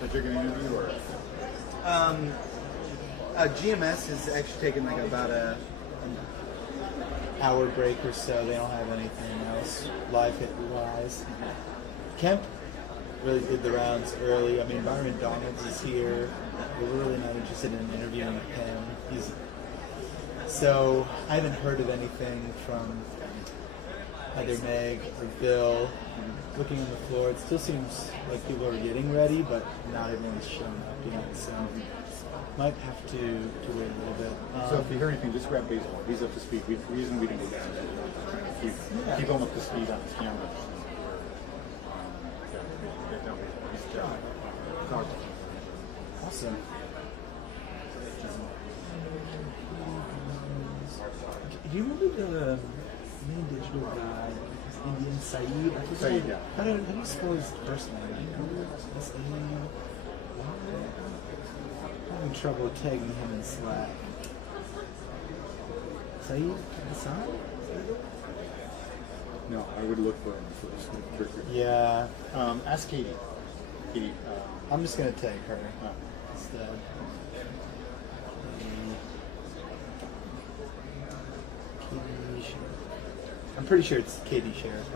That you're going to interview, or? GMS is actually taking like about an hour break or so. They don't have anything else live hit wise. Kemp really did the rounds early. I mean, Byron Donalds is here. We're really not interested in interviewing him. So I haven't heard of anything from either Meg or Bill. Looking on the floor, it still seems like people are getting ready, but not everyone's showing up yet. So might have to wait a little bit. So if you hear anything, just grab baseball. He's up to speed. The reason we didn't go down is keep him up to speed on his camera. Awesome. Do you remember the main digital guy, Indian Saeed? Saeed, yeah. How do you spell his first name? I'm having trouble tagging him in Slack. Saeed Hassan? No, I would look for him first. Yeah. Ask Katie. Katie. I'm just going to tag her instead. Katie Sheriff. I'm pretty sure it's Katie Sheriff.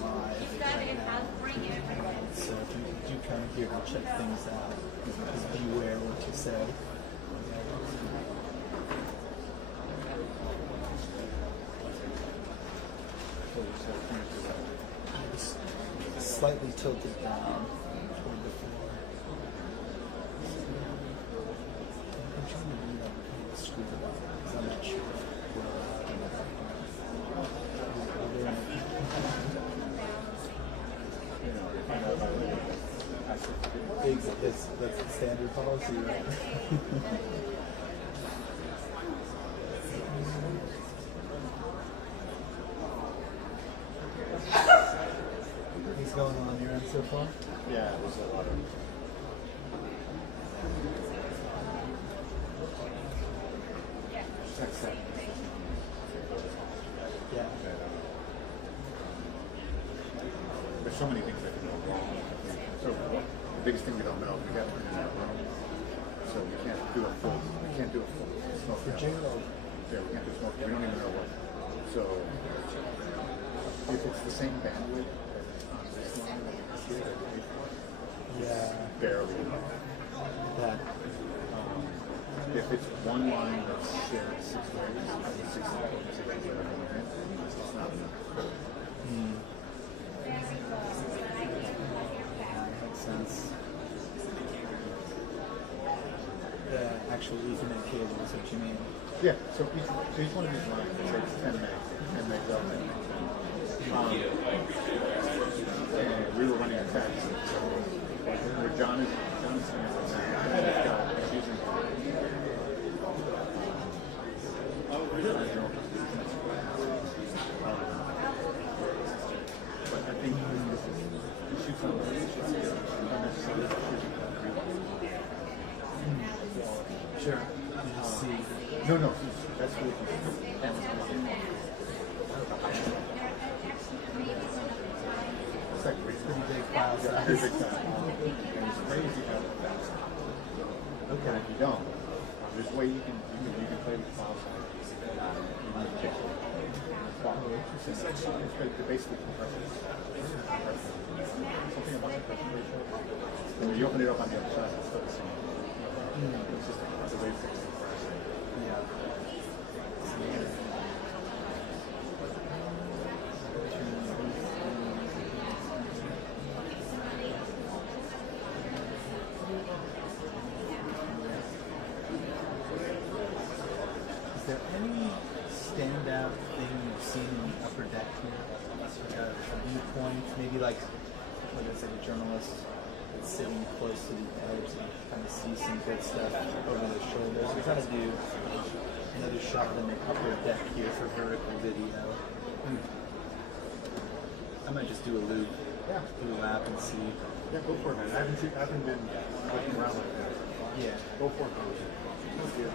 live right now. So if you do come here to check things out, just beware what you say. Just slightly tilted down toward the floor. I'm trying to read up the screen because I'm not sure. That's the standard policy, right? What's going on your end so far? Yeah, there's a lot of. Yeah. There's so many things that can go wrong. So the biggest thing we don't know, we got to turn in that room. So we can't do a full smoke. For jail? Yeah, we can't do smoke. We don't even know what. So if it's the same bandwidth on this line, Yeah. barely. That. If it's one line that's shared 6 ways, and 6 organizations that are going in, it's not enough. Makes sense. The actual Ethernet cable is what you mean. Yeah, so each one of these lines takes 10 megs, 10 megs up, 10 megs down. And we were running a test, so where John is saying right now, he's using but I think he shoots on the Sure. See. No, that's what it's like Pretty big file yeah, size. pretty big time. And it's crazy how fast. Okay. And if you don't, there's a way you can play with file size. It's basically compression. Something about compression ratio. And when you open it up on the other side, it's still the same. It's just a way to compress. Yeah. Is there any standout thing you've seen in the upper deck here? Like a viewpoint, maybe like I said, a journalist that's sitting close to the edge and kind of see some good stuff over their shoulders. We're trying to do another shot in the upper deck here for vertical video. I might just do a loop, do a lap and see. Yeah, go for it, man. I haven't been looking around like that. Yeah. Go for it, man. That's good.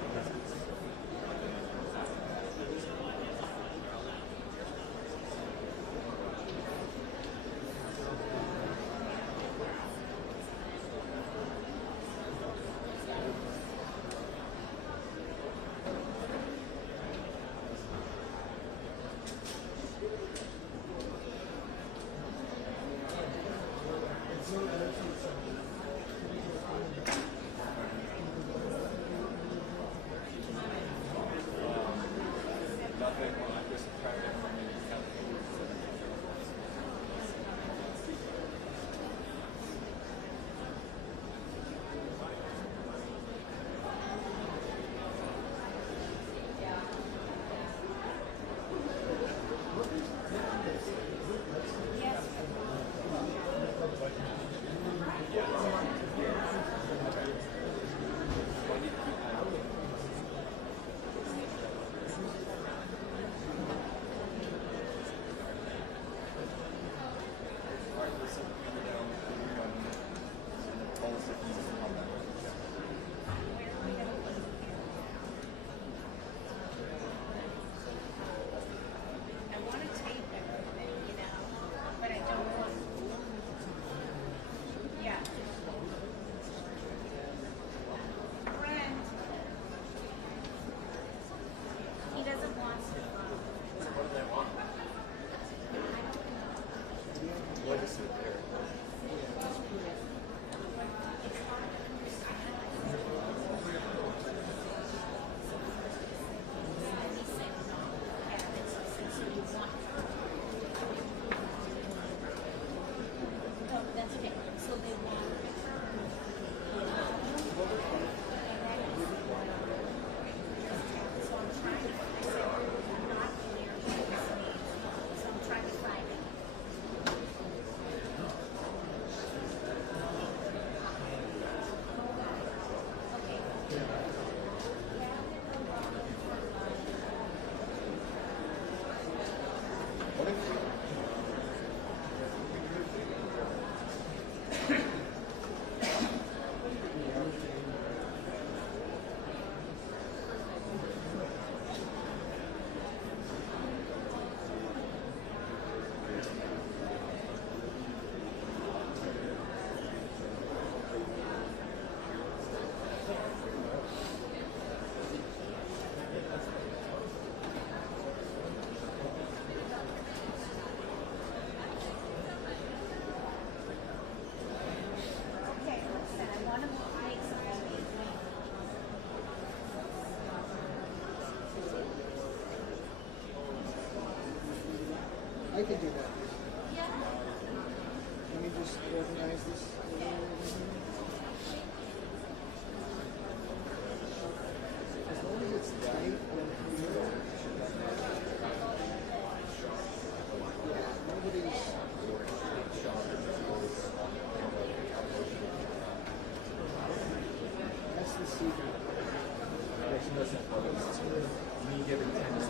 I can do that. Let me just organize this. As long as it's tight, nobody's. That's the secret. Me giving 10 minutes.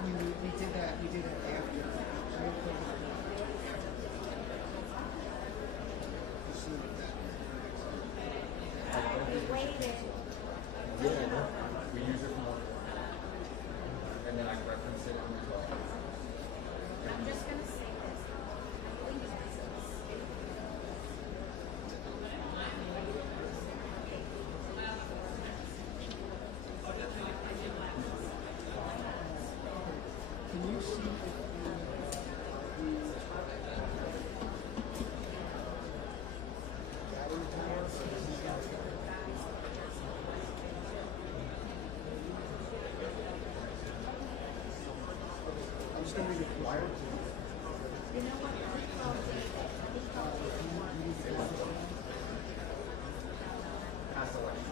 I mean, we did that after. We waited. Yeah, we use it more. And then I reference it in the talk. I'm just gonna say this. I think it's Can you see if I'm just going to be required to. you know what? Past election.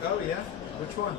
Oh yeah? Which one?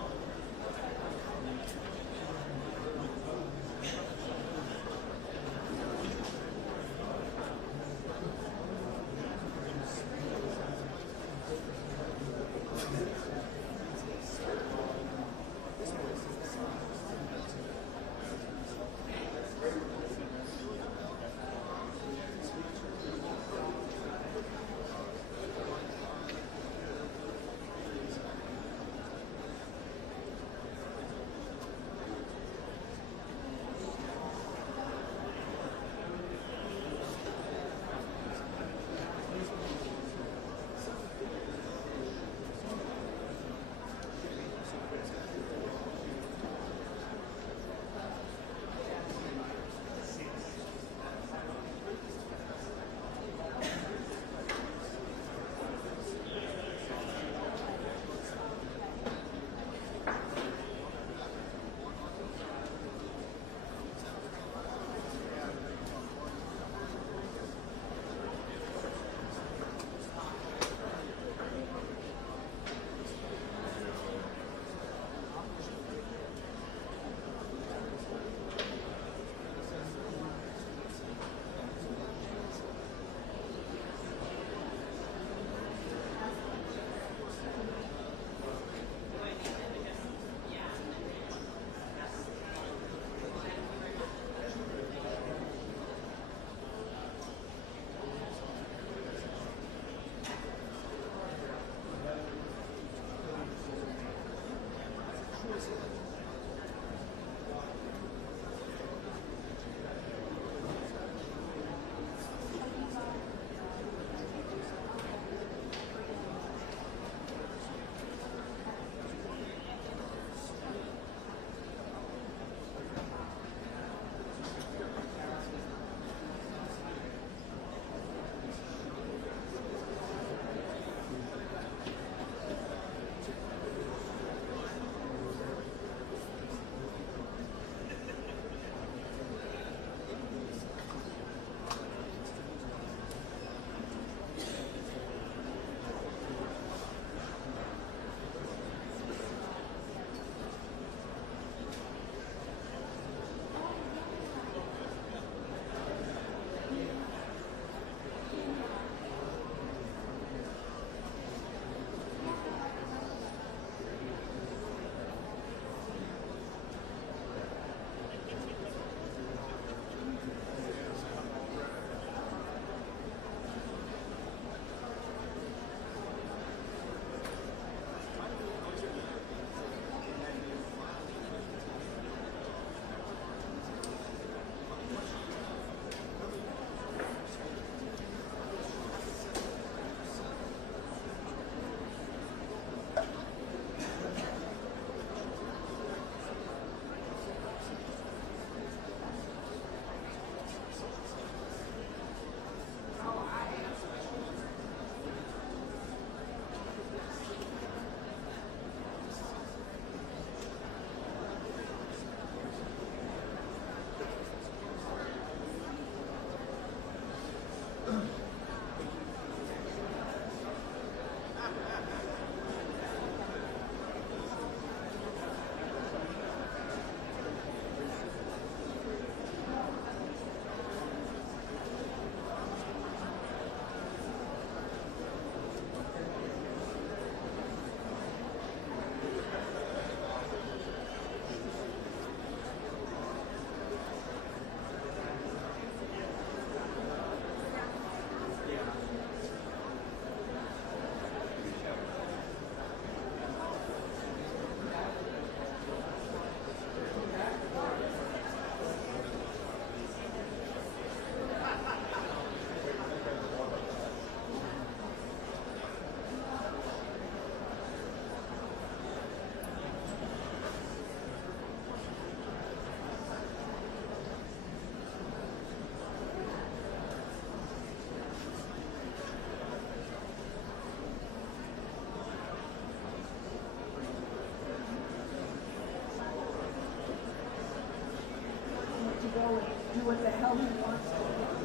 do what the hell he wants to do.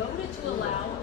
voted to allow.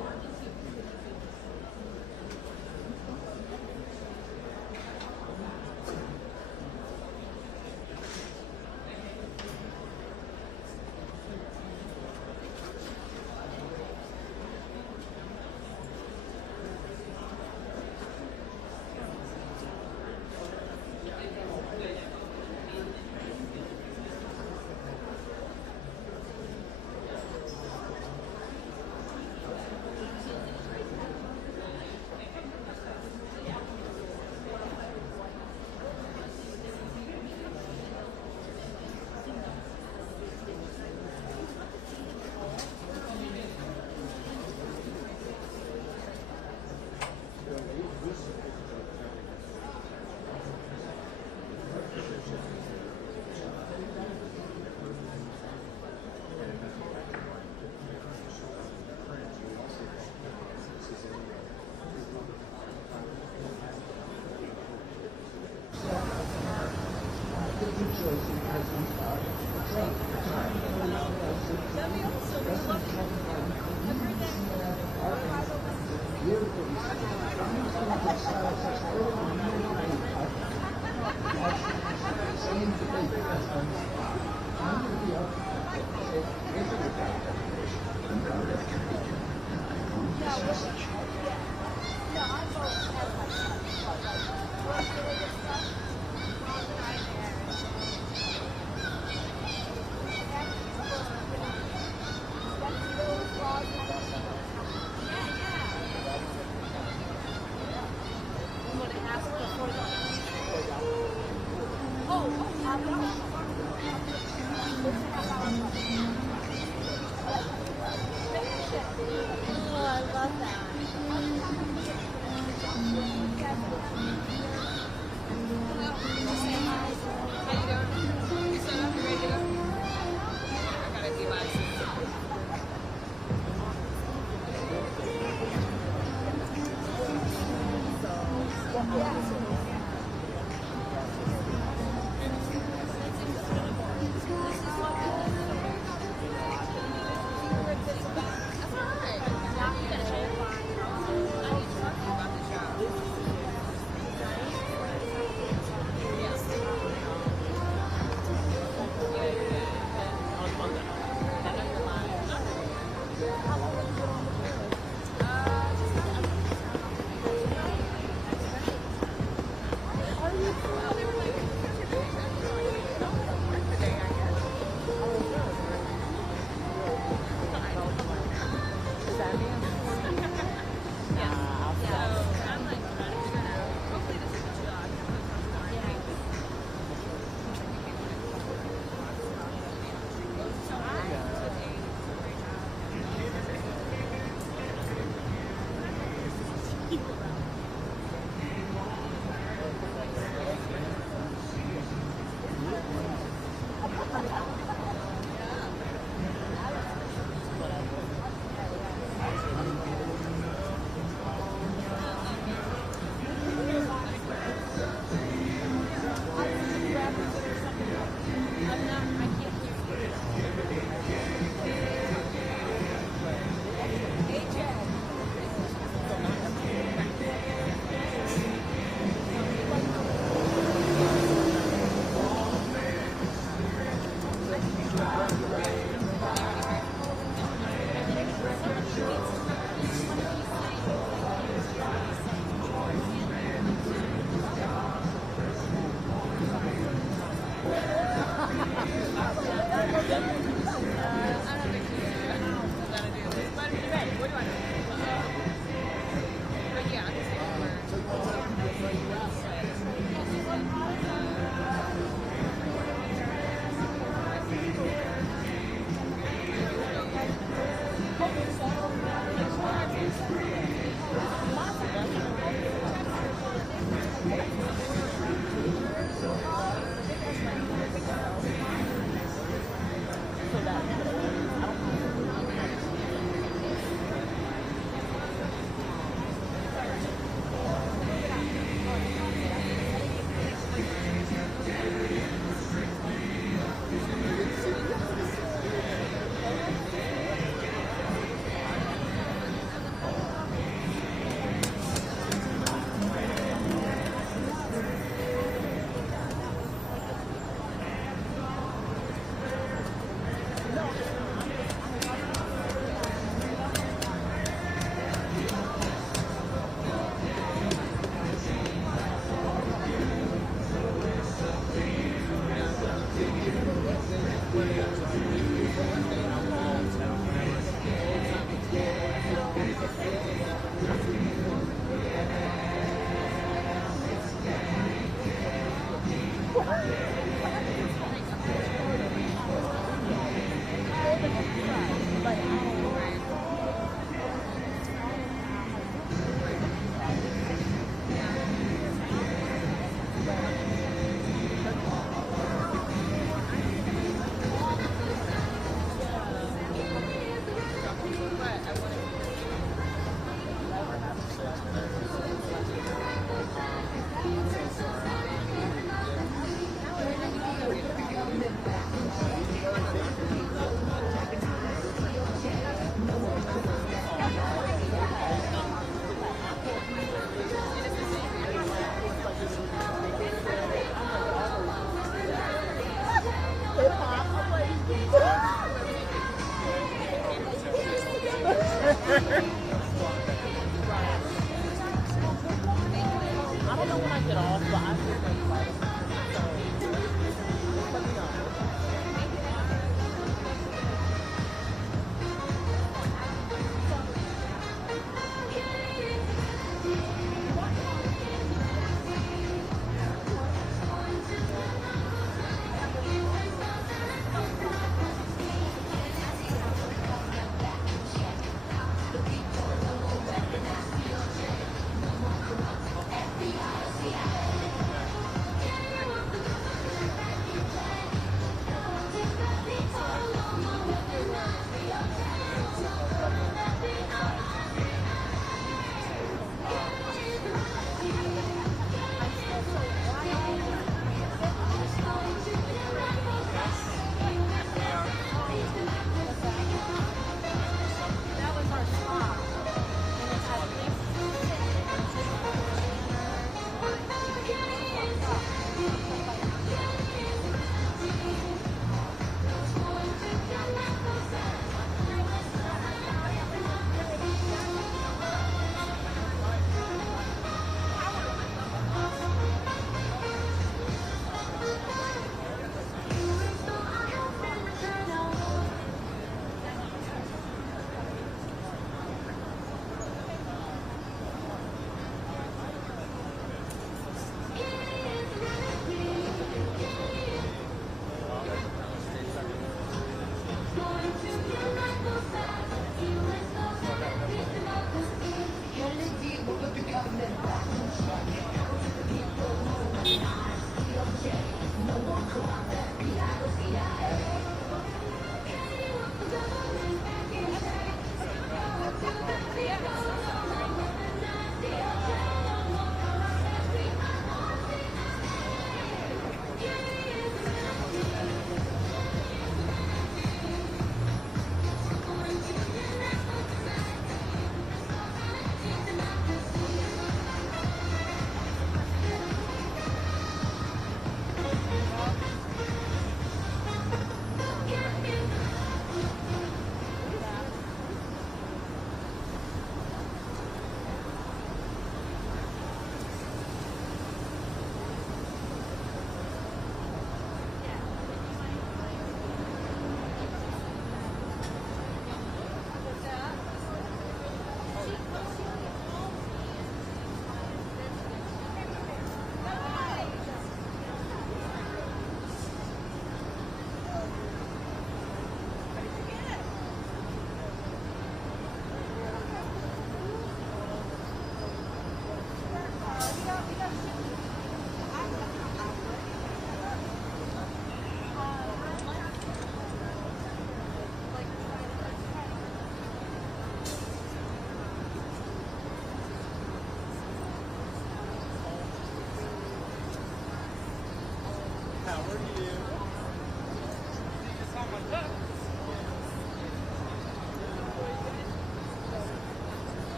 I don't know when I get off, but I feel like let me know.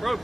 Broke.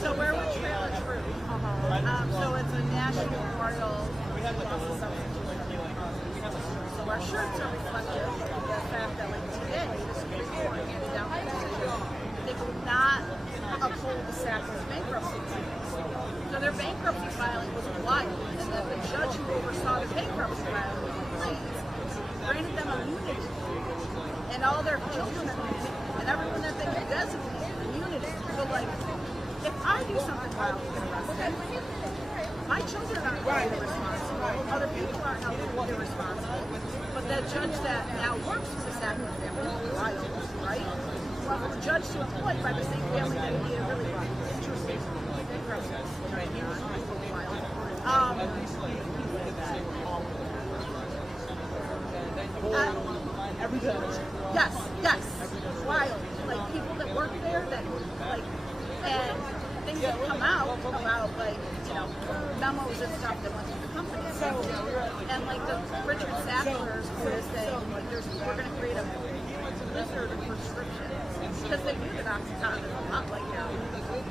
So where we trailer true. So it's a national memorial. So our shirts are reflective of the fact that like today, the Supreme Court handed down the decision they will not uphold the Sacklers bankruptcy claims. So their bankruptcy filing was wild, and that the judge who oversaw the bankruptcy filing claims granted them immunity, and all their children and everyone that they could designate immunity. So like, if I do something wild and get arrested, my children aren't going to be responsible. Other people aren't going to be responsible. But that judge that now works for the Sacklers family is wild, right? Well, the judge to employed by the same family that he made a really wild. Interesting. Right here. Yes. Wild. Like people that work there that like, and things that come out about like, you know, memos and stuff that went through the company. So, and like the Richard Sacklers is saying like we're going to create a blizzard of prescriptions because they knew that Oxycontin is a lot like heroin.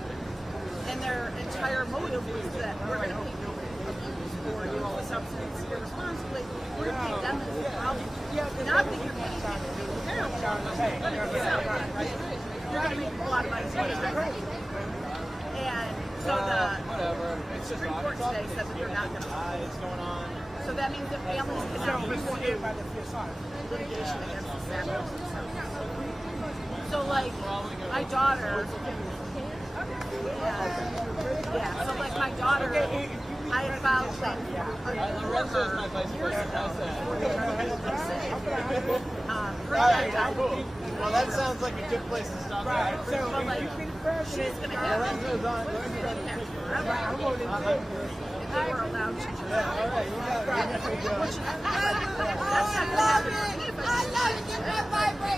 And their entire motive was that we're going to take abuse or use the substance irresponsibly. We're going to take them as a problem. Not that you're paying people heroin, but it's yourself, right? You're going to make a lot of money. And so the Supreme Court today said that they're not going to. So that means that families cannot pursue litigation against the Sacklers. So like my daughter. Yeah, so like my daughter, I had filed like for her years ago. Well, that sounds like a good place to stop. Right. So like, she's gonna have it forever. If they were allowed to. That's not gonna happen for me.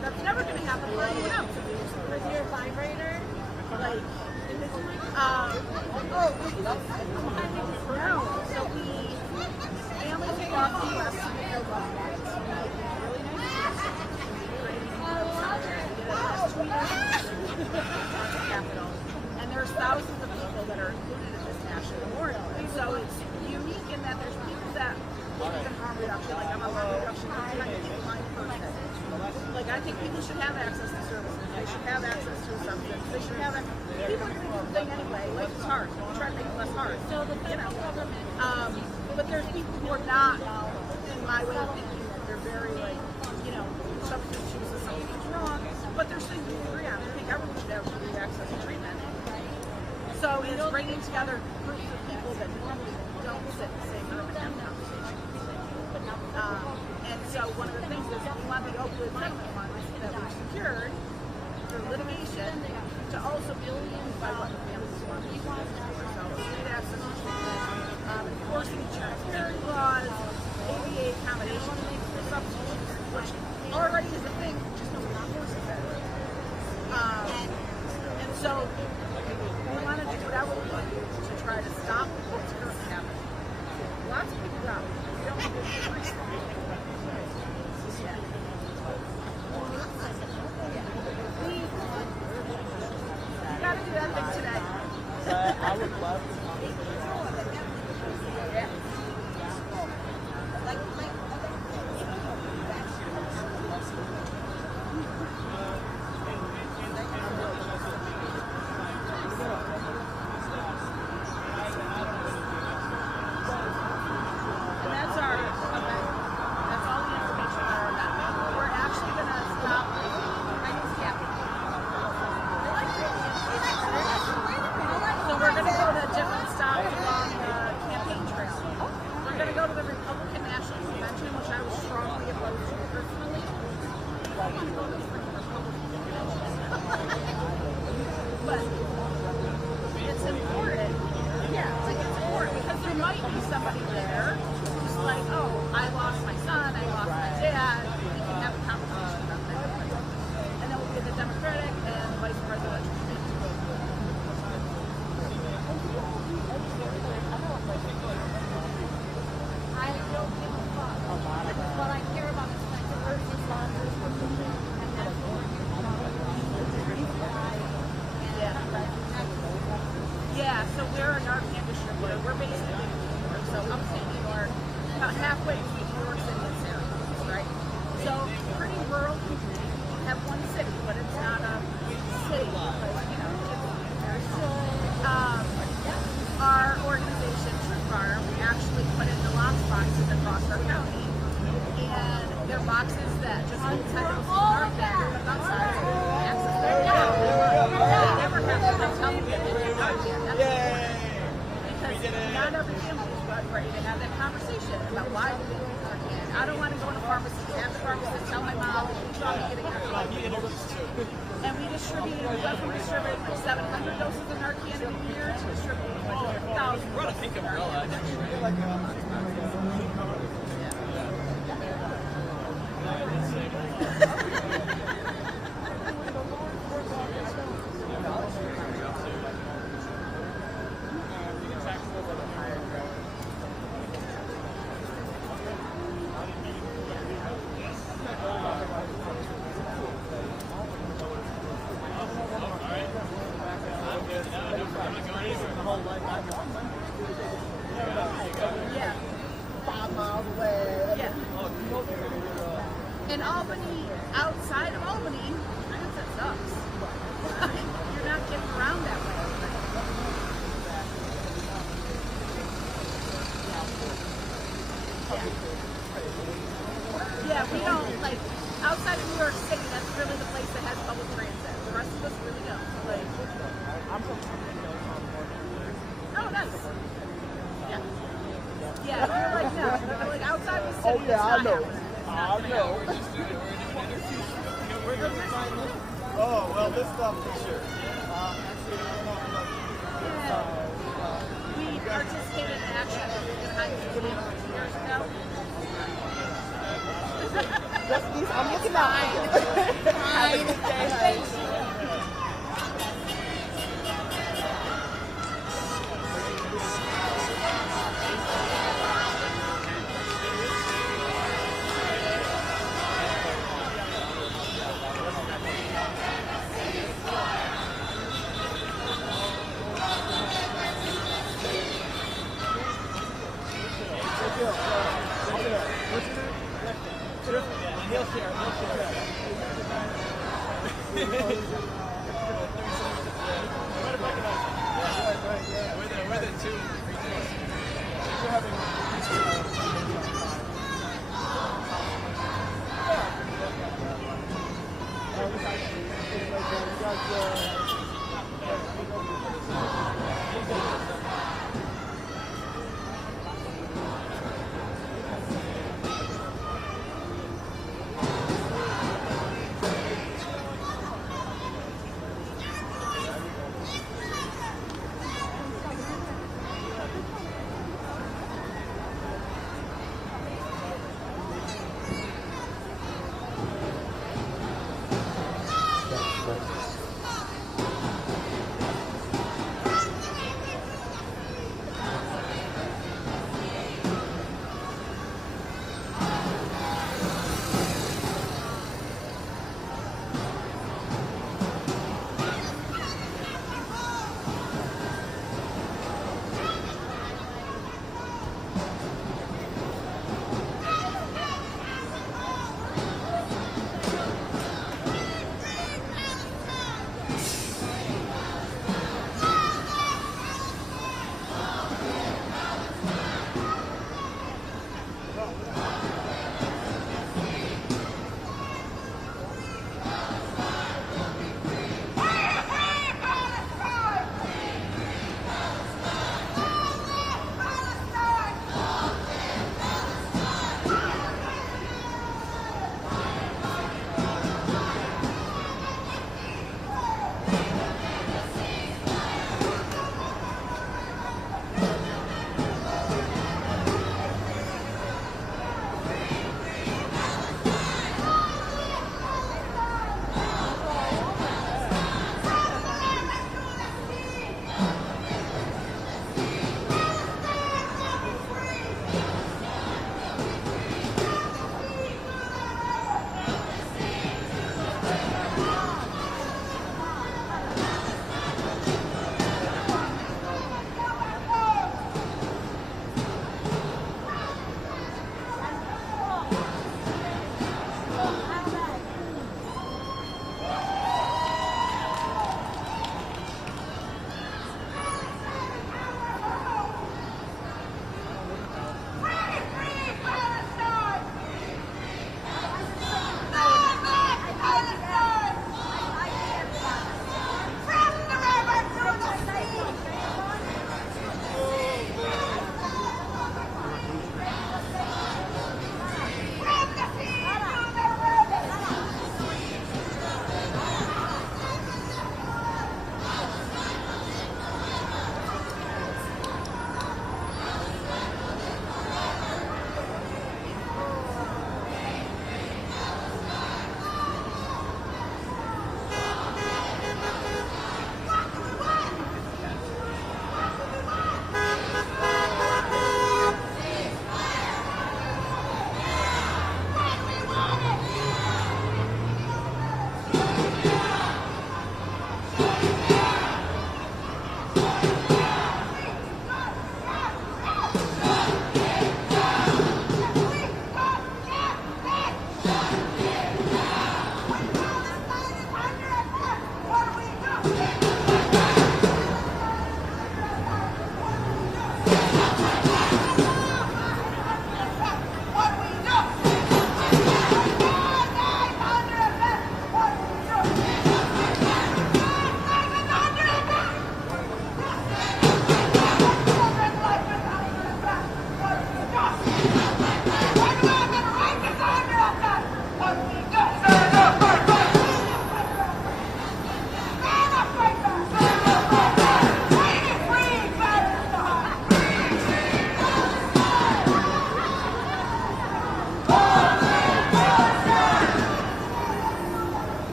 That's never gonna happen for anyone else. With your vibrator, like. No, so families across the U.S. submit their love letters, really nice capital, and there's thousands of people that are included in this national memorial, and so it's unique in that there's people that believe in harm reduction, like I'm a harm reduction, I'm trying to keep my person. Like I think people should have access to services, they should have access to substance, they should have access. People are doing the thing anyway, life is hard, try to make it less hard. So the government, but there's people who are not in my way of thinking, they're very like, you know, substance use is something that's wrong, but there's things we agree on. I think everyone should have free access to treatment. So it's bringing together groups of people that normally don't sit in the same room and have conversations. And so one of the things is we want the opioid settlement funds that were secured through litigation to also be used by what the families want to use. So free access to treatment, enforcing insurance parity laws, ADA accommodation for substance use, which already is a thing, just nobody enforces it. And so we want to do whatever we can to try to stop what's currently happening. Lots of people out. We don't have to agree. We got to do that thing today. I would love to. Yeah.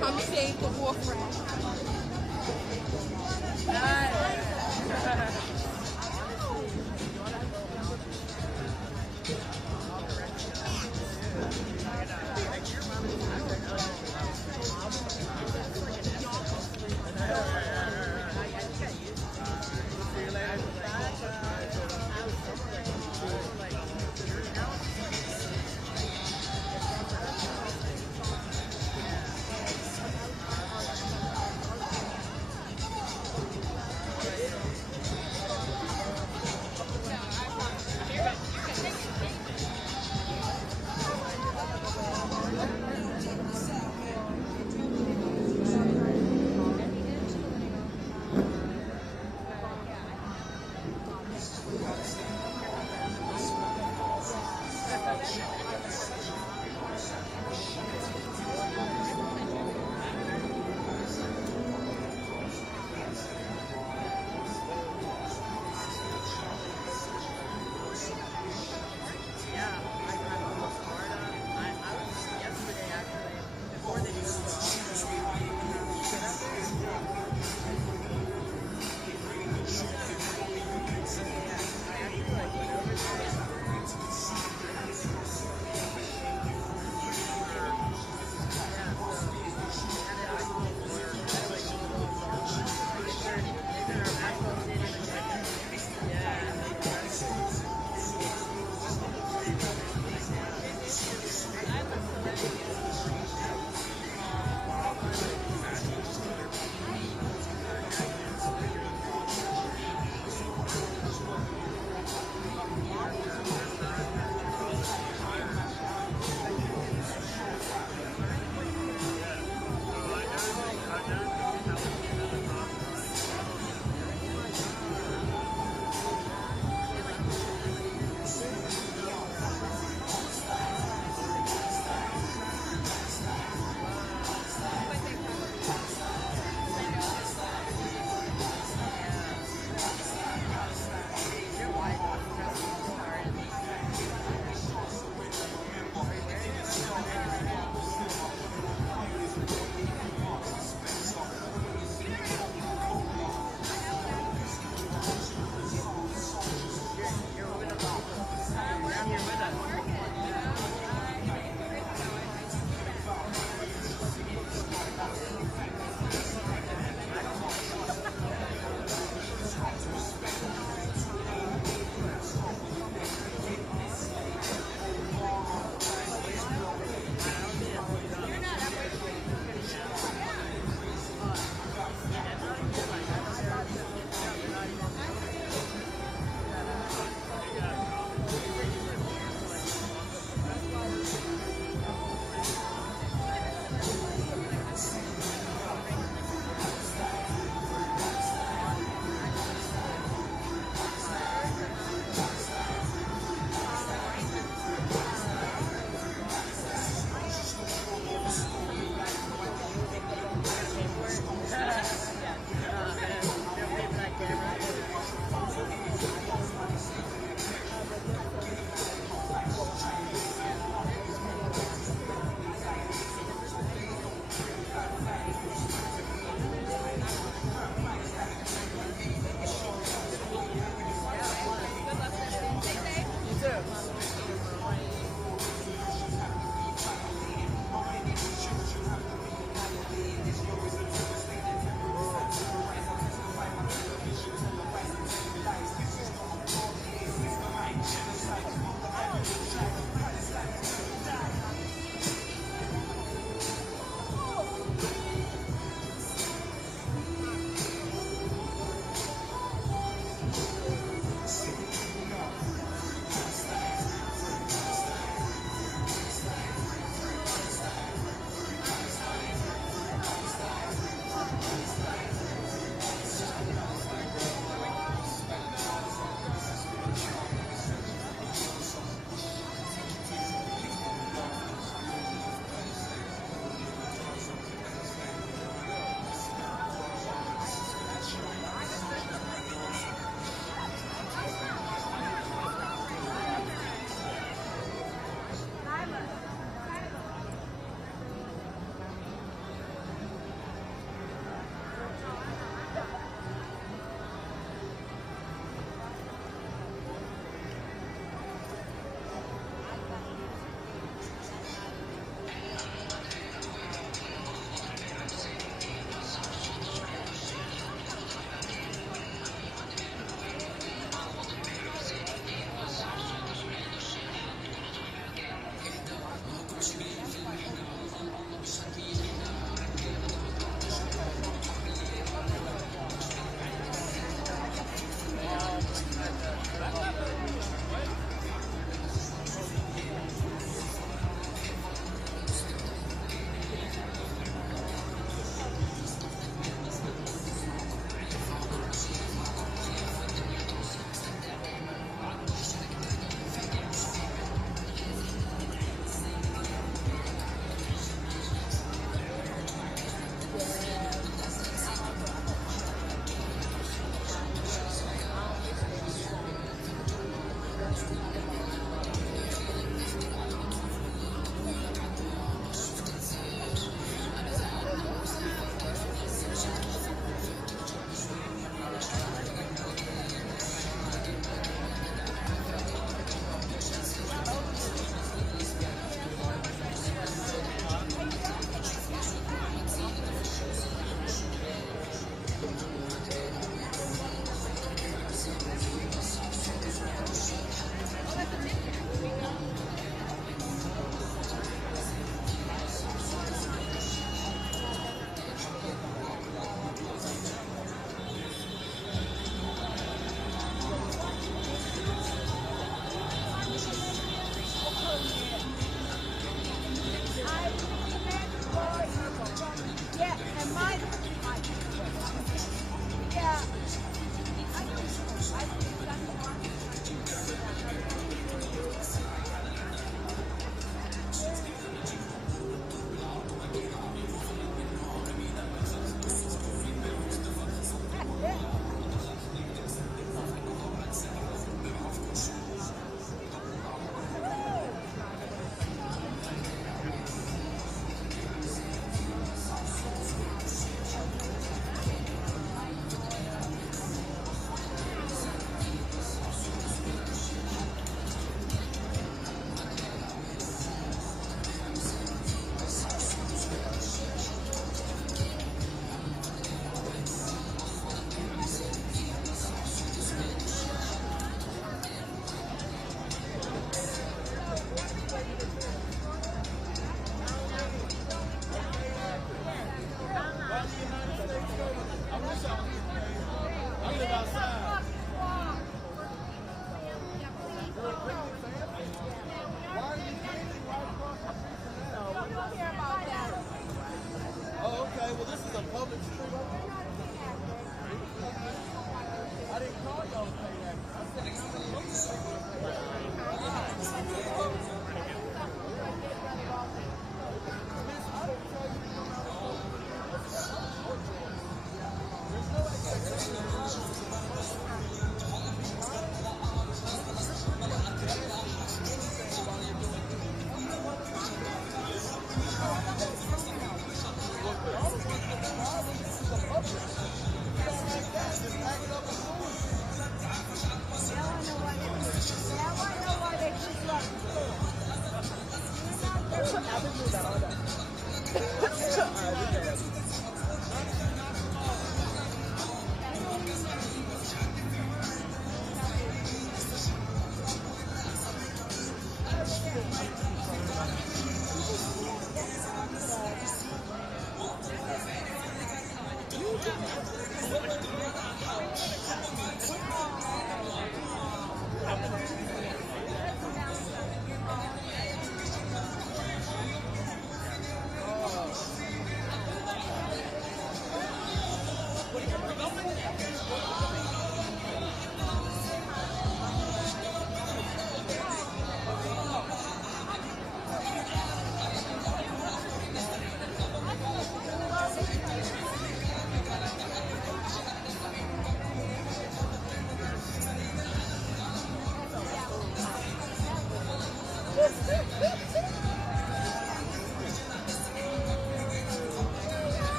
Come save the war friend.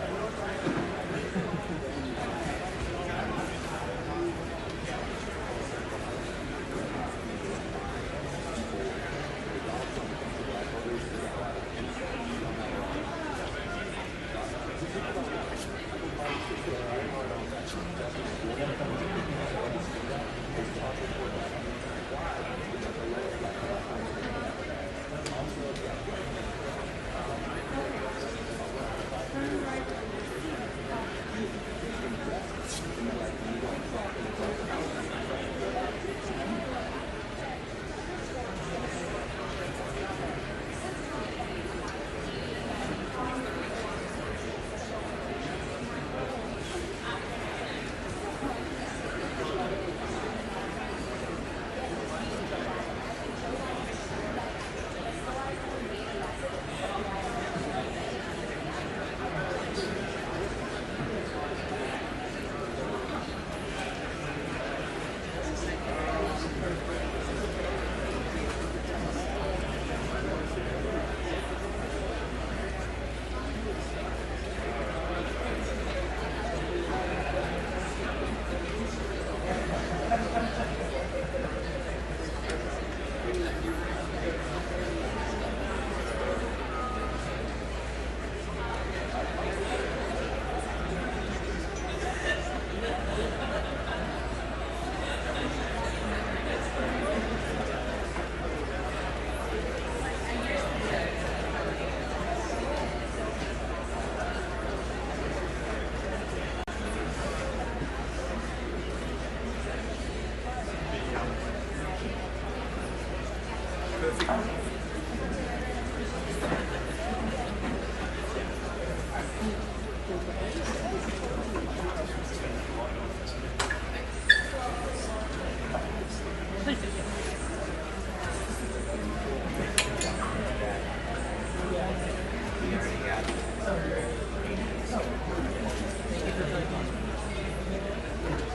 I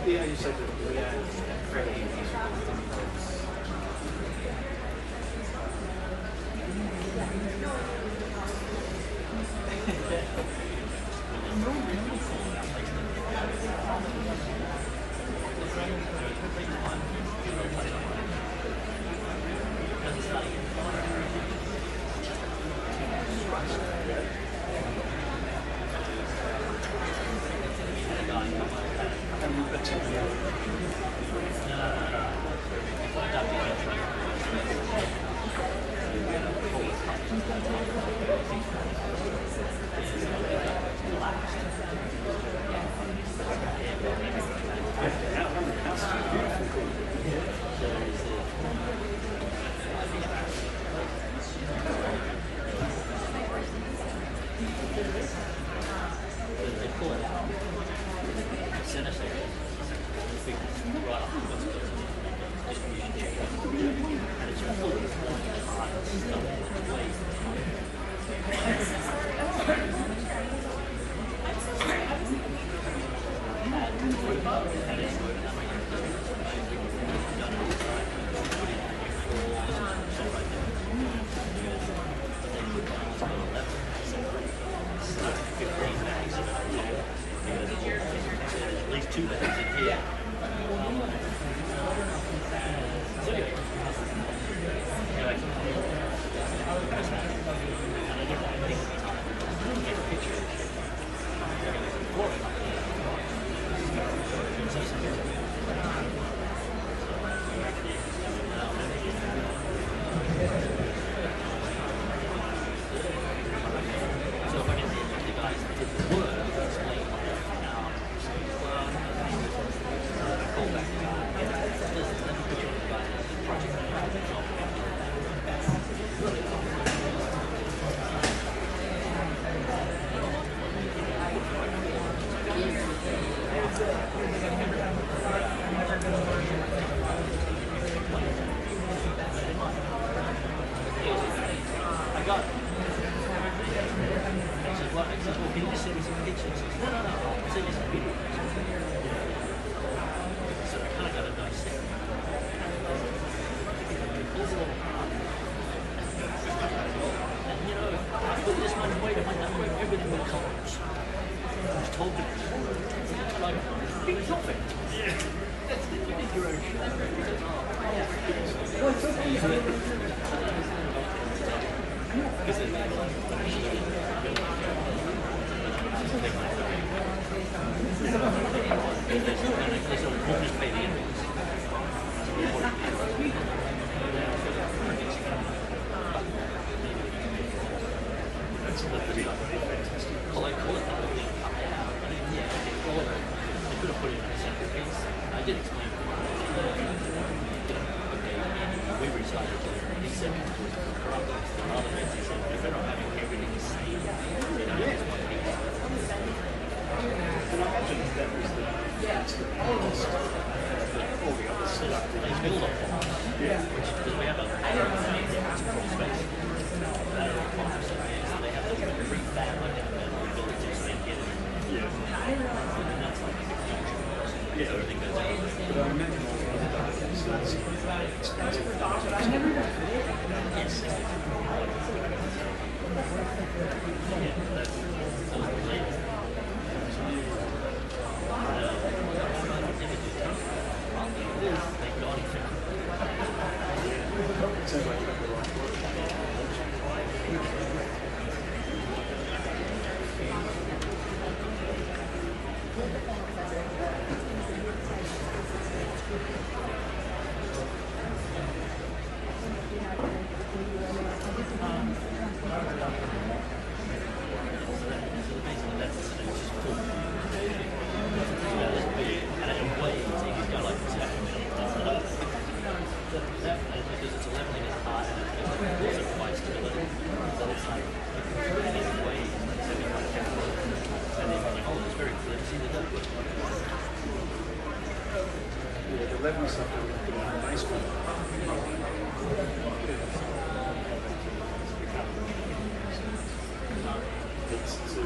Yeah, you said that. Yeah, fairly easy. 11 stuff that we put in the basement. It's to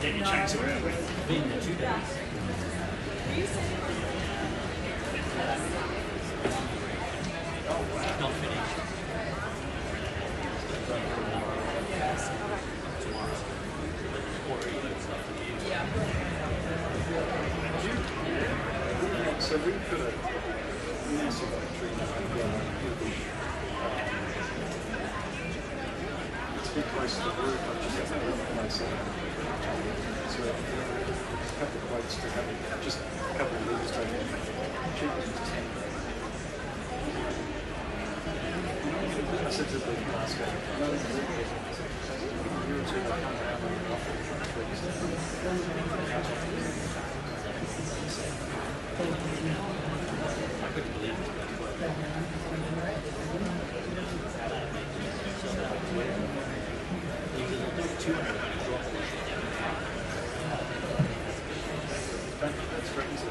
Then you change it around. Been there 2 days. Not finished. Tomorrow. Or stuff for you. So we put a massive tree it's a bit close to the roof, I just have to place it. So a couple of plates to have it, just a couple of leaves taken. Cheap as 10. I said to the last guy, no, a year or two they'll come around and offer trees. I couldn't believe it. You can do 200 and drop it. That's great, is it?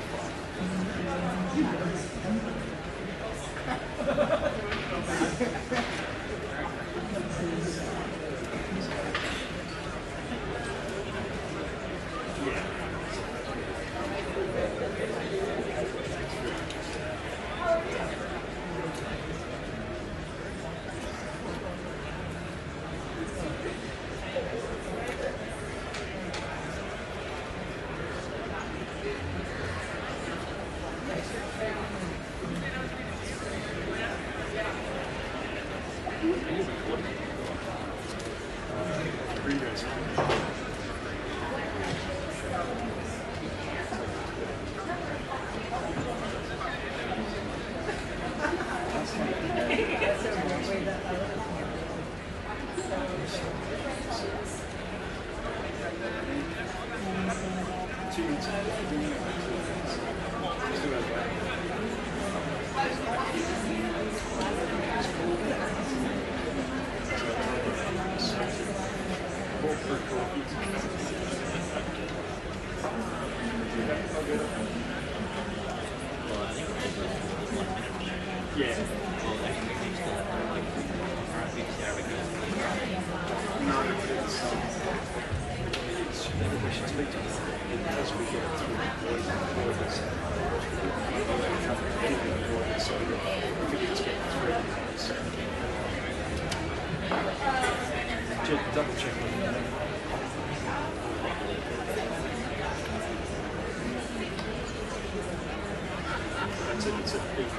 Double check on that. It's a big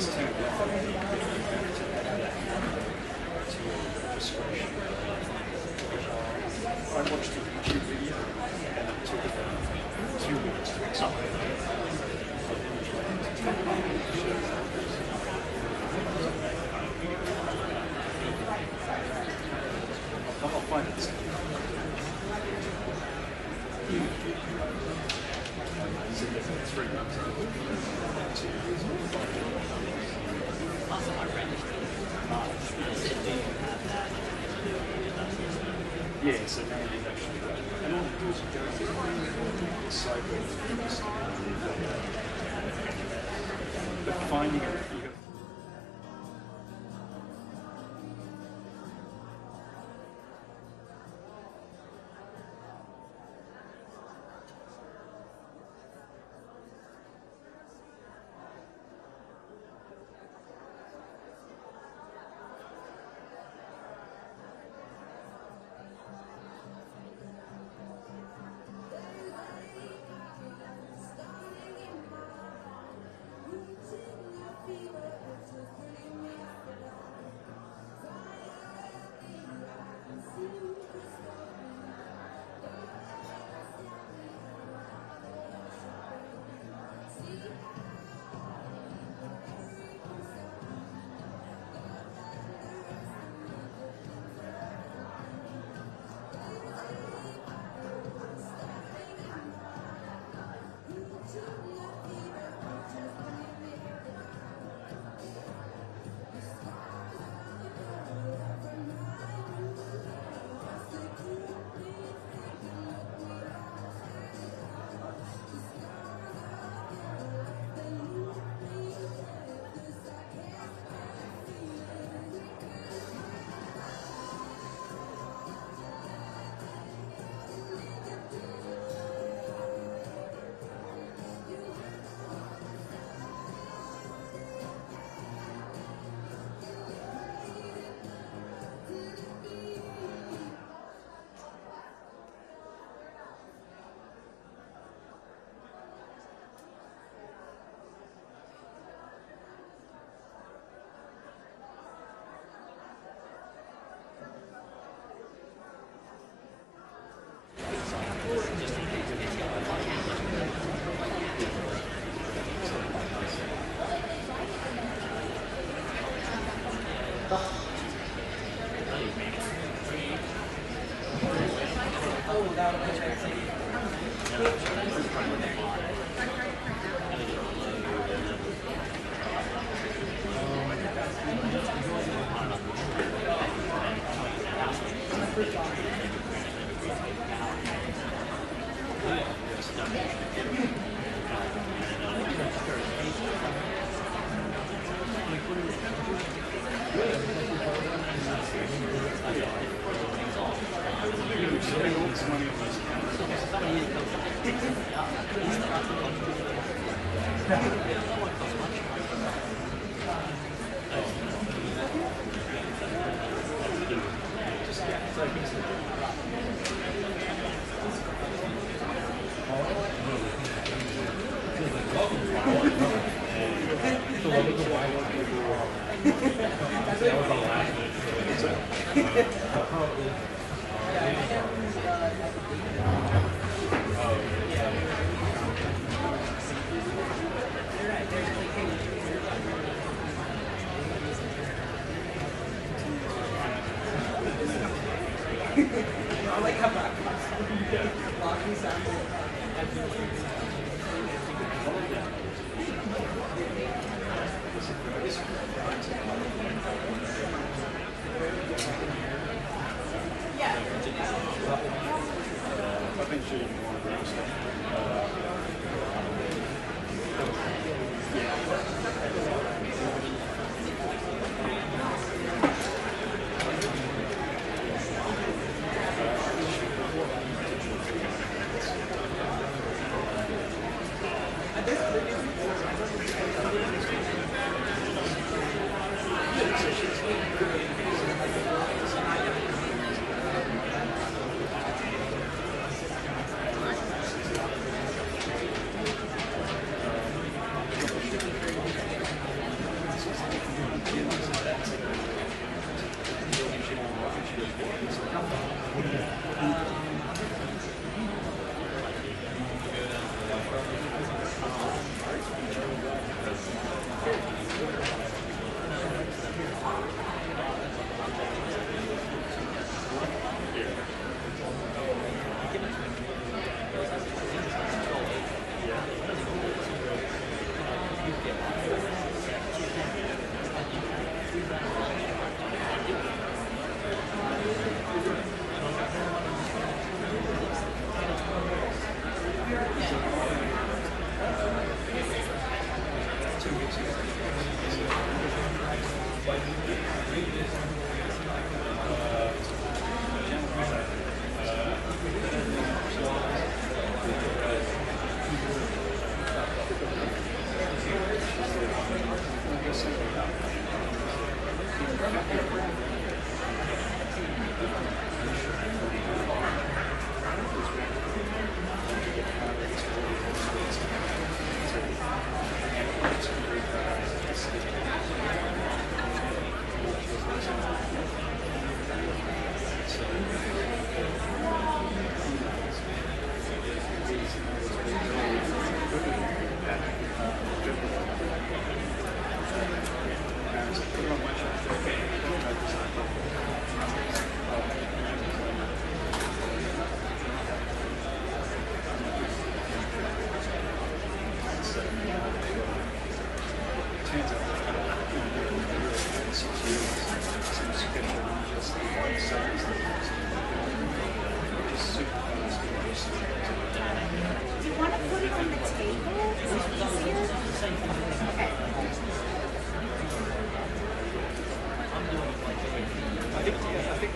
it's turned on, to your discretion. I watched a YouTube video and it took about 2 minutes to explain it. I'll find it. It's in 3 months. Yeah, so now you've actually got, and all you do is you go through the cycle, but finding it, you got.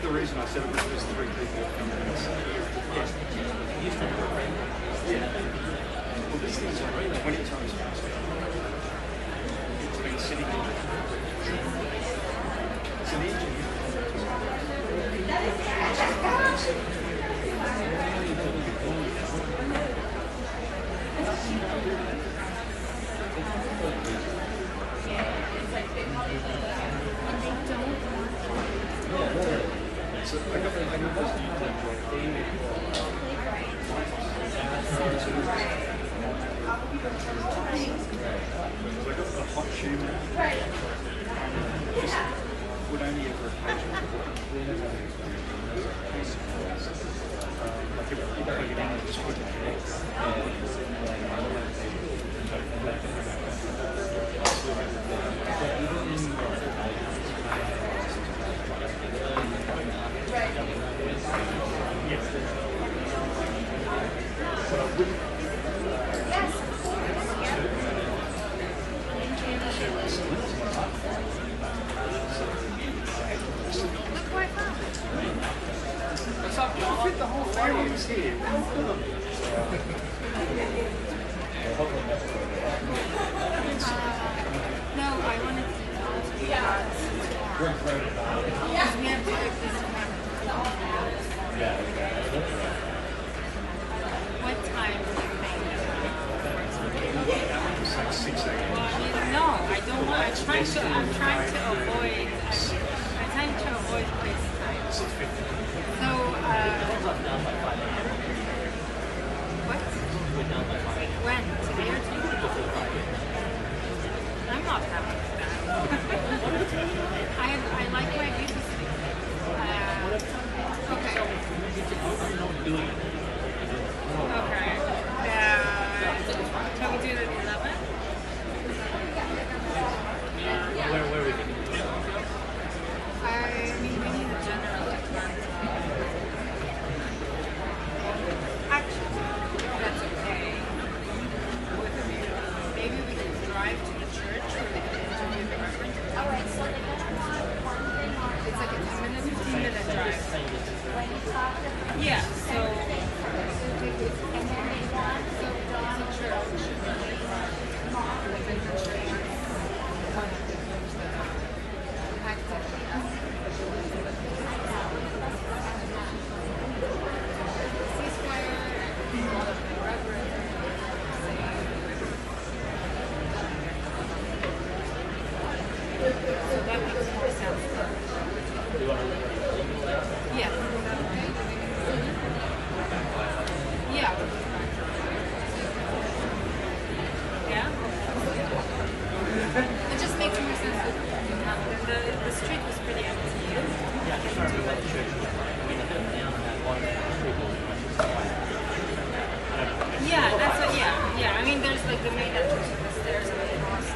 the reason I said it was because 3 people come in and say, yeah. Well, this thing's already 20 times faster. It's been sitting in it's an engine. So I got this So I got the hot tube. Just would only ever occasionally like if you plug it in and just put it fit the whole family was here. No, I wanted to because we have to take this What time do you think? It's like 6 a.m. No, I don't want. I'm trying to avoid crazy time. 6:50. So, what? When? Today or tomorrow? I'm not happy with that. I like my babysitting. Okay. Okay. Can we do it at 11? Where are we going to do it? I mean, we need a general Actually, that's okay. Maybe we can drive to the church or we can interview the reverend. Alright, so the next one, It's like a 10-minute, 15-minute drive. Yeah, so and then they want so Dawn Church. Within the church. It just makes more sense that the street was pretty empty. Yeah, I just remember what the church was like. I mean, I felt down on that one street. Yeah, that's what, yeah. I mean, there's like the main entrance with the stairs and the cross.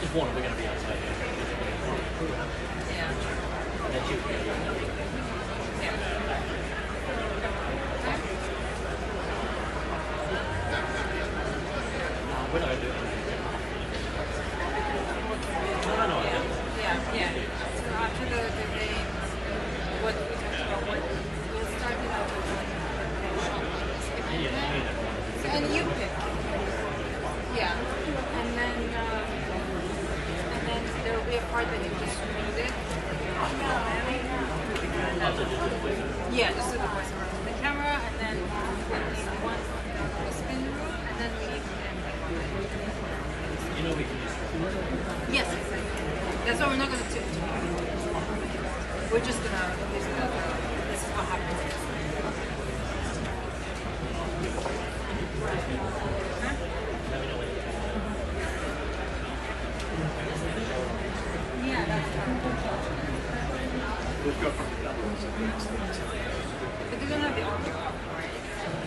Just one, we're going to be outside. Yeah. That's you. When I do it. No, I don't. Yeah. So after the game, what we talked about, what we'll start it out with and you pick. Yeah. And then there will be a part that you just read it. Yeah, just do the voiceover from the camera, and then we need one spin room, and then we need You know we can use it. yes, exactly. That's why we're not going to do it. We're just going to use it. This is what happens. Yeah, that's We've got from the other ones. but they don't have the audio up, right?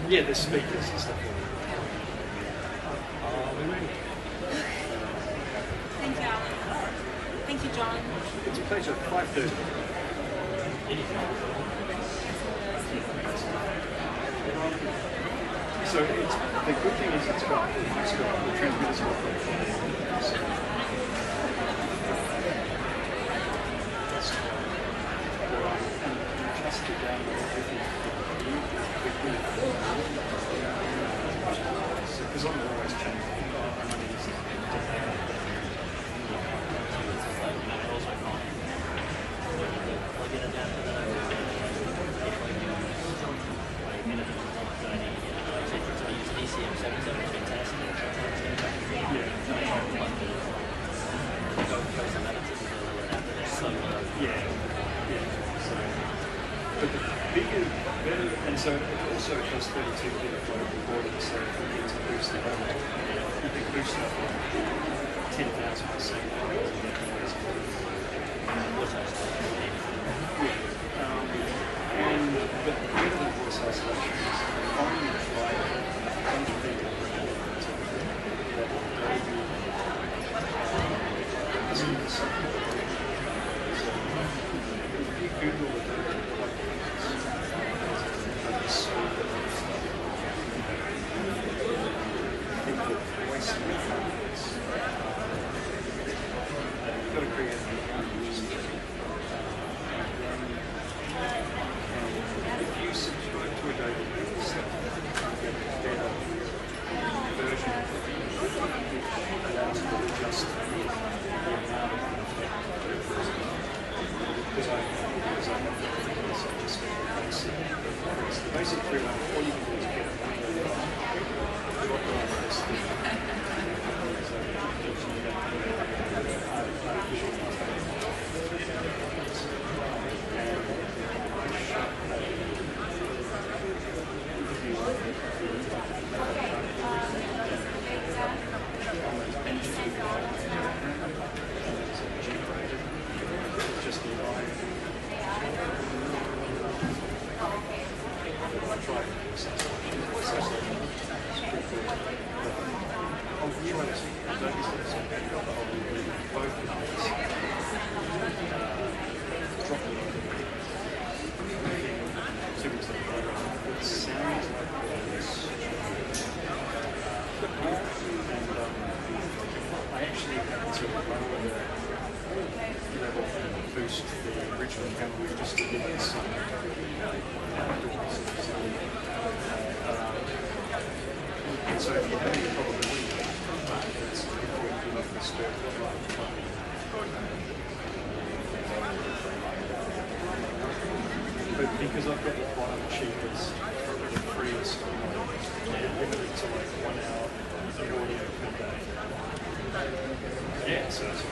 Yeah, there's speakers and stuff. Thank you, Alan. Thank you, John. It's a pleasure. 5:30. So it's, the good thing is it's got the transmitter's got the adjust it down because I'm always changing. But the bigger, better, and so it also has 32 bit flow recording, so if you need to boost the volume, you can boost that by 10,000%. And but better than voice isolation is finding the file, finding the Google it. You've got to create an account using it. If you subscribe to a database, you get a better version of it, which allows you to adjust the amount of because I have things I just get the basic 3 line. All you can do is get it. Drop it on this thing. Just the line. I actually had to lower the level and boost the original camera just to get some and so if you have any problem with it, it's important to look at the script. But because I've got the bottom cheapest, the freest, limited to like 1 hour of audio per day. Yeah, so it's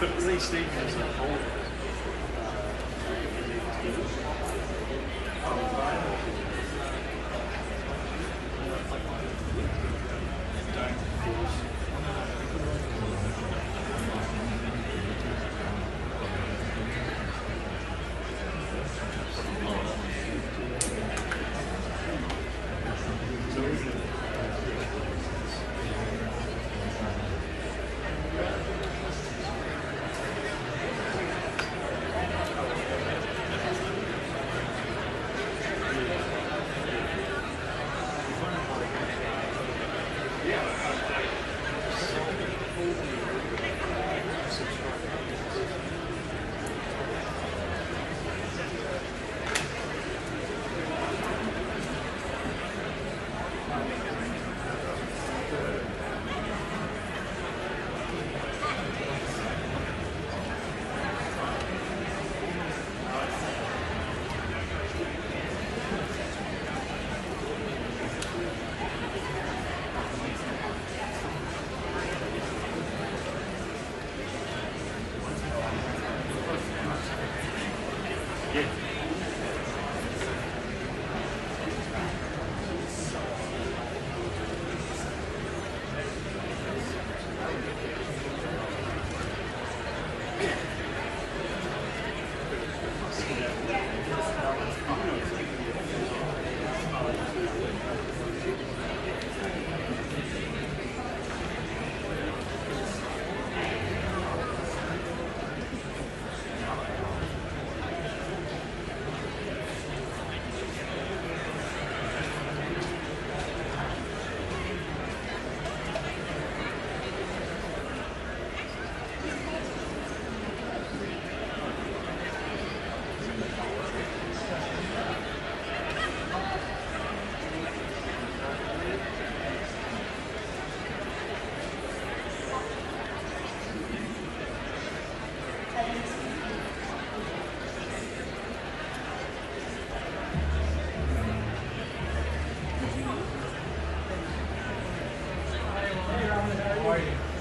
But these statements are whole. Yeah.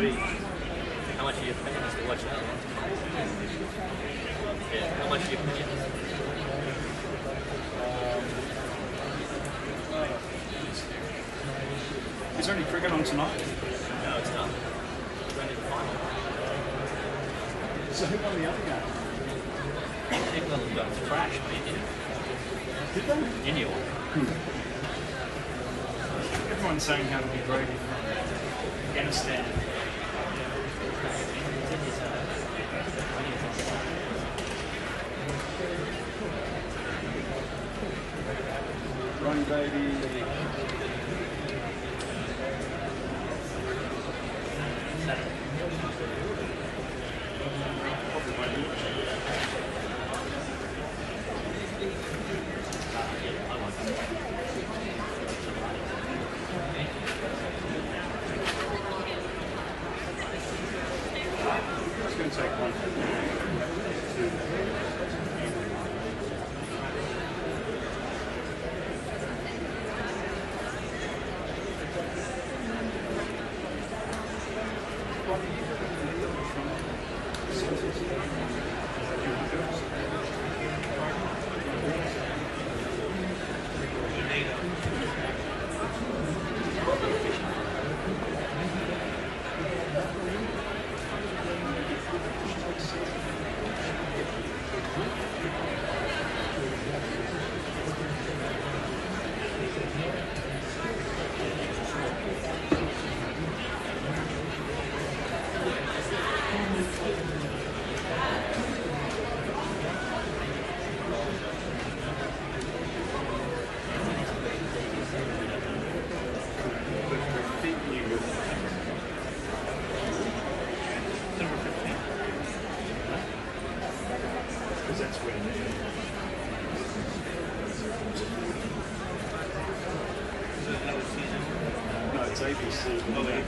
TV. How much are you paying us to watch that? Yeah, how much are you paying us? Is there any cricket on tonight? No, it's not. It's only the final. So who won the other game? England got thrashed by India. Did they? India won. Everyone's saying how it'd be great if Afghanistan. Ronnie baby. It's going to take one, two. No, it's ABC. Oh, they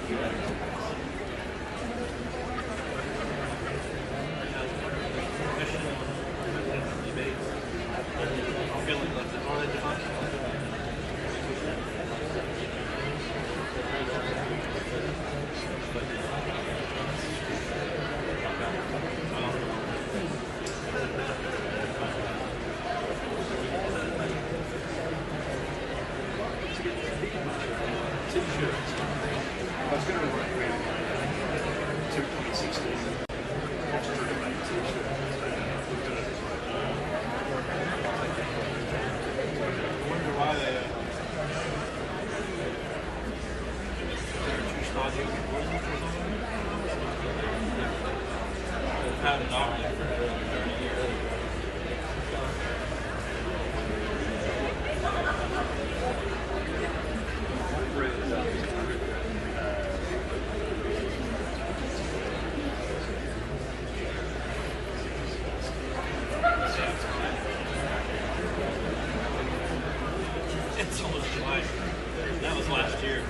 That was last year.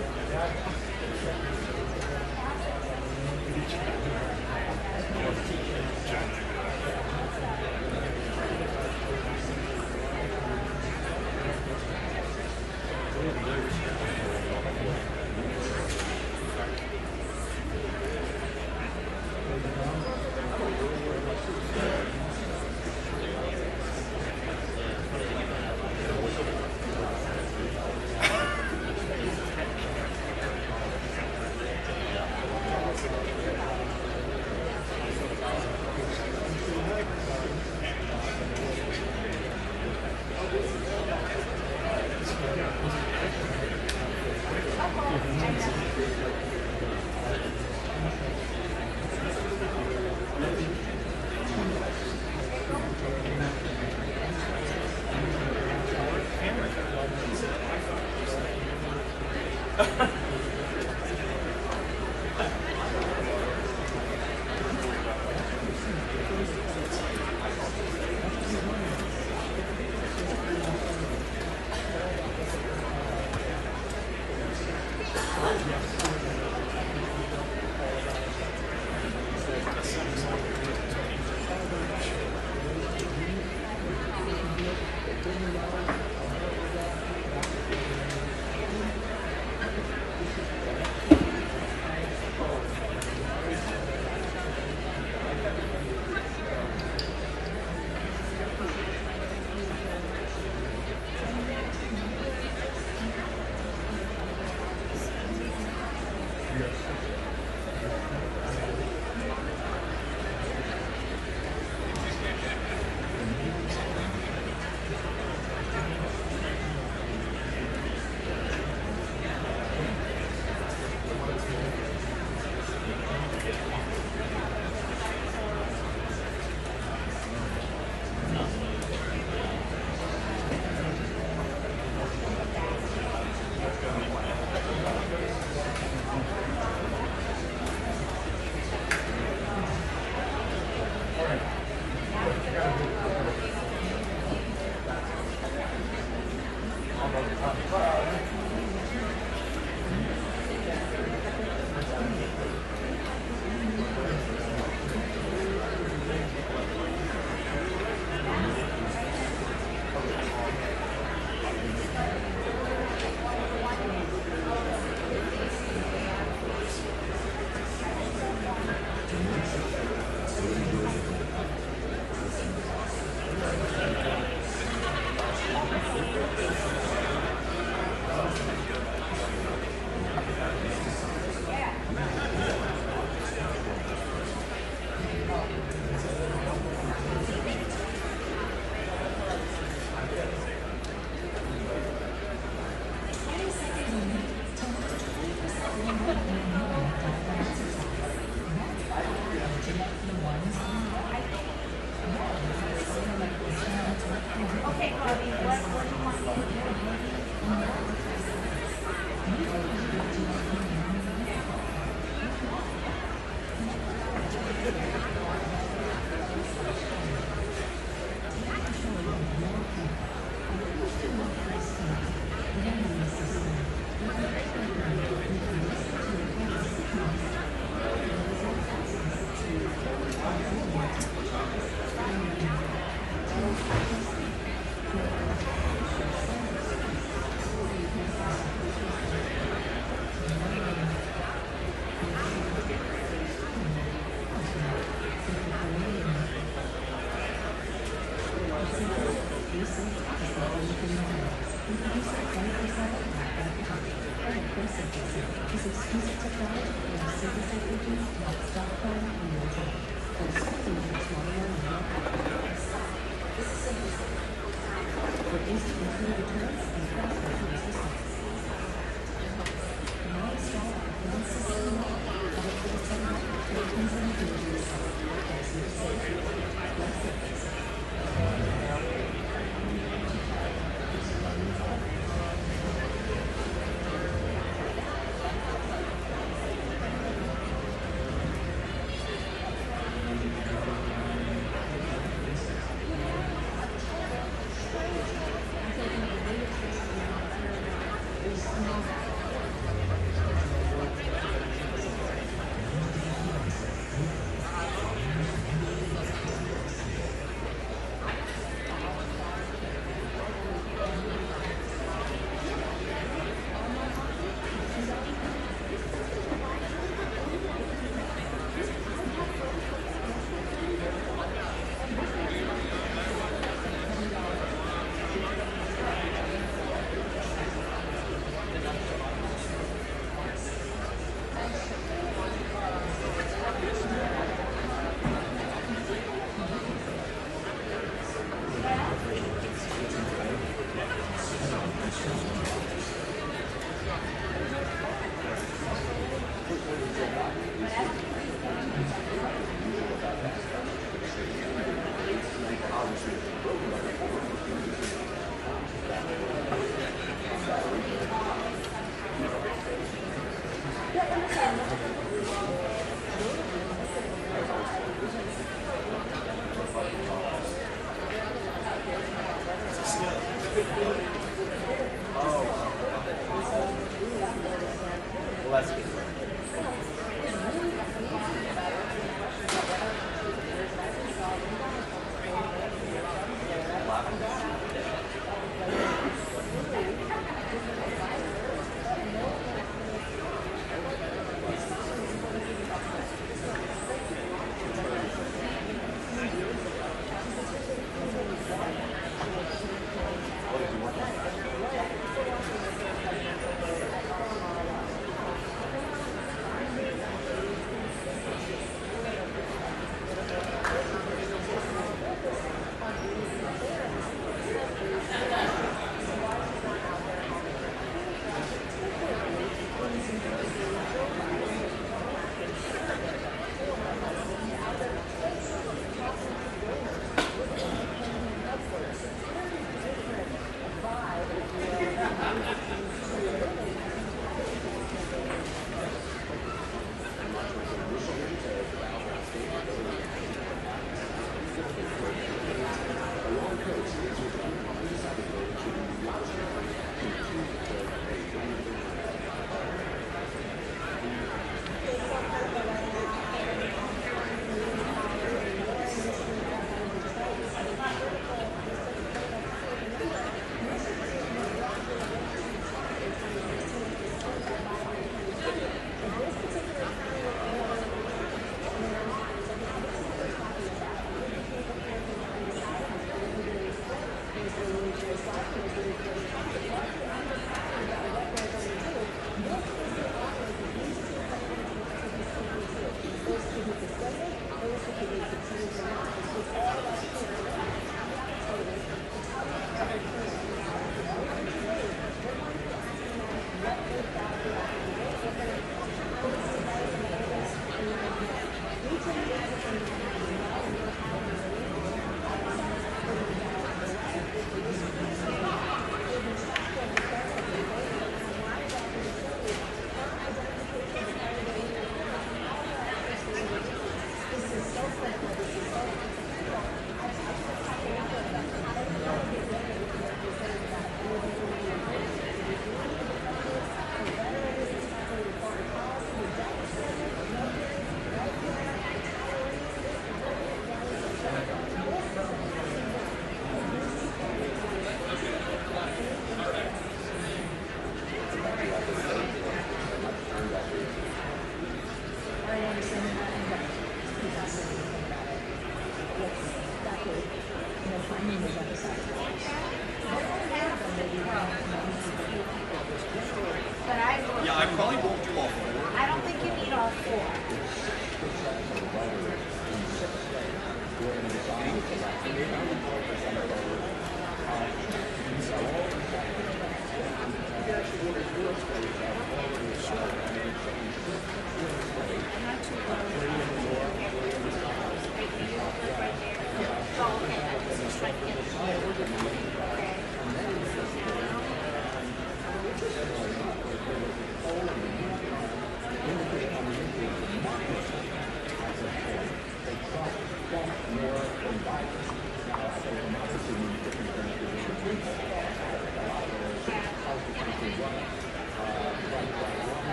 Yeah, I probably won't do all four.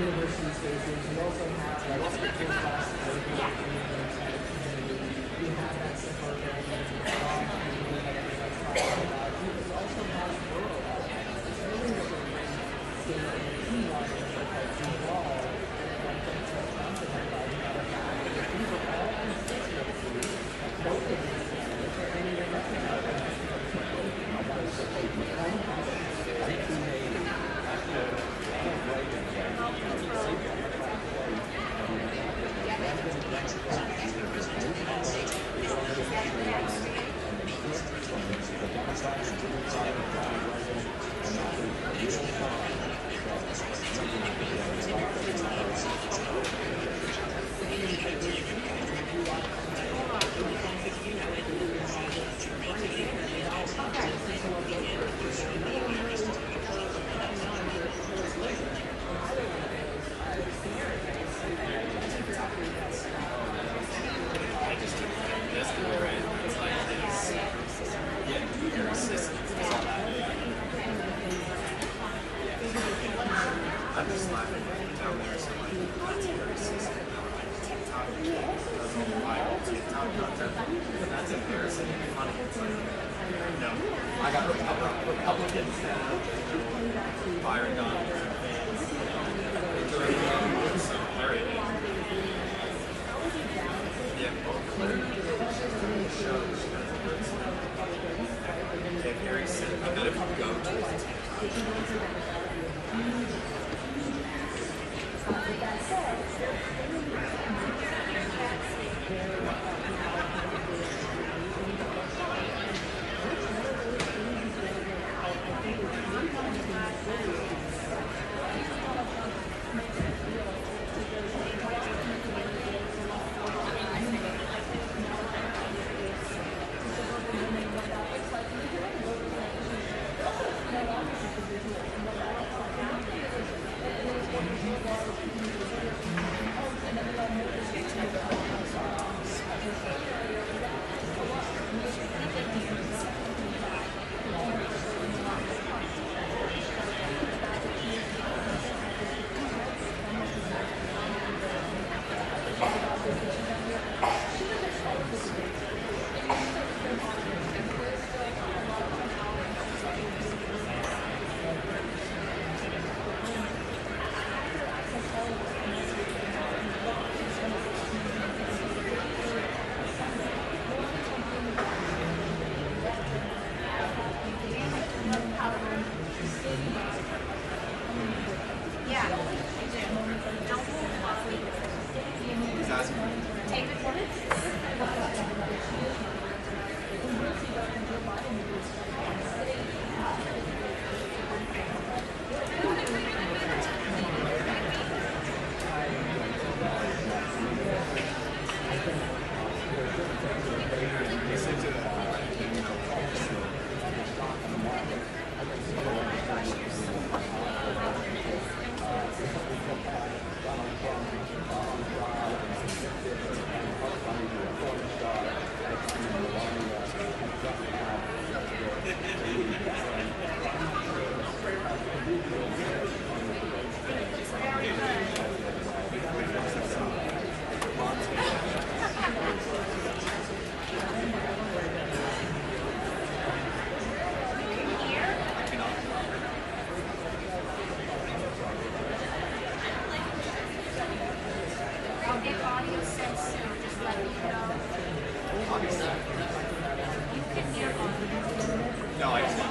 University spaces. You also have like school classes that are being you have that suburban community that everyone's talking about. It also has rural elements. It's really what we're getting involved when things like something like that. You know, these are all constituencies of both of these candidates are anywhere just let me know. You can hear on. No, I see.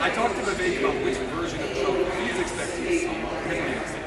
I talked to Vivek about which version of Trump he is expecting to see. Here's what he has to say.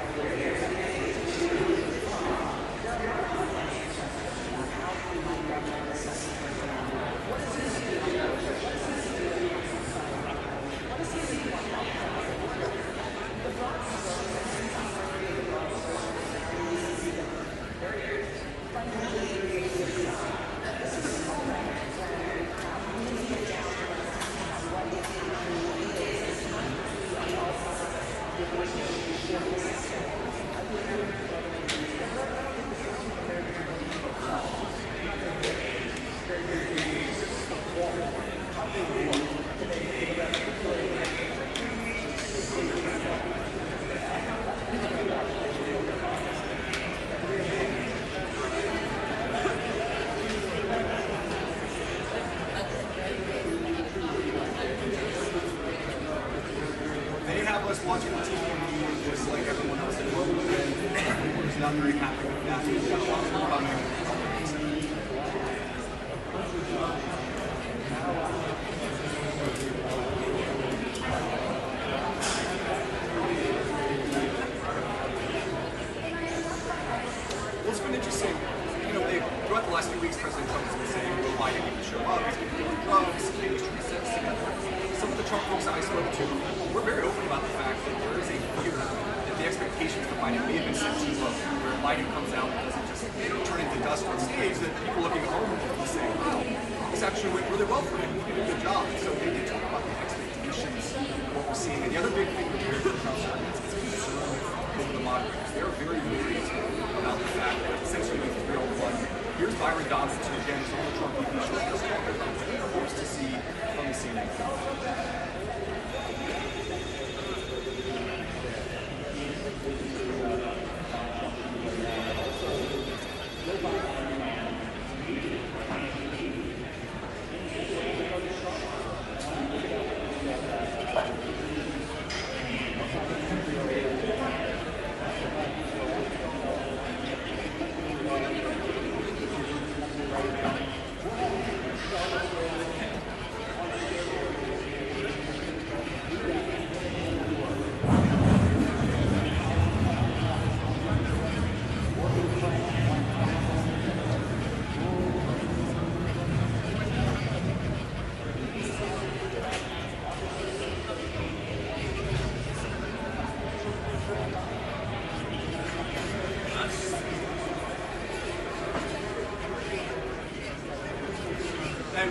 Watching the TV just like everyone else in the world, and we're just not very happy with that. We've got a lot more coming. Well, it's been interesting. You know, throughout the last few weeks, President Trump has been saying, well, Biden didn't show up, he's going to deal with drugs, maybe he's trying to set us together. Some of the Trump folks I spoke to, we're very open about the fact that there is a fear that the expectations for Biden may have been set too low, where Biden comes out and doesn't just turn into dust on stage, that people looking at home will say, wow, this actually went really well for him, he did a good job. And so they did talk about the expectations of what we're seeing. And the other big thing that we're hearing from Trump is concern over the moderators. They're very worried about the fact that essentially with 301, here's Byron Donaldson, again, some of the Trump people shows just talking about what he hopes to see from the CNN film.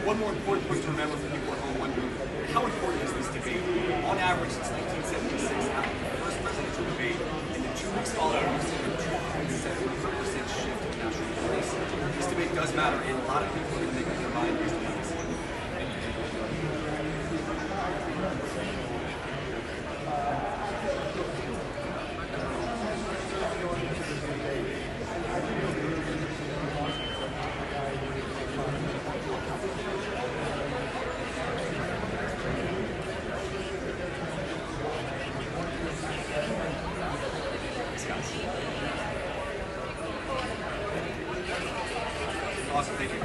one more important point to remember for people at home wondering, how important is this debate? On average, since 1976, after the first presidential debate, in the 2 weeks following, we've seen a 270% shift in national policy. This debate does matter, and a lot of people are going to make up their mind based on this. Awesome, thank you.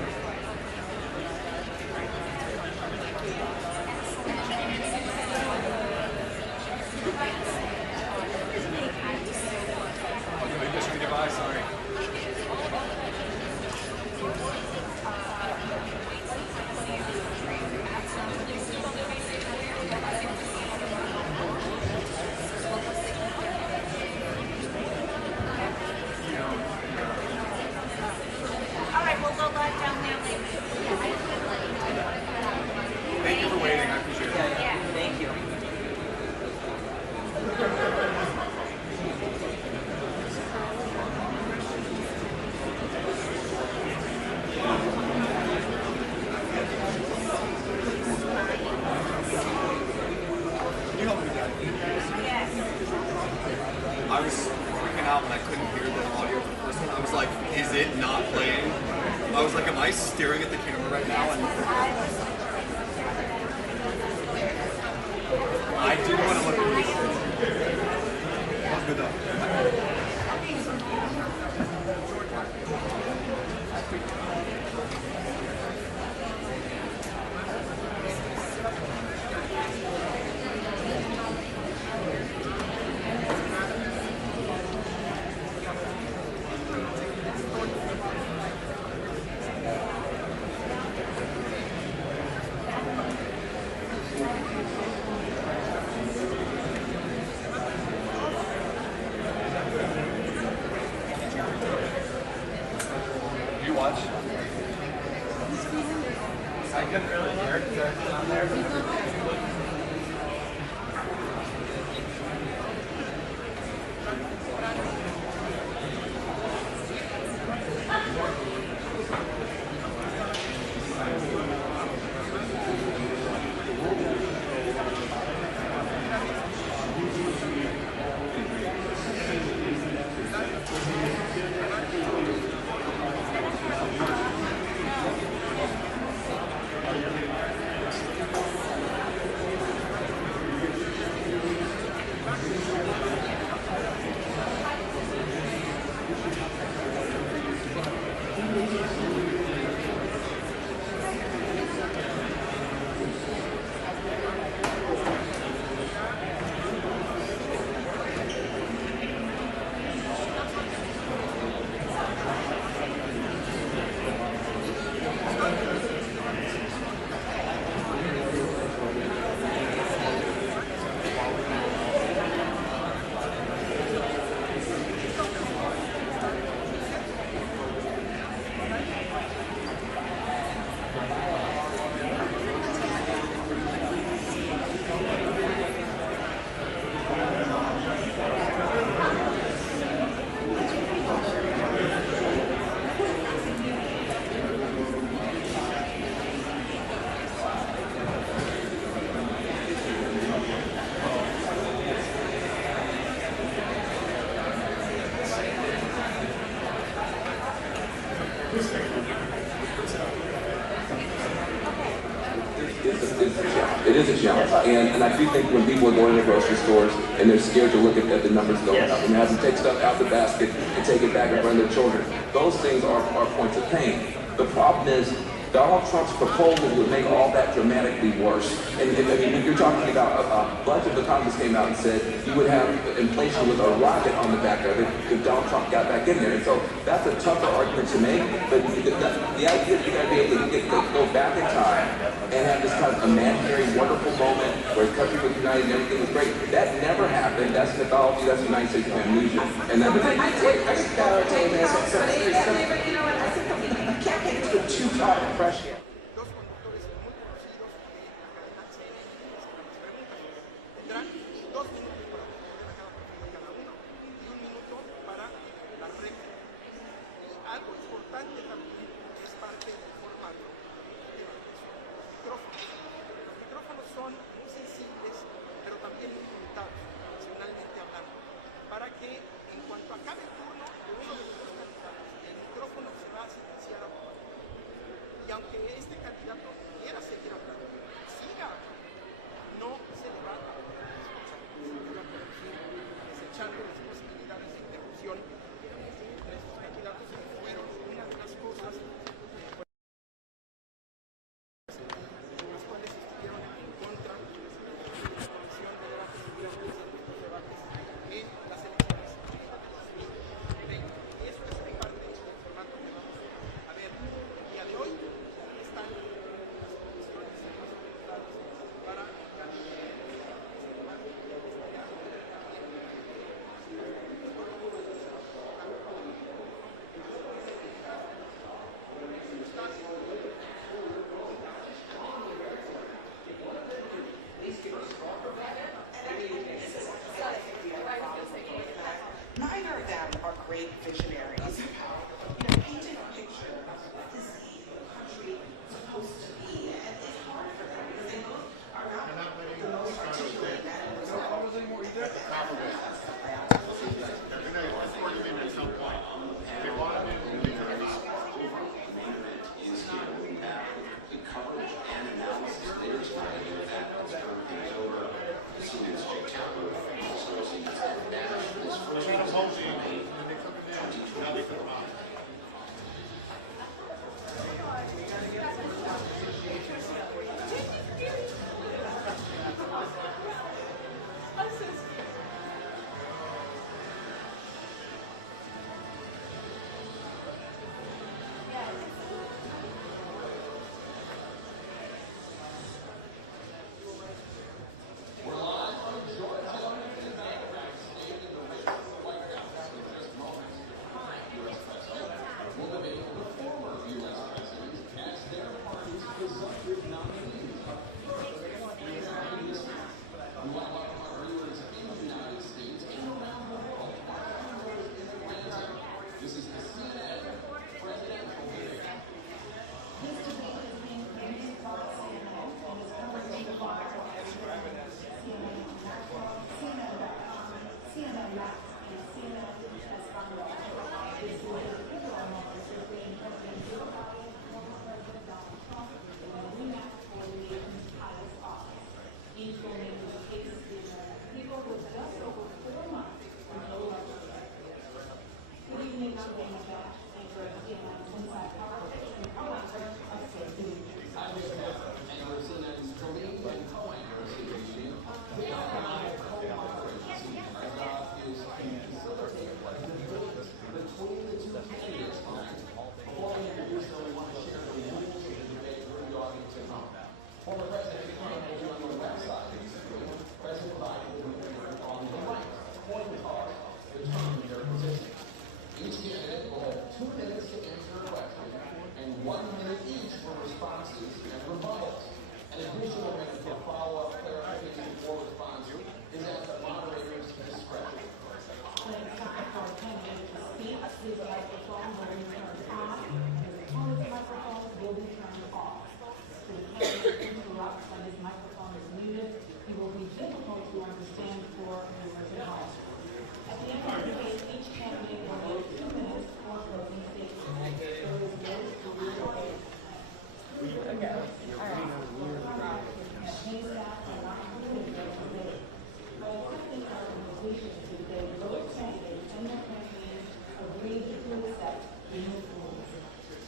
Sorry. Thank you for waiting, I appreciate it. Yeah, thank you. Can you help me with that? I was freaking out when I couldn't hear the audio for the first one. I was like, is it not playing? I was like, am I staring at the camera right now? And I did want to look at this. That's good though. You watch? I couldn't really hear it on there. It is a challenge, and I do think when people are going to grocery stores and they're scared to look at the numbers going up, and they have to take stuff out the basket and take it back in front of their children, those things are points of pain. The problem is Donald Trump's proposal would make all that dramatically worse. And I mean, you're talking about a bunch of economists came out and said you would have inflation with a rocket on the back of it if Donald Trump got back in there. And so that's a tougher argument to make. But the idea that you're going to be able to go back in time and have this kind of imaginary, wonderful moment where the country was united and everything was great, that never happened. That's mythology. That's United States amnesia. And then I think you know what? I think you can't get into a too far impression. importante también es parte del formato de los micrófonos. Los micrófonos son muy sensibles, pero también muy limitados, profesionalmente hablando, para que en cuanto acabe el turno de uno de los dos candidatos, el micrófono se va a silenciar automáticamente. Y aunque este candidato quiera seguir hablando, siga hablando, no se le va a poner responsabilidad, desechando las posibilidades de interrupción entre estos candidatos que fueron una de las cosas las cuales estuvieron en contra de la Comisión de Debates Públicos de estos debates en las elecciones de 2020. Y eso es parte del formato que vamos a ver el día de hoy. Aquí están las comisiones más conectadas para Neither of them are great visionaries. You know, painting a picture of what is the country supposed to be, and it's hard for them because they both are not the most articulate men in the world.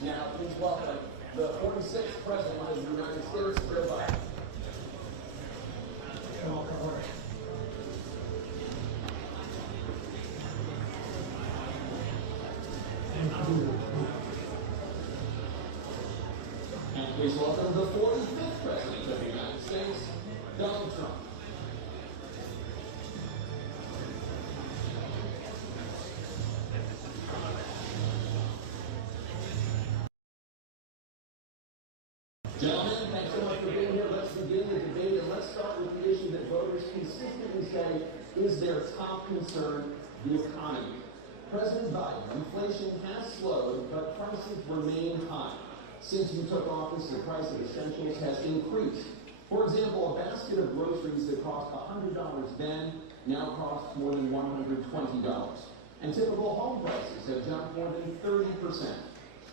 Now, please welcome the 46th President of the United States, Joe Biden. And please welcome the 45th President of the United States, Donald Trump. Gentlemen, thanks so much for being here. Let's begin the debate, and let's start with the issue that voters consistently say is their top concern, the economy. President Biden, inflation has slowed, but prices remain high. Since you took office, the price of essentials has increased. For example, a basket of groceries that cost $100 then now costs more than $120. And typical home prices have jumped more than 30%.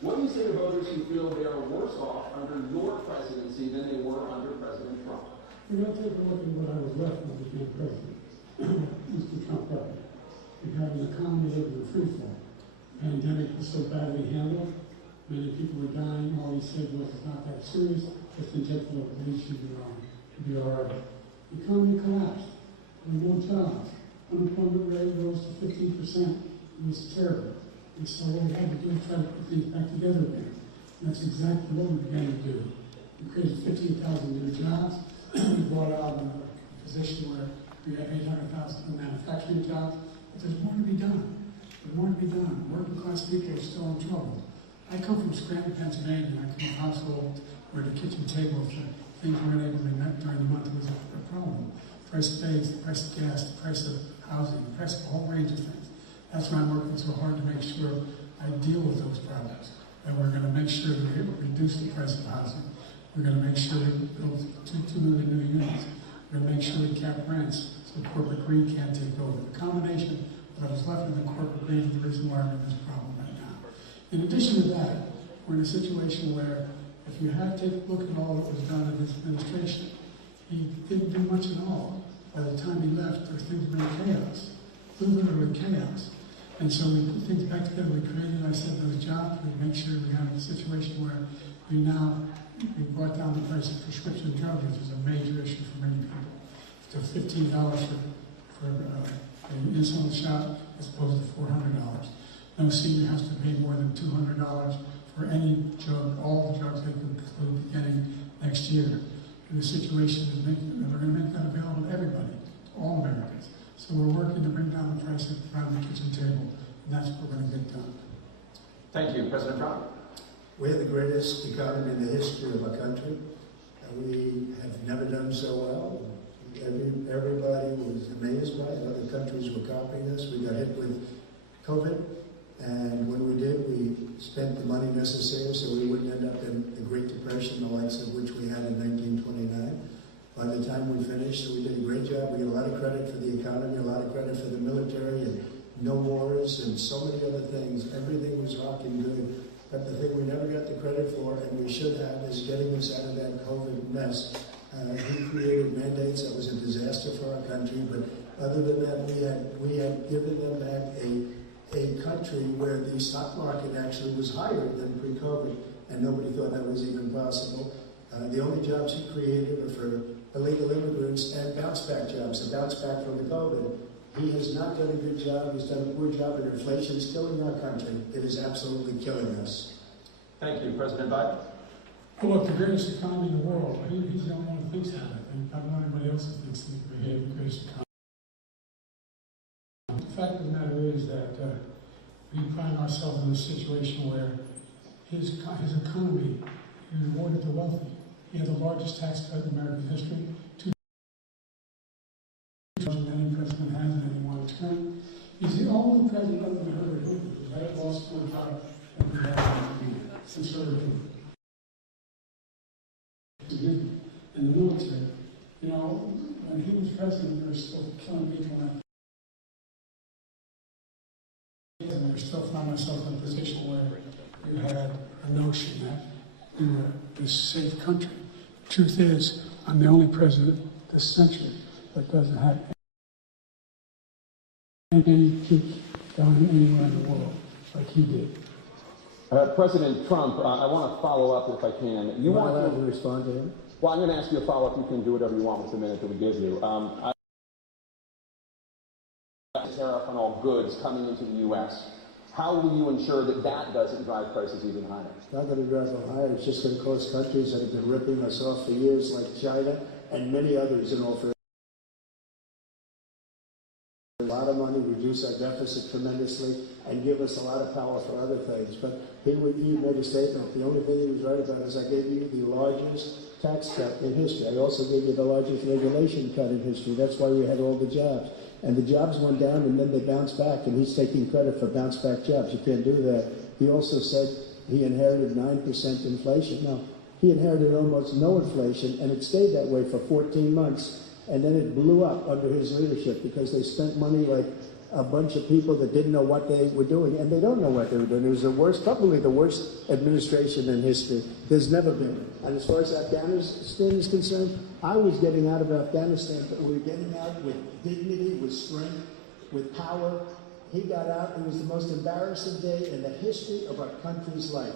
What do you say to voters who feel they are worse off under your presidency than they were under President Trump? We're going to take a look at what I was left with as being president. Mr. Trump died. We had an economy that was in free fall. The pandemic was so badly handled. Many people were dying. All he said was, it's not that serious. Just inject a little bleach and you'll be all right. The economy collapsed. There were no jobs. Unemployment rate rose to 15%. It was terrible. And so what we had to do was try to put things back together again. And that's exactly what we began to do. We created 15,000 new jobs. We brought out a position where we have 800,000 manufacturing jobs. But there's more to be done. There's more to be done. Working class people are still in trouble. I come from Scranton, Pennsylvania. I come from a household where the kitchen table for things weren't able to be met during the month was a problem. The price of eggs, the price of gas, the price of housing, the price of a whole range of things. That's why I'm working so hard to make sure I deal with those problems. And we're going to make sure that we reduce the price of housing. We're going to make sure that we build 2 million new units. We're going to make sure we cap rents so corporate greed can't take over. The combination of what is left in the corporate greed is the reason why we're in this problem right now. In addition to that, we're in a situation where if you have to take a look at all that was done in his administration, he didn't do much at all. By the time he left, things were in chaos, literally chaos. And so we put things back together. We created, I said, those jobs. We make sure we have a situation where we brought down the price of prescription drugs, which is a major issue for many people. To $15 for an insulin shot as opposed to $400. No senior has to pay more than $200 for any drug, all the drugs they can include beginning next year. And the situation is we're going to make that available to everybody, to all Americans. So we're working to bring down the price around the kitchen table, and that's what we're going to get done. Thank you. President Trump. We have the greatest economy in the history of our country. We have never done so well. Everybody was amazed by it. Other countries were copying us. We got hit with COVID, and when we did, we spent the money necessary so we wouldn't end up in the Great Depression, the likes of which we had in 1929. By the time we finished, so we did a great job. We get a lot of credit for the economy, a lot of credit for the military, and no wars, and so many other things. Everything was rocking good. But the thing we never got the credit for, and we should have, is getting us out of that COVID mess. He created mandates that was a disaster for our country, but other than that, we had given them back a country where the stock market actually was higher than pre-COVID, and nobody thought that was even possible. The only jobs he created were for illegal immigrants and bounce-back jobs, a bounce-back from the COVID. He has not done a good job. He's done a poor job, and inflation is killing our country. It is absolutely killing us. Thank you. President Biden. Well, look, the greatest economy in the world, he's the only one who thinks that, I think. I don't know anybody else who thinks that we have the greatest economy. The fact of the matter is that we find ourselves in a situation where his economy, he rewarded the wealthy. He had the largest tax cut in American history, than any president has in any one term. He's the only president other than Herbert Hoover who's had a law school job that we have since Herbert Hoover. In the military, you know, when he was president, they were still killing people and we still find ourselves in a position where we had a notion that we were this safe country. The truth is, I'm the only president this century that doesn't have any troops down anywhere in the world like he did. President Trump, I want to follow up if I can. You want to respond to him? Well, I'm going to ask you a follow-up. You can do whatever you want with the minute that we give you. Tariff on all goods coming into the U.S. How will you ensure that that doesn't drive prices even higher? It's not going to drive them higher. It's just going to cost countries that have been ripping us off for years, like China and many others, in all for a lot of money, reduce our deficit tremendously, and give us a lot of power for other things. But he made a statement. The only thing he was right about is I gave you the largest tax cut in history. I also gave you the largest regulation cut in history. That's why we had all the jobs. And the jobs went down and then they bounced back, and he's taking credit for bounce back jobs. You can't do that. He also said he inherited 9% inflation. No, he inherited almost no inflation, and it stayed that way for 14 months. And then it blew up under his leadership because they spent money like a bunch of people that didn't know what they were doing, and they don't know what they were doing. It was the worst, probably the worst administration in history. There's never been. And as far as Afghanistan is concerned, I was getting out of Afghanistan, but we were getting out with dignity, with strength, with power. He got out. It was the most embarrassing day in the history of our country's life.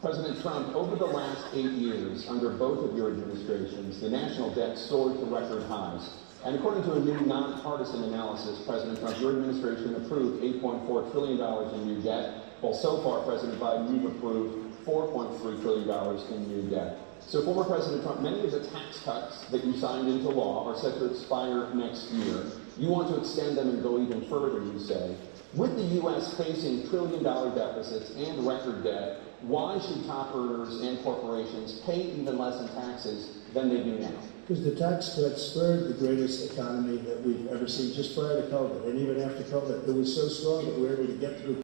President Trump, over the last 8 years, under both of your administrations, the national debt soared to record highs. And according to a new nonpartisan analysis, President Trump, your administration approved $8.4 trillion in new debt. Well, so far, President Biden, you've approved $4.3 trillion in new debt. So former President Trump, many of the tax cuts that you signed into law are set to expire next year. You want to extend them and go even further, you say. With the U.S. facing trillion-dollar deficits and record debt, why should top earners and corporations pay even less in taxes than they do now? Because the tax cuts spurred the greatest economy that we've ever seen just prior to COVID. And even after COVID, it was so strong that we were able to get through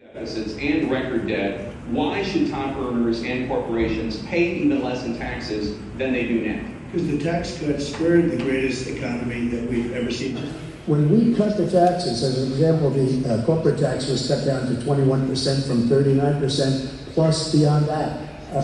deficits and record debt. Why should top earners and corporations pay even less in taxes than they do now? Because the tax cuts spurred the greatest economy that we've ever seen. When we cut the taxes, as an example, the corporate tax was cut down to 21% from 39%, plus beyond that.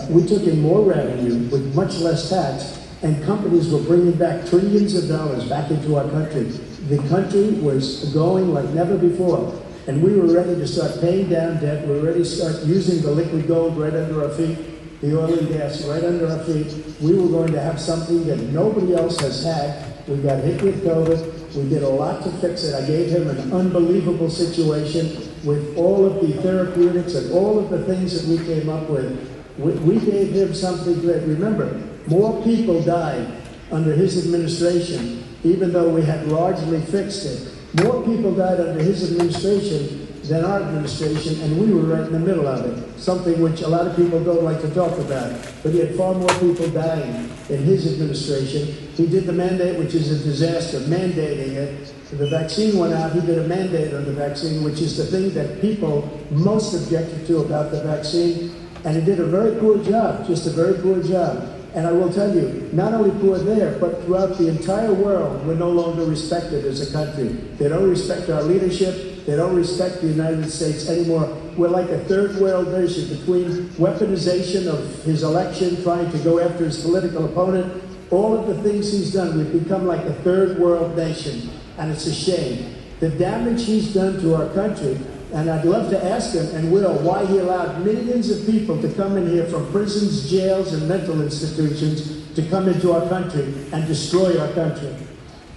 We took in more revenue with much less tax, and companies were bringing back trillions of dollars back into our country. The country was going like never before, and we were ready to start paying down debt. We were ready to start using the liquid gold right under our feet, the oil and gas right under our feet. We were going to have something that nobody else has had. We got hit with COVID. We did a lot to fix it. I gave him an unbelievable situation with all of the therapeutics and all of the things that we came up with. We gave him something great. Remember, more people died under his administration, even though we had largely fixed it. More people died under his administration than our administration, and we were right in the middle of it, something which a lot of people don't like to talk about. But he had far more people dying in his administration. He did the mandate, which is a disaster, mandating it. The vaccine went out, he did a mandate on the vaccine, which is the thing that people most objected to about the vaccine. And he did a very poor job, just a very poor job. And I will tell you, not only poor there, but throughout the entire world, we're no longer respected as a country. They don't respect our leadership. They don't respect the United States anymore. We're like a third world nation between weaponization of his election, trying to go after his political opponent. All of the things he's done, we've become like a third world nation. And it's a shame. The damage he's done to our country. And I'd love to ask him, and will, why he allowed millions of people to come in here from prisons, jails, and mental institutions to come into our country and destroy our country.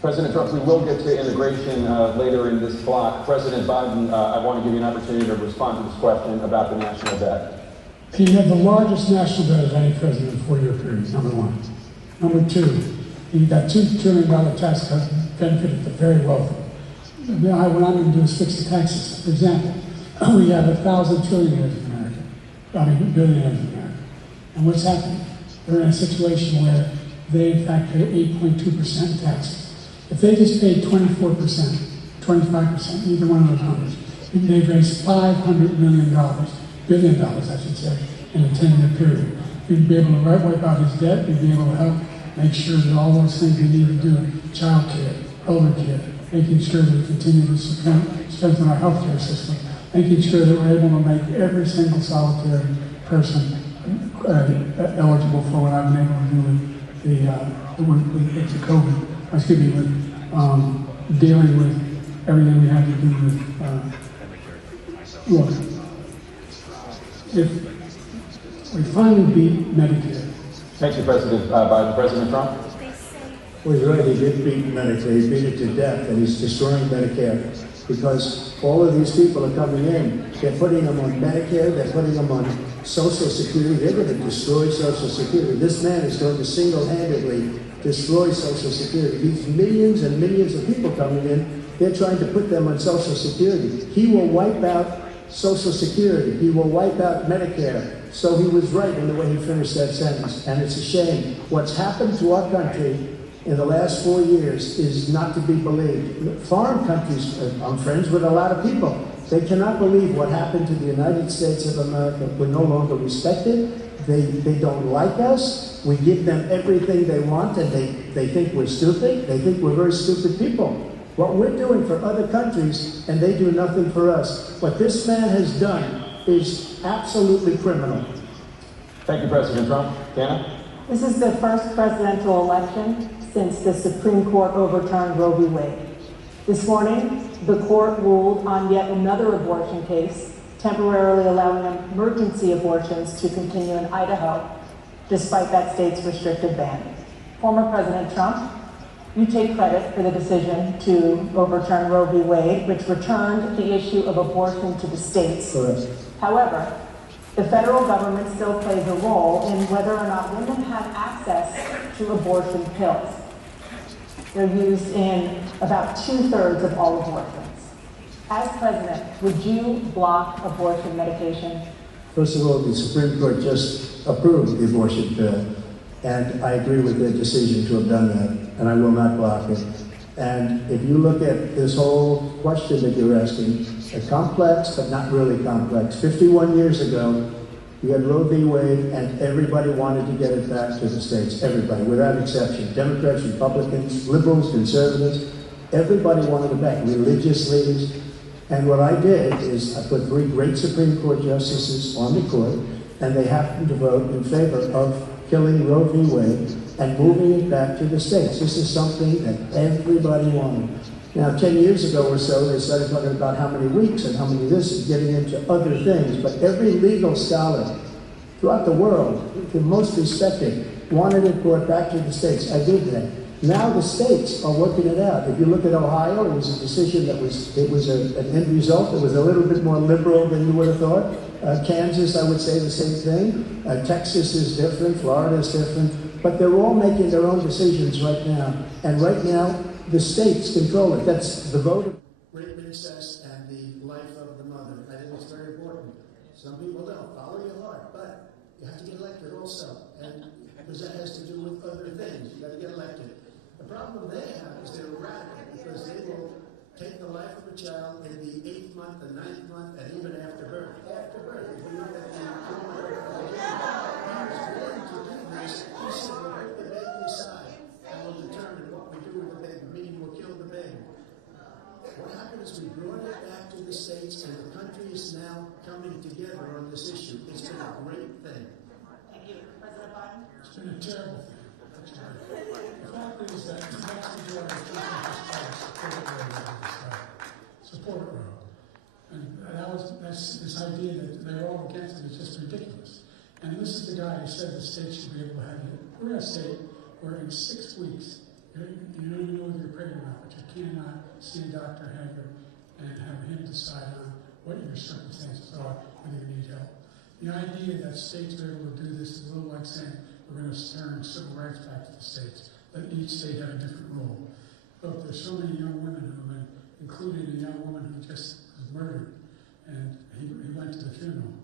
President Trump, we will get to immigration later in this block. President Biden, I want to give you an opportunity to respond to this question about the national debt. He had the largest national debt of any president in a 4-year period, number one. Number two, he got $2 trillion tax cut, benefited the very wealthy. What I'm going to do is fix the tax system. For example, we have 1,000 trillionaires in America, billionaires in America. And what's happening? They're in a situation where they, in fact, pay 8.2% taxes. If they just paid 24%, 25%, either one of those numbers, they'd raise $500 million, billion dollars, I should say, in a 10-year period. We'd be able to wipe out his debt. We'd be able to help make sure that all those things we need to do, child care, elder care, making sure that we continue to strengthen our healthcare system, making sure that we're able to make every single solitary person eligible for what I've been able to do with the COVID, with dealing with everything we have to do with, look, if we finally beat Medicare. Thank you, President Biden. President Trump? Well, he's right, he did beat Medicare, he beat it to death, and he's destroying Medicare because all of these people are coming in, they're putting them on Medicare, they're putting them on Social Security, they're going to destroy Social Security. This man is going to single-handedly destroy Social Security. These millions and millions of people coming in, they're trying to put them on Social Security. He will wipe out Social Security, he will wipe out Medicare. So he was right in the way he finished that sentence, and it's a shame. What's happened to our country in the last 4 years is not to be believed. Foreign countries, I'm friends with a lot of people, they cannot believe what happened to the United States of America. We're no longer respected. They don't like us. We give them everything they want, and they think we're stupid. They think we're very stupid people. What we're doing for other countries, and they do nothing for us. What this man has done is absolutely criminal. Thank you, President Trump. Dana? This is the first presidential election since the Supreme Court overturned Roe v. Wade. This morning, the court ruled on yet another abortion case, temporarily allowing emergency abortions to continue in Idaho, despite that state's restrictive ban. Former President Trump, you take credit for the decision to overturn Roe v. Wade, which returned the issue of abortion to the states. Correct. However, the federal government still plays a role in whether or not women have access to abortion pills. They're used in about 2/3 of all abortions. As president, would you block abortion medication? First of all, the Supreme Court just approved the abortion bill, and I agree with their decision to have done that, and I will not block it. And if you look at this whole question that you're asking, complex but not really complex. 51 years ago, we had Roe v. Wade, and everybody wanted to get it back to the states. Everybody, without exception. Democrats, Republicans, liberals, conservatives, everybody wanted it back. Religious leaders. And what I did is I put 3 great Supreme Court justices on the court, and they happened to vote in favor of killing Roe v. Wade and moving it back to the states. This is something that everybody wanted. Now, 10 years ago or so, they started talking about how many weeks and how many this, and getting into other things. But every legal scholar throughout the world, the most respected, wanted it brought back to the states. I did that. Now the states are working it out. If you look at Ohio, it was a decision that was an end result that was a little bit more liberal than you would have thought. Kansas, I would say the same thing. Texas is different. Florida is different. But they're all making their own decisions right now. And right now, the states control it. That's the vote of rape, incest, and the life of the mother. I think it's very important. Some people don't. Follow your heart. But you have to get elected also. And because that has to do with other things. You got to get elected. The problem they have is they're radical because they will take the life of a child in the 8th month, the 9th month, and even after birth. After birth, if we look at the woman, he was willing to do this. He said, we'll put the baby aside and we'll determine what we do with the baby, meaning we'll kill the baby. What happened is we brought it back to the states, and the country is now coming together on this issue. It's been a great thing. Thank you. President Biden? It's been a terrible thing. The fact is that the vast majority of people support Roe. And that's this idea that they're all against it is just ridiculous. And this is the guy who said the state should be able to have it. We're in a state where in 6 weeks, you don't even know whether you're pregnant or not, but you cannot see a doctor and have him decide on what your circumstances are, whether you need help. The idea that states are able to do this is a little like saying we're going to turn civil rights back to the states. Let each state have a different rule. Look, there's so many young women who have been, including a young woman who just was murdered, and he went to the funeral.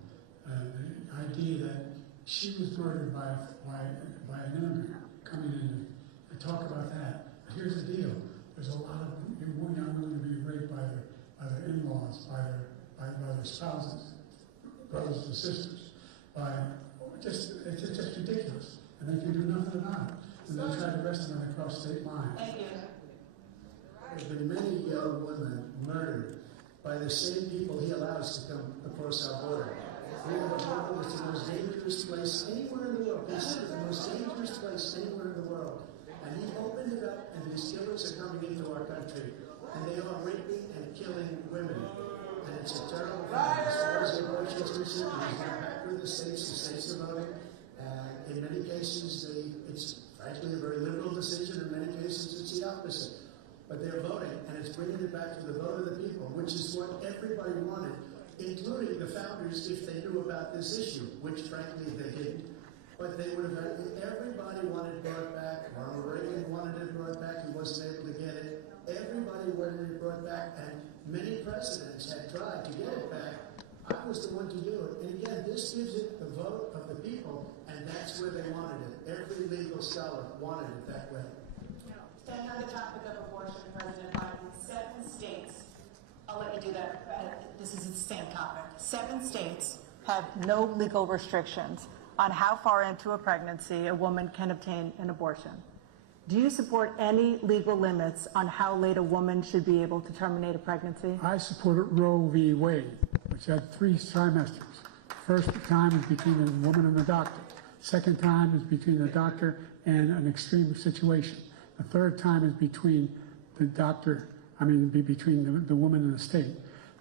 The idea that she was murdered by an immigrant coming in to talk about that. But here's the deal: there's a lot of young women being raped by their in-laws, by their spouses, brothers and sisters. It's just ridiculous, and they can do nothing about it. And they try to arrest them when they cross state lines. Thank you. There's been many young women murdered by the same people he allows to come across our border. We have a border that's the most dangerous place anywhere in the world. Consider the most dangerous place anywhere in the world. And he opened it up, and these killers are coming into our country. And they are raping and killing women. And it's a terrible thing. As far as abortion is concerned, he's not back with the states are voting. In many cases, it's frankly a very liberal decision. In many cases, it's the opposite. But they're voting, and it's bringing it back to the vote of the people, which is what everybody wanted, including the founders, if they knew about this issue, which frankly they didn't. But they would have, everybody wanted it brought back. Ronald Reagan wanted it brought back. He wasn't able to get it. Everybody wanted it brought back, and many presidents had tried to get it back. I was the one to do it. And again, this gives it the vote of the people, and that's where they wanted it. Every legal scholar wanted it that way. Staying on the topic of abortion, President Biden, 7 states, I'll let you do that, this is the same topic. 7 states have no legal restrictions on how far into a pregnancy a woman can obtain an abortion. Do you support any legal limits on how late a woman should be able to terminate a pregnancy? I supported Roe v. Wade, which had 3 trimesters. First time is between the woman and the doctor. Second time is between the doctor and an extreme situation. The third time is between the doctor, between the woman and the state.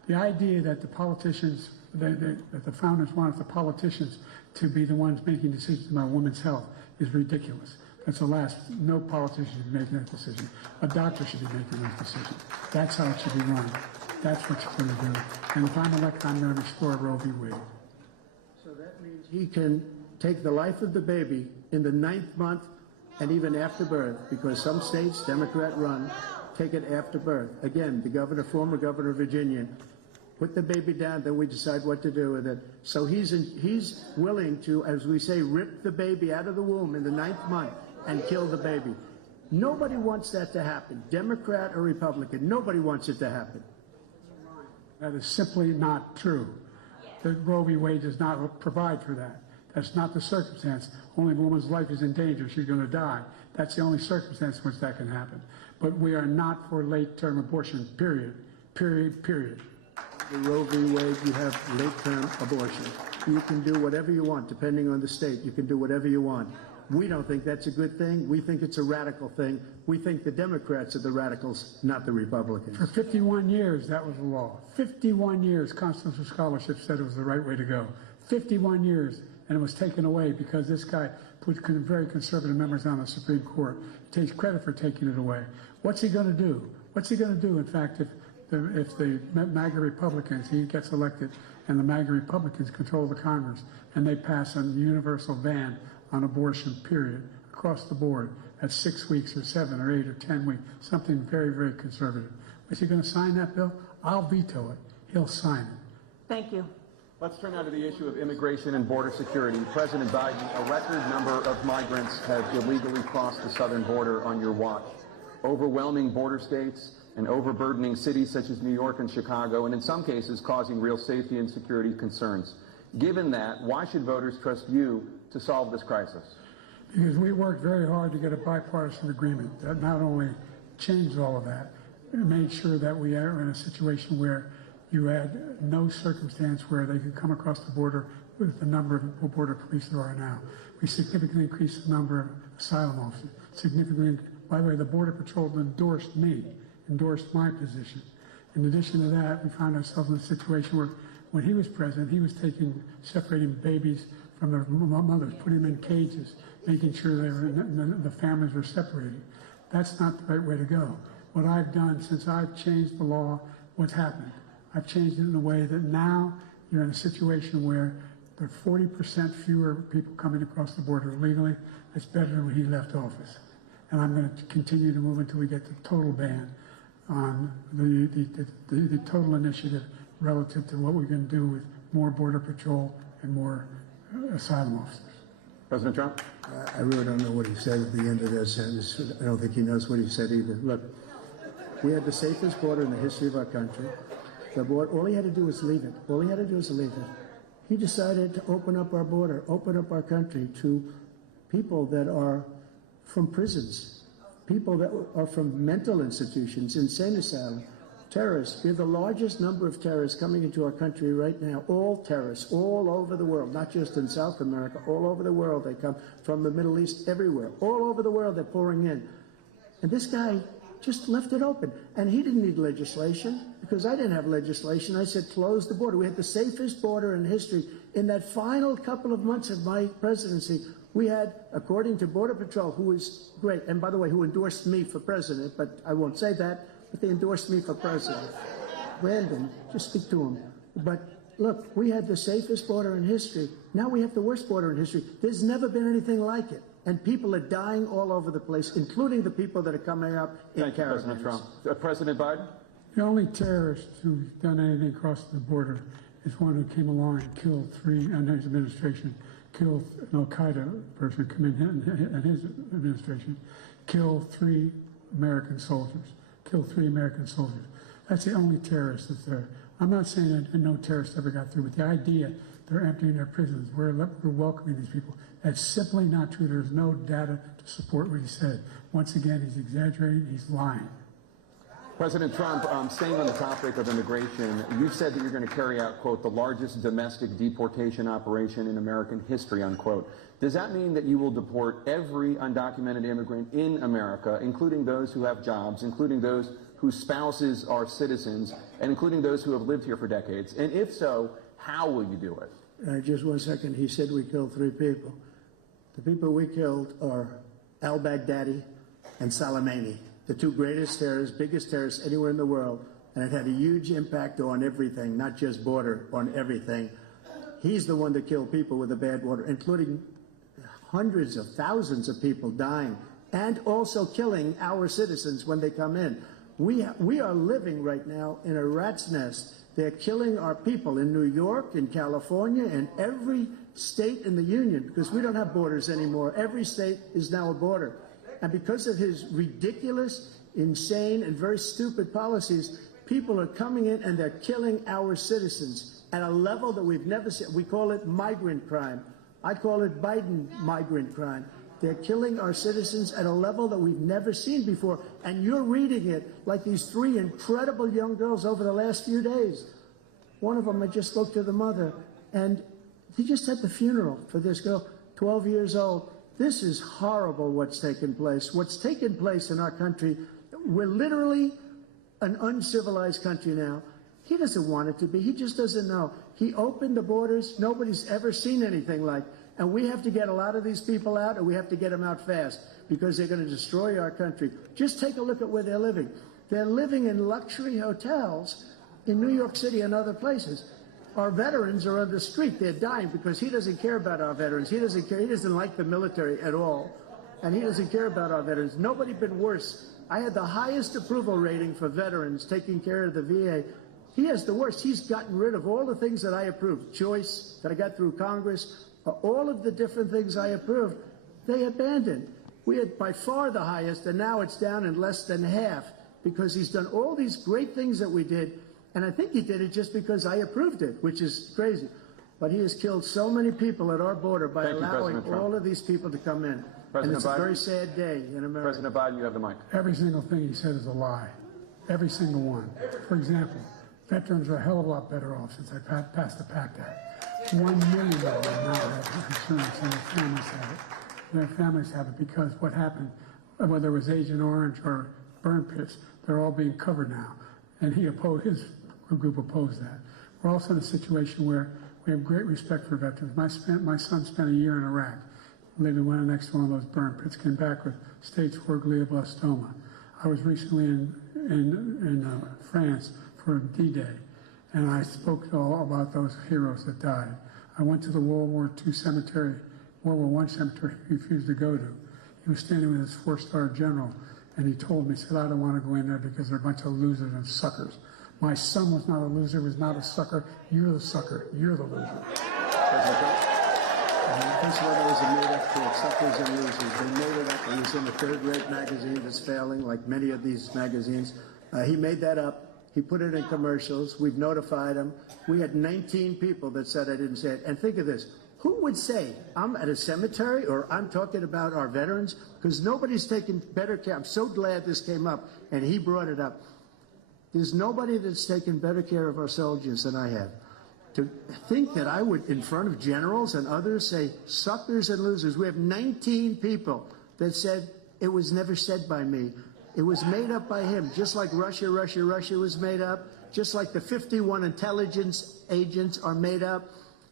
The idea that the politicians, that the founders wanted the politicians to be the ones making decisions about women's health is ridiculous. That's the last. No politician should be making that decision. A doctor should be making those decisions. That's how it should be run. That's what you're going to do. And if I'm elected, I'm going to restore Roe v. Wade. So that means he can take the life of the baby in the 9th month and even after birth, because some states, Democrat run, take it after birth. Again, the former governor of Virginia, put the baby down, then we decide what to do with it. So he's willing to, as we say, rip the baby out of the womb in the 9th month and kill the baby. Nobody wants that to happen, Democrat or Republican. Nobody wants it to happen. That is simply not true. The Roe v. Wade does not provide for that. That's not the circumstance. Only a woman's life is in danger. She's going to die. That's the only circumstance in which that can happen. But we are not for late-term abortion, period. Period, period. The Roe v. Wade, you have late-term abortion. You can do whatever you want, depending on the state. You can do whatever you want. We don't think that's a good thing. We think it's a radical thing. We think the Democrats are the radicals, not the Republicans. For 51 years, that was the law. 51 years, constitutional scholarship said it was the right way to go. 51 years, and it was taken away because this guy put very conservative members on the Supreme Court. He takes credit for taking it away. What's he going to do? What's he going to do, in fact, if the MAGA Republicans, he gets elected, and the MAGA Republicans control the Congress, and they pass a universal ban on abortion, period, across the board at 6 weeks or 7 or 8 or 10 weeks, something very, very conservative. Is he going to sign that bill? I'll veto it. He'll sign it. Thank you. Let's turn now to the issue of immigration and border security. President Biden, a record number of migrants have illegally crossed the southern border on your watch. Overwhelming border states and overburdening cities such as New York and Chicago, and in some cases causing real safety and security concerns. Given that, why should voters trust you to solve this crisis? Because we worked very hard to get a bipartisan agreement that not only changed all of that, it made sure that we are in a situation where you had no circumstance where they could come across the border with the number of border police there are now. We significantly increased the number of asylum officers. Significantly, by the way, the Border Patrol endorsed me, endorsed my position. In addition to that, we found ourselves in a situation where when he was president, he was separating babies from their mothers, putting them in cages, making sure the families were separated. That's not the right way to go. What I've done since I've changed the law, what's happened? I've changed it in a way that now you're in a situation where there are 40% fewer people coming across the border illegally. That's better than when he left office. And I'm going to continue to move until we get the total ban on the total initiative relative to what we're going to do with more Border Patrol and more asylum officers. President Trump? I really don't know what he said at the end of that sentence. I don't think he knows what he said either. Look, we had the safest border in the history of our country. The border, all he had to do was leave it. All he had to do was leave it. He decided to open up our border, open up our country to people that are from prisons, people that are from mental institutions, insane asylum, terrorists. We have the largest number of terrorists coming into our country right now, all terrorists, all over the world, not just in South America, all over the world. They come from the Middle East, everywhere. All over the world they're pouring in. And this guy just left it open. And he didn't need legislation, because I didn't have legislation. I said, close the border. We had the safest border in history. In that final couple of months of my presidency, we had, according to Border Patrol, who is great, and by the way, who endorsed me for president, but I won't say that, but they endorsed me for president. Brandon, just speak to him. But look, we had the safest border in history. Now we have the worst border in history. There's never been anything like it. And people are dying all over the place, including the people that are coming up in caravans. President Trump. President Biden? The only terrorist who's done anything across the border is one who came along and killed 3, under his administration, killed an Al-Qaeda person come in his administration, killed 3 American soldiers, killed 3 American soldiers. That's the only terrorist that's there. I'm not saying that no terrorist ever got through, but the idea they're emptying their prisons, we're welcoming these people, that's simply not true. There's no data to support what he said. Once again, he's exaggerating, he's lying. President Trump, staying on the topic of immigration, you've said that you're going to carry out, quote, the largest domestic deportation operation in American history, unquote. Does that mean that you will deport every undocumented immigrant in America, including those who have jobs, including those whose spouses are citizens, and including those who have lived here for decades? And if so, how will you do it? Just 1 second. He said we killed 3 people. The people we killed are al-Baghdadi and Soleimani, the 2 greatest terrorists, biggest terrorists anywhere in the world, and it had a huge impact on everything, not just border, on everything. He's the one that killed people with the bad water, including hundreds of thousands of people dying, and also killing our citizens when they come in. We are living right now in a rat's nest. They're killing our people in New York, in California, in every state in the union, because we don't have borders anymore. Every state is now a border. And because of his ridiculous, insane, and very stupid policies, people are coming in and they're killing our citizens at a level that we've never seen. We call it migrant crime. I call it Biden migrant crime. They're killing our citizens at a level that we've never seen before. And you're reading it like these 3 incredible young girls over the last few days. One of them, I just spoke to the mother, and he just had the funeral for this girl, 12 years old. This is horrible what's taken place. What's taken place in our country, we're literally an uncivilized country now. He doesn't want it to be. He just doesn't know. He opened the borders. Nobody's ever seen anything like. And we have to get a lot of these people out, and we have to get them out fast, because they're going to destroy our country. Just take a look at where they're living. They're living in luxury hotels in New York City and other places. Our veterans are on the street. They're dying because he doesn't care about our veterans. He doesn't care. He doesn't like the military at all. And he doesn't care about our veterans. Nobody been worse. I had the highest approval rating for veterans taking care of the VA. He has the worst. He's gotten rid of all the things that I approved. Choice that I got through Congress. All of the different things I approved, they abandoned. We had by far the highest, and now it's down in less than half, because he's done all these great things that we did, and I think he did it just because I approved it, which is crazy. But he has killed so many people at our border by allowing all of these people to come in. And it's a very sad day in America. President Biden, you have the mic. Every single thing he said is a lie. Every single one. For example, veterans are a hell of a lot better off since I passed the PACT Act. 1 million of them now have insurance, and their families have it. Their families have it because what happened, whether it was Agent Orange or burn pits, they're all being covered now. And he opposed, his group opposed that. We're also in a situation where we have great respect for veterans. My son spent a year in Iraq, living right next to one of those burn pits, came back with stage 4 glioblastoma. I was recently in France for D-Day, and I spoke all about those heroes that died. I went to the World War II cemetery, World War I cemetery he refused to go to. He was standing with his 4-star general, and he told me, he said, I don't want to go in there because they're a bunch of losers and suckers. My son was not a loser, was not a sucker. You're the sucker. You're the loser. First of all, that was a made-up thing, suckers and losers. They made it up, and it's in a third-rate magazine that's failing, like many of these magazines. He made that up. He put it in commercials. We've notified him. We had 19 people that said I didn't say it. And think of this. Who would say I'm at a cemetery or I'm talking about our veterans? Because nobody's taken better care. I'm so glad this came up, and he brought it up. There's nobody that's taken better care of our soldiers than I have. To think that I would, in front of generals and others, say suckers and losers. We have 19 people that said it was never said by me. It was made up by him, just like Russia was made up, just like the 51 intelligence agents are made up,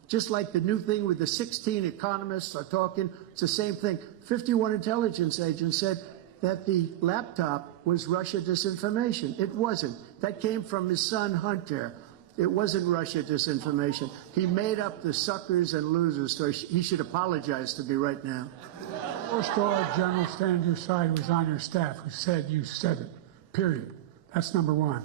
just like the new thing with the 16 economists are talking. It's the same thing. 51 intelligence agents said that the laptop was Russia disinformation. It wasn't. That came from his son, Hunter. It wasn't Russia disinformation. He made up the suckers and losers, so he should apologize to me right now. 4-star general standing to your side was on your staff who said you said it, period. That's number one.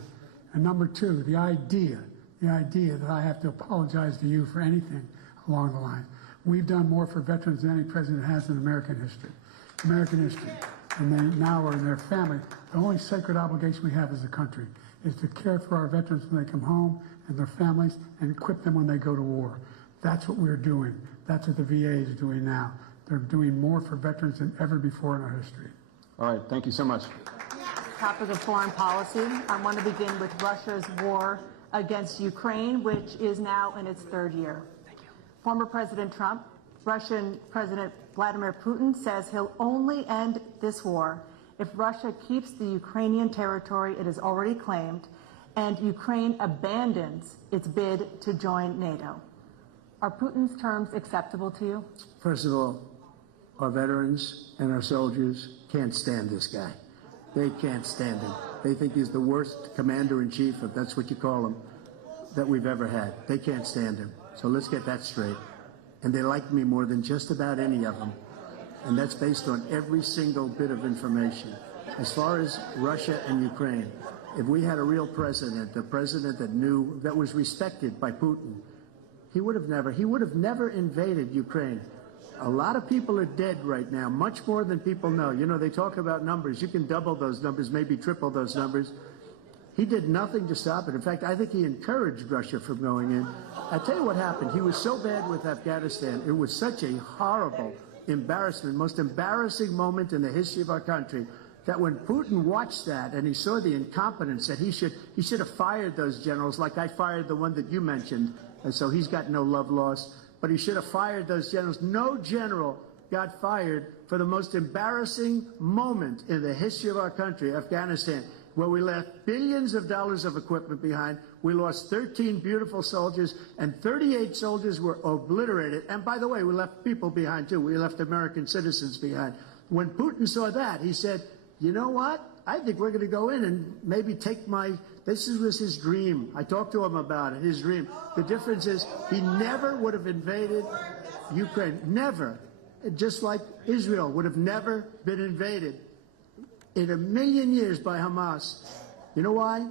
And number two, the idea that I have to apologize to you for anything along the line. We've done more for veterans than any president has in American history. American history. and they now are in their family. The only sacred obligation we have as a country is to care for our veterans when they come home and their families and equip them when they go to war. That's what we're doing. That's what the VA is doing now. They're doing more for veterans than ever before in our history. All right, thank you so much. Topic of foreign policy. I want to begin with Russia's war against Ukraine, which is now in its third year. Thank you. Former President Trump, Russian President Vladimir Putin says he'll only end this war if Russia keeps the Ukrainian territory it has already claimed and Ukraine abandons its bid to join NATO. Are Putin's terms acceptable to you? First of all, our veterans and our soldiers can't stand this guy. They can't stand him. They think he's the worst commander-in-chief, if that's what you call him, that we've ever had. They can't stand him. So let's get that straight. And they like me more than just about any of them. And that's based on every single bit of information. As far as Russia and Ukraine, if we had a real president, a president that knew, that was respected by Putin, he would have never invaded Ukraine. A lot of people are dead right now, much more than people know. You know, they talk about numbers. You can double those numbers, maybe triple those numbers. He did nothing to stop it. In fact, I think he encouraged Russia from going in. I'll tell you what happened. He was so bad with Afghanistan. It was such a horrible embarrassment, most embarrassing moment in the history of our country, that when Putin watched that and he saw the incompetence, that he should have fired those generals, like I fired the one that you mentioned, and so he's got no love lost, but he should have fired those generals. No general got fired for the most embarrassing moment in the history of our country, Afghanistan, where we left billions of dollars of equipment behind. We lost 13 beautiful soldiers, and 38 soldiers were obliterated. And by the way, we left people behind, too. We left American citizens behind. When Putin saw that, he said, you know what? I think we're going to go in and maybe take my... This was his dream. I talked to him about it, his dream. The difference is he never would have invaded Ukraine. Never. Just like Israel would have never been invaded in a million years by Hamas. You know why?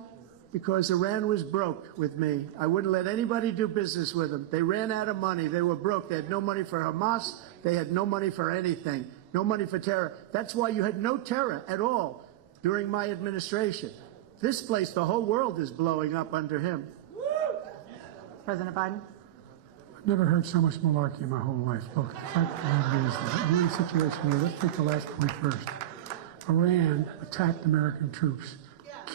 Because Iran was broke with me. I wouldn't let anybody do business with them. They ran out of money. They were broke. They had no money for Hamas. They had no money for anything. No money for terror. That's why you had no terror at all during my administration. This place, the whole world is blowing up under him. President Biden? I've never heard so much malarkey in my whole life. Look, the fact is that we're in a situation where, let's take the last point first. Iran attacked American troops,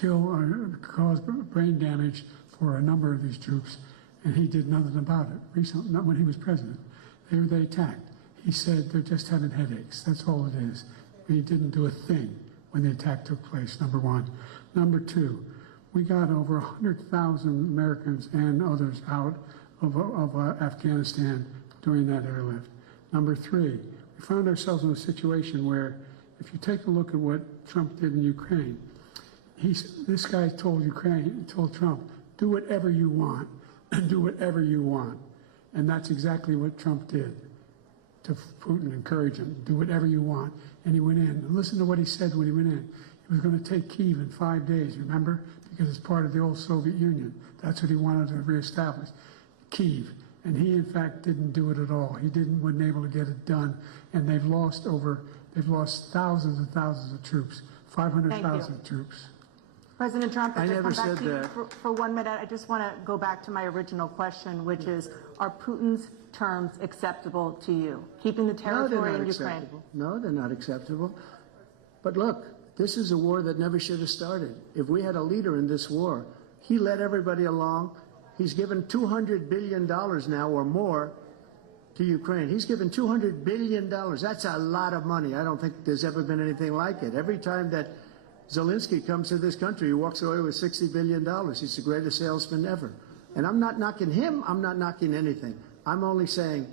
caused brain damage for a number of these troops, and he did nothing about it. Recently, not when he was president. They attacked. He said they're just having headaches. That's all it is. He didn't do a thing when the attack took place, number one. Number two, we got over 100,000 Americans and others out of Afghanistan during that airlift. Number three, we found ourselves in a situation where, if you take a look at what Trump did in Ukraine, this guy told Trump, do whatever you want, do whatever you want. And that's exactly what Trump did to Putin, encourage him, do whatever you want. And he went in. And listen to what he said when he went in. He was going to take Kyiv in 5 days, remember? Because it's part of the old Soviet Union. That's what he wanted to reestablish, Kyiv. And he, in fact, didn't do it at all. He wasn't able to get it done. And they've lost thousands and thousands of troops, 500,000 troops. President Trump, I never said that. For 1 minute, I just want to go back to my original question, which is, are Putin's terms acceptable to you? Keeping the territory in Ukraine? No, they're not acceptable. But look, this is a war that never should have started. If we had a leader in this war, he led everybody along. He's given $200 billion now or more to Ukraine. He's given $200 billion. That's a lot of money. I don't think there's ever been anything like it. Every time that Zelensky comes to this country, he walks away with $60 billion. He's the greatest salesman ever. And I'm not knocking him. I'm not knocking anything. I'm only saying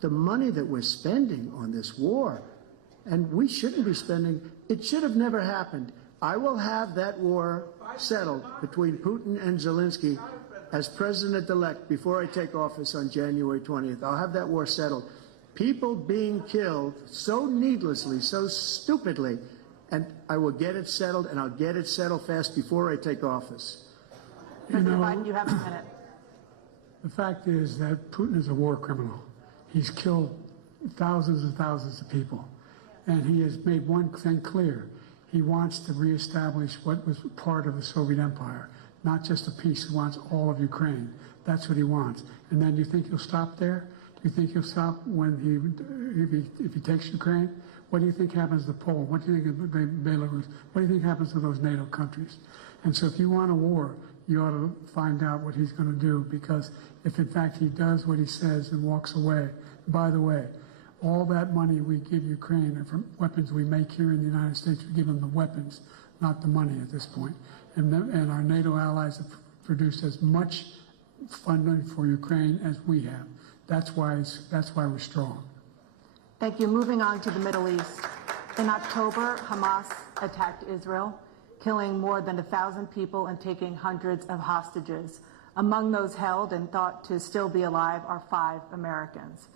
the money that we're spending on this war, and we shouldn't be spending, it should have never happened. I will have that war settled between Putin and Zelensky as president-elect before I take office on January 20th. I'll have that war settled. People being killed so needlessly, so stupidly, and I will get it settled, and I'll get it settled fast before I take office. President Biden, you have a minute. The fact is that Putin is a war criminal. He's killed thousands and thousands of people. And he has made one thing clear. He wants to reestablish what was part of the Soviet Empire, not just a piece. He wants all of Ukraine. That's what he wants. And then do you think he'll stop there? Do you think he'll stop when if he takes Ukraine? What do you think happens to Poland? What do you think of Belarus? What do you think happens to those NATO countries? And so if you want a war, you ought to find out what he's going to do, because if in fact he does what he says and walks away, by the way, all that money we give Ukraine are from weapons we make here in the United States. We give them the weapons, not the money at this point. And our NATO allies have produced as much funding for Ukraine as we have. That's why we're strong. Thank you. Moving on to the Middle East. In October, Hamas attacked Israel, killing more than 1,000 people and taking hundreds of hostages. Among those held and thought to still be alive are 5 Americans.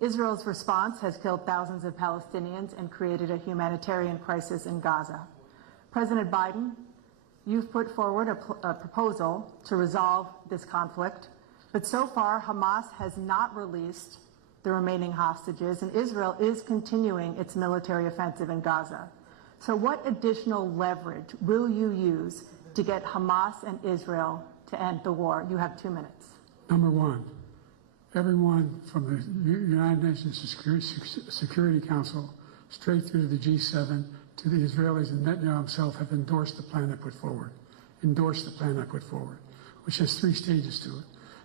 Israel's response has killed thousands of Palestinians and created a humanitarian crisis in Gaza. President Biden, you've put forward a proposal to resolve this conflict, but so far Hamas has not released the remaining hostages, and Israel is continuing its military offensive in Gaza. So what additional leverage will you use to get Hamas and Israel to end the war? You have 2 minutes. Number one, everyone from the United Nations Security Council straight through to the G7 to the Israelis and Netanyahu himself have endorsed the plan I put forward. Which has 3 stages to it.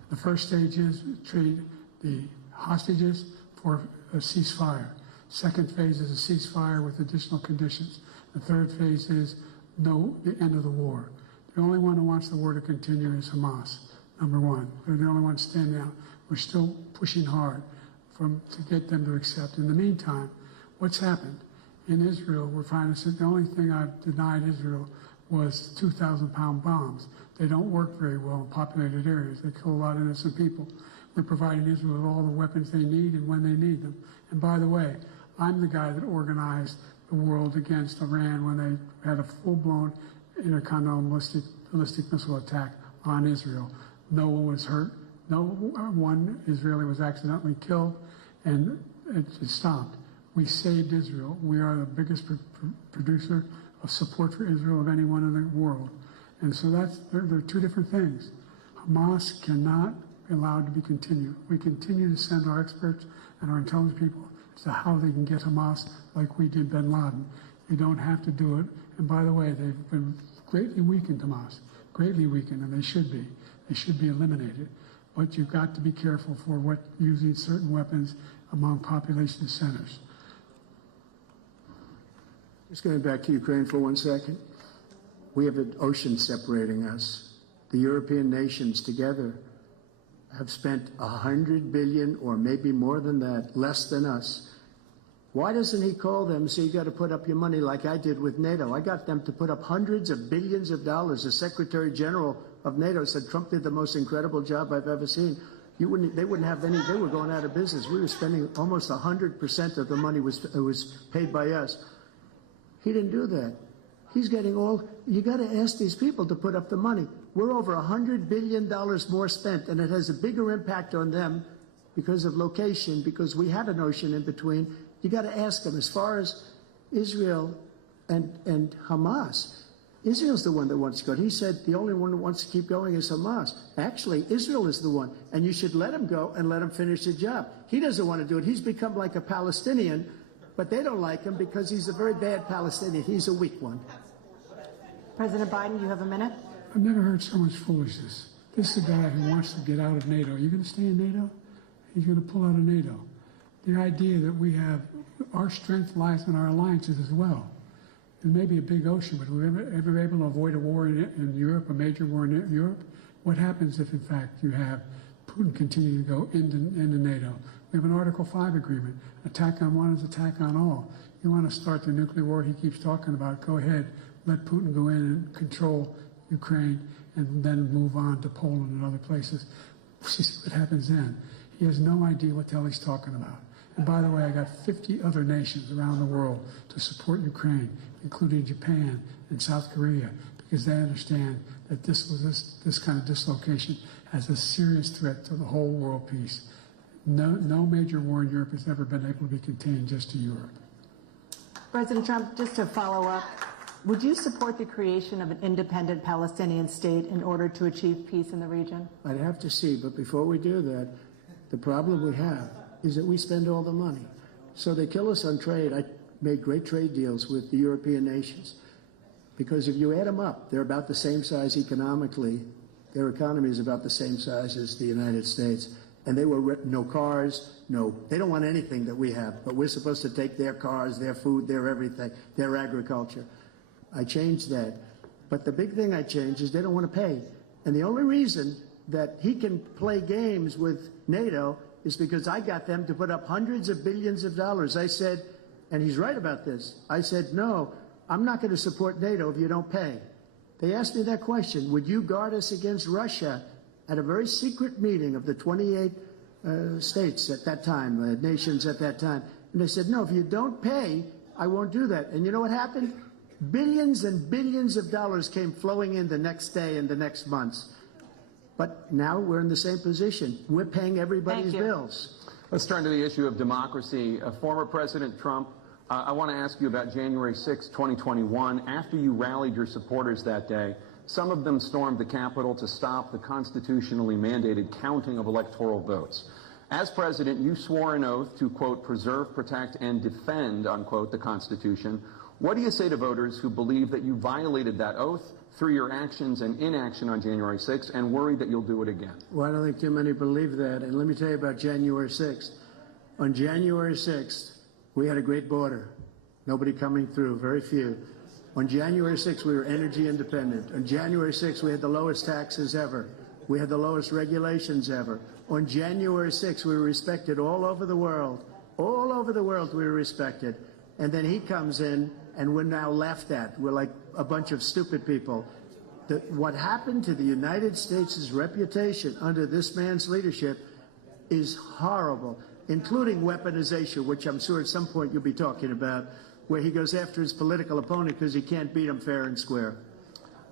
The first stage is trade the hostages for a ceasefire. Second phase is a ceasefire with additional conditions. The third phase is the end of the war. The only one who wants the war to continue is Hamas, number one. They're the only ones standing out. We're still pushing hard to get them to accept. In the meantime, what's happened? In Israel, we're finding the only thing I've denied Israel was 2,000-pound bombs. They don't work very well in populated areas. They kill a lot of innocent people. We're providing Israel with all the weapons they need and when they need them. And by the way, I'm the guy that organized the world against Iran when they had a full-blown intercontinental ballistic missile attack on Israel. No one was hurt. No one Israeli was accidentally killed, and it stopped. We saved Israel. We are the biggest producer of support for Israel of anyone in the world. And so there are 2 different things. Hamas cannot be allowed to be continued. We continue to send our experts and our intelligence people as to how they can get Hamas like we did bin Laden. You don't have to do it. And by the way, they've been greatly weakened, Hamas, greatly weakened, and they should be. They should be eliminated. But you've got to be careful for using certain weapons among population centers. Just going back to Ukraine for 1 second. We have an ocean separating us. The European nations together have spent $100 billion, or maybe more than that, less than us. Why doesn't he call them and say, you got to put up your money like I did with NATO? I got them to put up hundreds of billions of dollars. The Secretary General of NATO said Trump did the most incredible job I've ever seen. They wouldn't have any, they were going out of business. We were spending almost 100% of the money was paid by us. He didn't do that. He's getting you got to ask these people to put up the money. We're over $100 billion more spent, and it has a bigger impact on them because of location, because we have an ocean in between. You got to ask them. As far as Israel and Hamas, Israel's the one that wants to go. He said the only one who wants to keep going is Hamas. Actually, Israel is the one, and you should let him go and let him finish the job. He doesn't want to do it. He's become like a Palestinian, but they don't like him because he's a very bad Palestinian. He's a weak one. President Biden, you have a minute. I've never heard so much foolishness. This is a guy who wants to get out of NATO. Are you going to stay in NATO? He's going to pull out of NATO. The idea that we have, our strength lies in our alliances as well. It may be a big ocean, but we're ever able to avoid a war in Europe, a major war in Europe? What happens if, in fact, you have Putin continue to go into NATO? We have an Article 5 agreement. Attack on one is attack on all. You want to start the nuclear war he keeps talking about, go ahead. Let Putin go in and control Ukraine and then move on to Poland and other places. See what happens then. He has no idea what the hell he's talking about. And by the way, I got 50 other nations around the world to support Ukraine, including Japan and South Korea, because they understand that this kind of dislocation has a serious threat to the whole world peace. No major war in Europe has ever been able to be contained just to Europe. President Trump, just to follow up, would you support the creation of an independent Palestinian state in order to achieve peace in the region? I'd have to see, but before we do that, the problem we have is that we spend all the money. So they kill us on trade. I made great trade deals with the European nations because if you add them up, they're about the same size economically. Their economy is about the same size as the United States. And they were no cars, they don't want anything that we have, but we're supposed to take their cars, their food, their everything, their agriculture. I changed that. But the big thing I changed is they don't want to pay. And the only reason that he can play games with NATO is because I got them to put up hundreds of billions of dollars. I said, and he's right about this, I said, no, I'm not going to support NATO if you don't pay. They asked me that question, would you guard us against Russia at a very secret meeting of the 28 states at that time, nations at that time. And they said, no, if you don't pay, I won't do that. And you know what happened? Billions and billions of dollars came flowing in the next day and the next months. But now we're in the same position. We're paying everybody's bills. Let's turn to the issue of democracy. Former President Trump, I want to ask you about January 6, 2021. After you rallied your supporters that day, some of them stormed the Capitol to stop the constitutionally mandated counting of electoral votes. As president, you swore an oath to, quote, preserve, protect, and defend, unquote, the Constitution. What do you say to voters who believe that you violated that oath through your actions and inaction on January 6th and worry that you'll do it again? Well, I don't think too many believe that. And let me tell you about January 6th. On January 6th, we had a great border. Nobody coming through, very few. On January 6th, we were energy independent. On January 6th, we had the lowest taxes ever. We had the lowest regulations ever. On January 6th, we were respected all over the world. All over the world, we were respected. And then he comes in, and we're now laughed at. We're like a bunch of stupid people. What happened to the United States' reputation under this man's leadership is horrible, including weaponization, which I'm sure at some point you'll be talking about, where he goes after his political opponent because he can't beat him fair and square.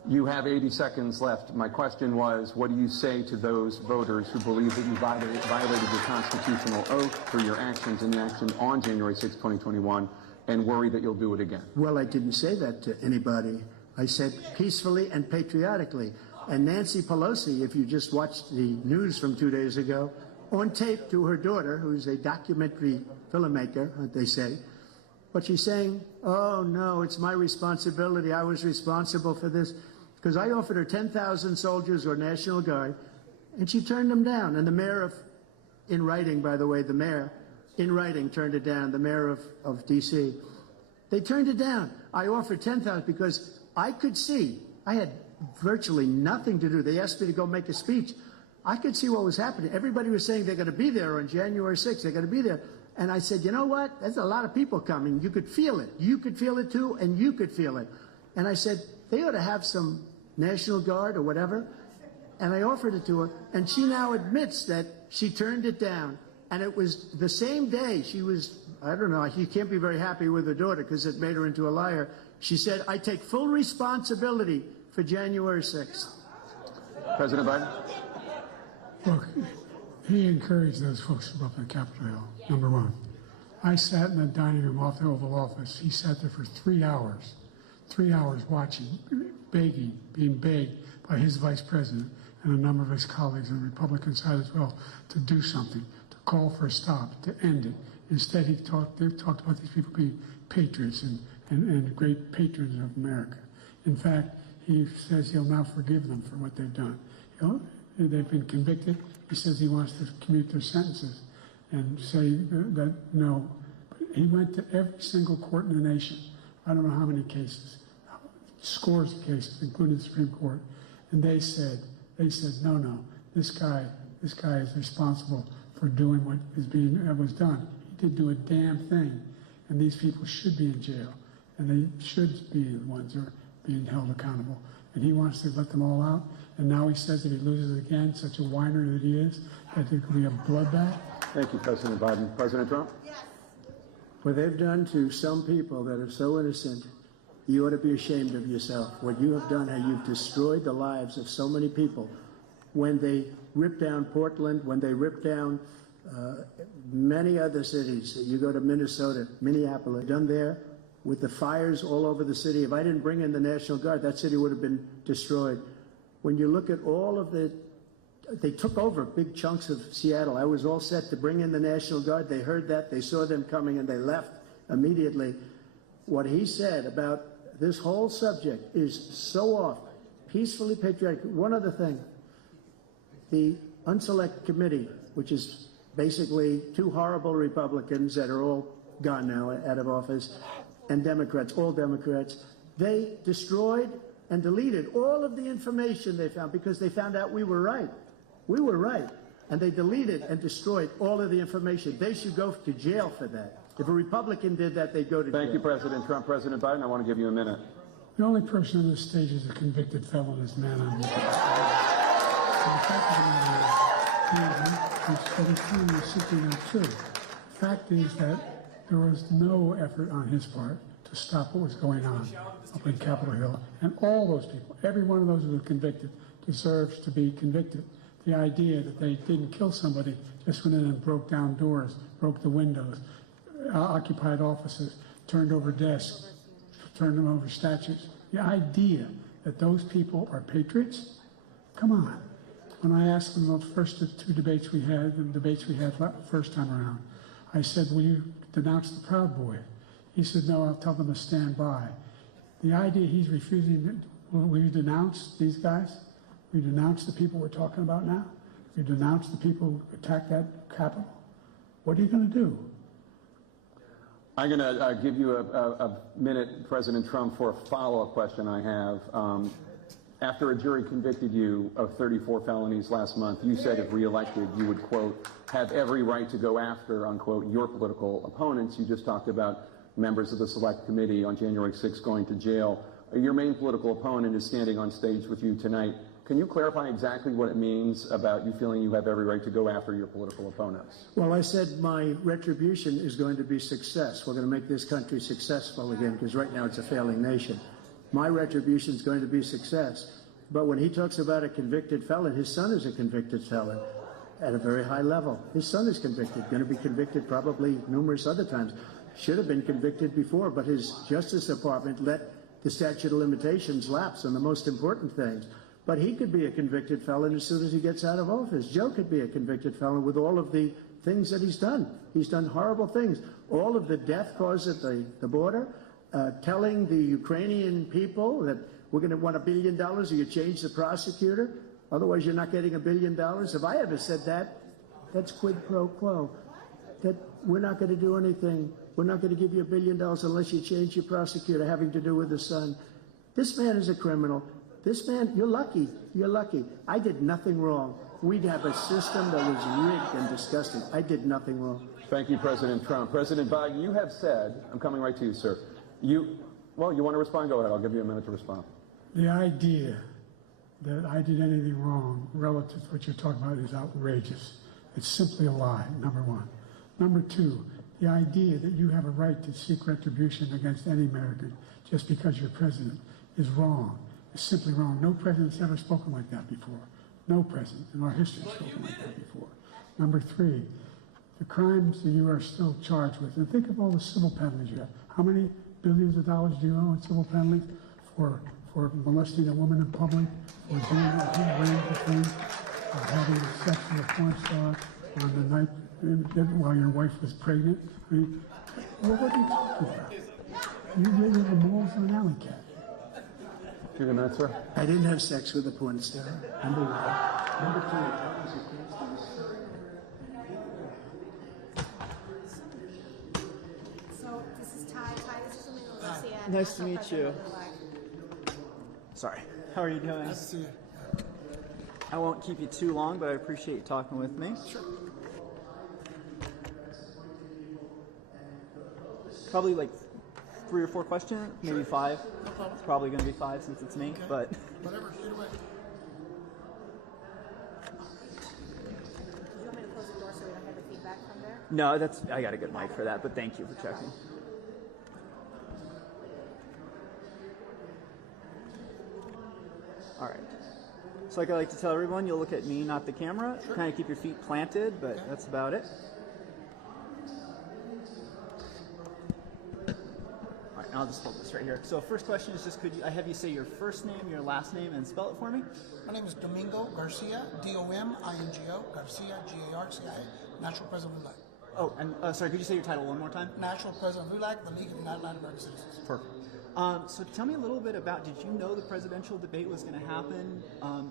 You have 80 seconds left. My question was, what do you say to those voters who believe that you violated your constitutional oath through your actions and inaction on January 6, 2021, and worry that you'll do it again? Well, I didn't say that to anybody. I said peacefully and patriotically. And Nancy Pelosi, if you just watched the news from 2 days ago, on tape to her daughter, who's a documentary filmmaker, they say, but she's saying, oh, no, it's my responsibility. I was responsible for this. Because I offered her 10,000 soldiers or National Guard, and she turned them down. And the mayor in writing, by the way, the mayor, in writing, turned it down, the mayor of D.C. They turned it down. I offered 10,000 because I could see, I had virtually nothing to do. They asked me to go make a speech. I could see what was happening. Everybody was saying they're going to be there on January 6th. They're going to be there. And I said, you know what? There's a lot of people coming. You could feel it. You could feel it too, and you could feel it. And I said, they ought to have some National Guard or whatever. And I offered it to her, and she now admits that she turned it down. And it was the same day she was, I don't know, she can't be very happy with her daughter because it made her into a liar. She said, I take full responsibility for January 6th. President Biden? Look, he encouraged those folks to go up to Capitol Hill, number one. I sat in the dining room off the Oval Office. He sat there for 3 hours watching, begging, being begged by his vice president and a number of his colleagues on the Republican side as well to do something, to call for a stop, to end it. Instead, they talked about these people being patriots and great patrons of America. In fact, he says he'll now forgive them for what they've done. They've been convicted. He says he wants to commute their sentences and say that no. But he went to every single court in the nation. I don't know how many cases, scores of cases, including the Supreme Court, and they said, no, this guy is responsible for doing what was done. He didn't do a damn thing, and these people should be in jail, and they should be the ones who are being held accountable. And he wants to let them all out, and now he says that he loses again, such a whiner that he is, that there could be a bloodbath. Thank you, President Biden. President Trump? What they've done to some people that are so innocent, you ought to be ashamed of yourself. What you have done, how you've destroyed the lives of so many people. When they ripped down Portland, when they ripped down many other cities, you go to Minnesota, Minneapolis, done there with the fires all over the city. If I didn't bring in the National Guard, that city would have been destroyed. When you look at all of they took over big chunks of Seattle. I was all set to bring in the National Guard. They heard that, they saw them coming, and they left immediately. What he said about this whole subject is so off. Peacefully patriotic. One other thing. The Unselect Committee, which is basically two horrible Republicans that are all gone now, out of office, and Democrats, all Democrats, they destroyed and deleted all of the information they found because they found out we were right. We were right. And they deleted and destroyed all of the information. They should go to jail for that. If a Republican did that, they'd go to jail. Thank you, President Trump. President Biden, I want to give you a minute. The only person on this stage is a convicted felon, this man on the fact is simply not true. The fact is that there was no effort on his part to stop what was going on up in Capitol Hill. And all those people, every one of those who were convicted, deserves to be convicted. The idea that they didn't kill somebody, just went in and broke down doors, broke the windows, occupied offices, turned over desks, turned them over statues. The idea that those people are patriots, come on. When I asked them the first two debates we had, first time around, I said, will you denounce the Proud Boys? He said, no, I'll tell them to stand by. The idea he's refusing, will you denounce these guys? Will you denounce the people we're talking about now? Will you denounce the people who attacked that Capitol? What are you going to do? I'm going to give you a minute, President Trump, for a follow-up question I have. After a jury convicted you of 34 felonies last month, you said if reelected, you would, quote, have every right to go after, unquote, your political opponents. You just talked about members of the Select Committee on January 6th going to jail. Your main political opponent is standing on stage with you tonight. Can you clarify exactly what it means about you feeling you have every right to go after your political opponents? Well, I said my retribution is going to be success. We're going to make this country successful again, because right now it's a failing nation. My retribution is going to be success. But when he talks about a convicted felon, his son is a convicted felon at a very high level. His son is convicted, going to be convicted probably numerous other times. Should have been convicted before, but his Justice Department let the statute of limitations lapse on the most important things. But he could be a convicted felon as soon as he gets out of office. Joe could be a convicted felon with all of the things that he's done. He's done horrible things. All of the death caused at the border, telling the Ukrainian people that we're going to want $1 billion or you change the prosecutor, otherwise you're not getting $1 billion. If I ever said that, that's quid pro quo. That we're not going to do anything. We're not going to give you $1 billion unless you change your prosecutor having to do with the son. This man is a criminal. This man, you're lucky. You're lucky. I did nothing wrong. We'd have a system that was rigged and disgusting. I did nothing wrong. Thank you, President Trump. President Biden, you have said, I'm coming right to you, sir. You want to respond? Go ahead. I'll give you a minute to respond. The idea that I did anything wrong relative to what you're talking about is outrageous. It's simply a lie, number one. Number two, the idea that you have a right to seek retribution against any American just because you're president is wrong. It's simply wrong. No president's ever spoken like that before. No president in our history has spoken like that before. Number three, the crimes that you are still charged with. And think of all the civil penalties you have. How many billions of dollars do you owe in civil penalties for molesting a woman in public, for doing a whole range of things, having sex with a porn star on the night while your wife was pregnant? I mean, what are you talking about? You live in the malls of an alley cat. Give a minute, sir. I didn't have sex with a porn star. Number one. Number two, So this is Ty. Ty, this is Lucia. Nice to meet you. Sorry. How are you doing? Nice to see you. I won't keep you too long, but I appreciate you talking with me. Sure. Probably like 3 or 4 questions, maybe 5. No problem. It's probably going to be 5 since it's me, Okay. but Whatever, either way. Do you want me to close the door so we don't have the feedback from there? no, I got a good mic for that, but thank you for checking. All right. So like I like to tell everyone, you'll look at me, not the camera. Sure. Kind of keep your feet planted, but that's about it. All right, and I'll just hold this right here. So first question is just, I have you say your first name, your last name, and spell it for me? My name is Domingo Garcia, D-O-M-I-N-G-O, Garcia, G-A-R-C-I, National President of LULAC. Oh, and sorry, could you say your title one more time? National President of LULAC, the League of United Latin American Citizens. Perfect. So tell me a little bit about, did you know the presidential debate was going to happen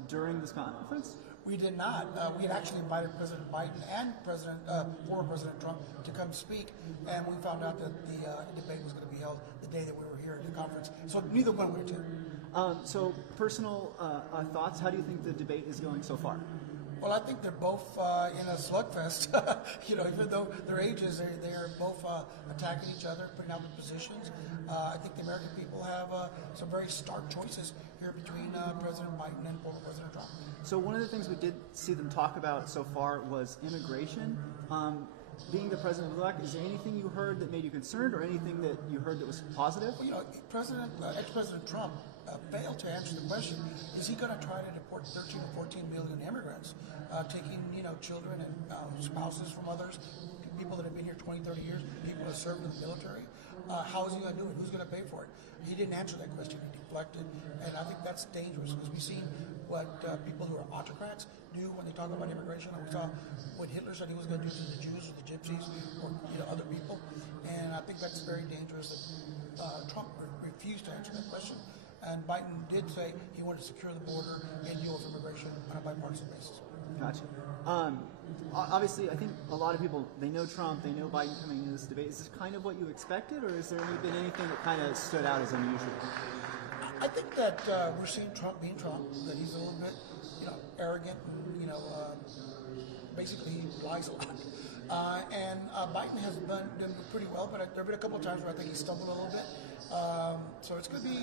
during this conference? We did not. We had actually invited President Biden and former President Trump to come speak, and we found out that the debate was going to be held the day that we were here at the conference. So neither one were to. So personal thoughts, how do you think the debate is going so far? Well, I think they're both in a slugfest. Even though their ages, they're both attacking each other, putting out their positions. I think the American people have some very stark choices here between President Biden and former President Trump. So one of the things we did see them talk about so far was immigration. Being the president of LULAC, is there anything you heard that made you concerned, or anything that you heard that was positive? Well, ex-President Trump failed to answer the question: is he going to try to deport 13 or 14 million immigrants, taking children and spouses from others, people that have been here 20, 30 years, people that served in the military? How is he going to do it? Who's going to pay for it? He didn't answer that question. He deflected, and I think that's dangerous because we've seen what people who are autocrats do when they talk about immigration. And we saw what Hitler said he was going to do to the Jews or the Gypsies or other people, and I think that's very dangerous that Trump refused to answer that question. And Biden did say he wanted to secure the border and deal with immigration on a bipartisan basis. Gotcha. Obviously, I think a lot of people, they know Trump, they know Biden coming into this debate. Is this kind of what you expected, or has there been anything that kind of stood out as unusual? I think that we're seeing Trump being Trump, that he's a little bit, arrogant, and, basically he lies a lot. And Biden has done pretty well, but there have been a couple of times where I think he stumbled a little bit. So it's going to be,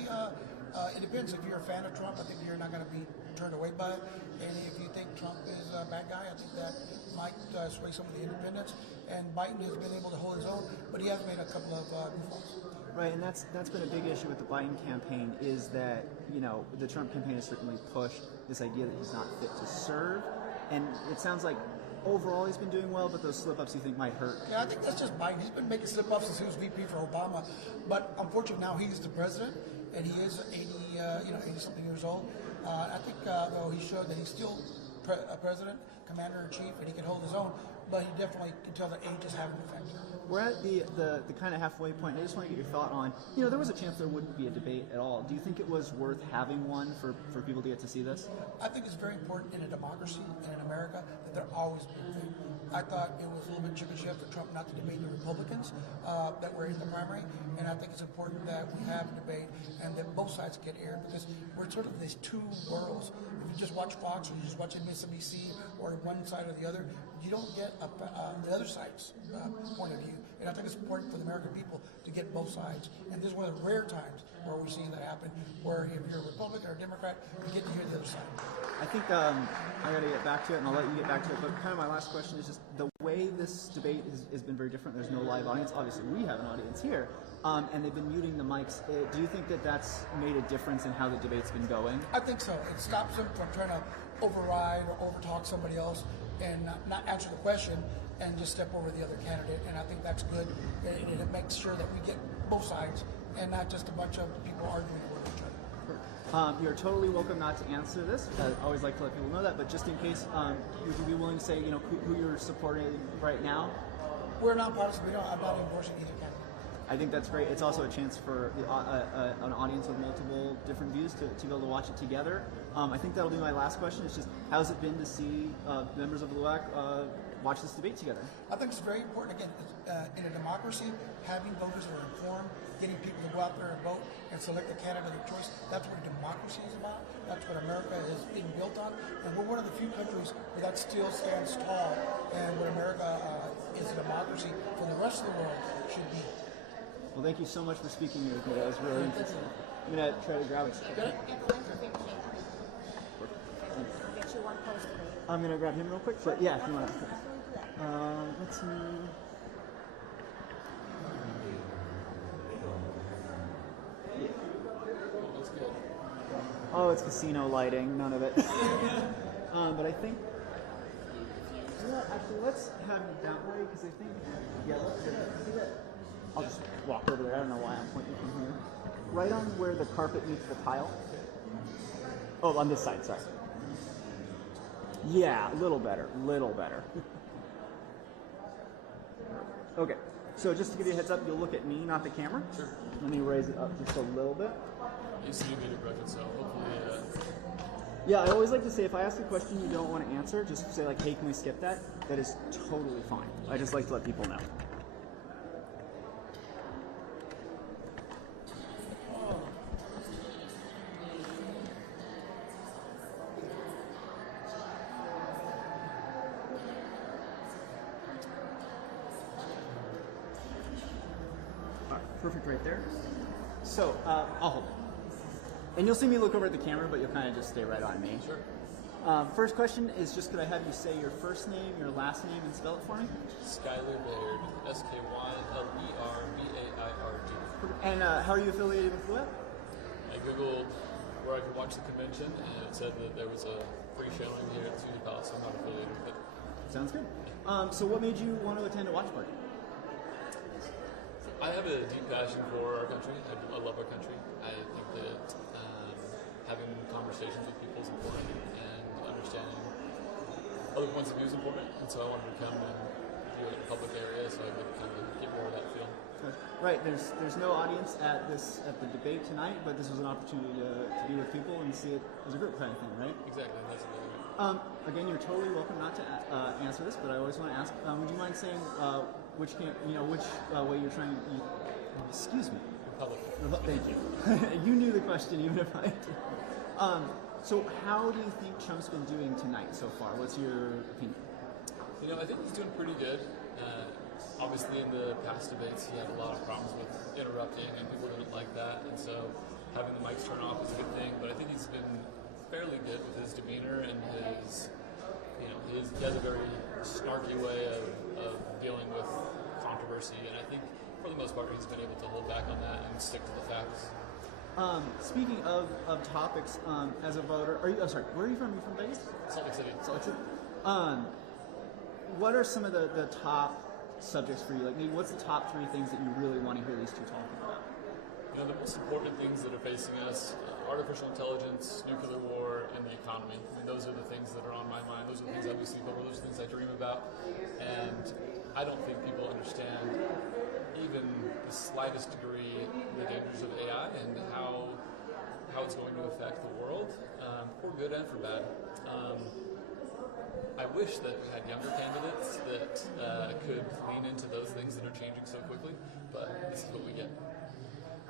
it depends. If you're a fan of Trump, I think you're not going to be turned away by it. And if you think Trump is a bad guy, I think that might sway some of the independents. And Biden has been able to hold his own, but he has made a couple of goofballs. Right, and that's been a big issue with the Biden campaign, is that, the Trump campaign has certainly pushed this idea that he's not fit to serve. And it sounds like overall he's been doing well, but those slip-ups you think might hurt. Yeah, I think that's just Biden. He's been making slip-ups since he was VP for Obama. But unfortunately now he's the president, and he is 80-something years old. I think, though, he showed that he's still a president, commander-in-chief, and he can hold his own, but he definitely can tell that age is having an effect. We're at the kind of halfway point. I just want to get your thought on, there was a chance there wouldn't be a debate at all. Do you think it was worth having one for people to get to see this? I think it's very important in a democracy and in America that there always be a debate. I thought it was a little bit chicken shit for Trump not to debate the Republicans that were in the primary, and I think it's important that we have a debate and that both sides get aired, because we're sort of these two worlds. If you just watch Fox or you just watch MSNBC or one side or the other, you don't get the other side's point of view. And I think it's important for the American people to get both sides. And this is one of the rare times where we're seeing that happen, where if you're a Republican or a Democrat, you get to hear the other side. I think I got to get back to it, and I'll let you get back to it. But kind of my last question is just the way this debate has been very different. There's no live audience. Obviously, we have an audience here, and they've been muting the mics. Do you think that that's made a difference in how the debate's been going? I think so. It stops them from trying to override or overtalk somebody else and not answer the question and just step over the other candidate. And I think that's good. And it makes sure that we get both sides and not just a bunch of people arguing with each other. You're totally welcome not to answer this. I always like to let people know that, but just in case, would you be willing to say, who you're supporting right now? We're nonpartisan. I'm not endorsing either candidate. I think that's great. It's also a chance for an audience with multiple different views to be able to watch it together. I think that'll be my last question. It's just, how's it been to see members of LULAC watch this debate together? I think it's very important, again, in a democracy, having voters who are informed, getting people to go out there and vote and select the candidate of their choice. That's what democracy is about. That's what America is being built on. And we're one of the few countries where that still stands tall, and where America is a democracy for the rest of the world should be. Well, thank you so much for speaking with me. That was really interesting. I'm going to try to grab it. I'm going to grab him real quick, but yeah, if you want to. Let's see. Yeah. Oh, it's casino lighting, none of it. But I think, actually, let's have it that way, because I think, yeah, let's see that. I'll just walk over there. I don't know why I'm pointing from here. Right on where the carpet meets the tile. Oh, on this side, sorry. Yeah, a little better, Okay, so just to give you a heads up, you'll look at me, not the camera. Sure. Let me raise it up just a little bit. You see me to breakfast, so hopefully... Yeah, I always like to say if I ask a question you don't want to answer, just say like, hey, can we skip that? That is totally fine. I just like to let people know. Perfect right there. So, I'll hold it. And you'll see me look over at the camera, but you'll kind of just stay right on me. Sure. First question is just could I have you say your first name, your last name, and spell it for me? Skyler Baird, SKYLERBAIRD. And how are you affiliated with the web? I googled where I could watch the convention, and it said that there was a free showing here at Studio Palace, so I'm not affiliated with it. Sounds good. So what made you want to attend a watch party? I have a deep passion for our country. I love our country. I think that having conversations with people is important, and understanding other points of view is important. And so I wanted to come and do it in a public area so I could kind of get more of that feel. Right. There's no audience at the debate tonight, but this was an opportunity to be with people and see it as a group kind of thing, right? Exactly. That's exactly right. Again, you're totally welcome not to answer this, but I always want to ask. Would you mind saying which way you're trying to? Excuse me. Republican. Thank you. You knew the question, even if I did. So, how do you think Trump's been doing tonight so far? What's your opinion? I think he's doing pretty good. Obviously, in the past debates, he had a lot of problems with interrupting, and people didn't like that. And so, having the mics turn off is a good thing. But I think he's been fairly good with his demeanor and his. He has a very snarky way of dealing with controversy, and I think for the most part he's been able to hold back on that and stick to the facts. Speaking of topics, as a voter, where are you from? Are you from Vegas? Salt Lake City. Salt Lake City. What are some of the top subjects for you? Like, maybe what's the top 3 things that you really want to hear these two talking about? The most important things that are facing us, artificial intelligence, nuclear war, and the economy. I mean, those are the things that are on my mind. Those are the things I lose sleep over. Those are the things I dream about. And I don't think people understand even the slightest degree the dangers of AI and how it's going to affect the world, for good and for bad. I wish that we had younger candidates that could lean into those things that are changing so quickly, but this is what we get.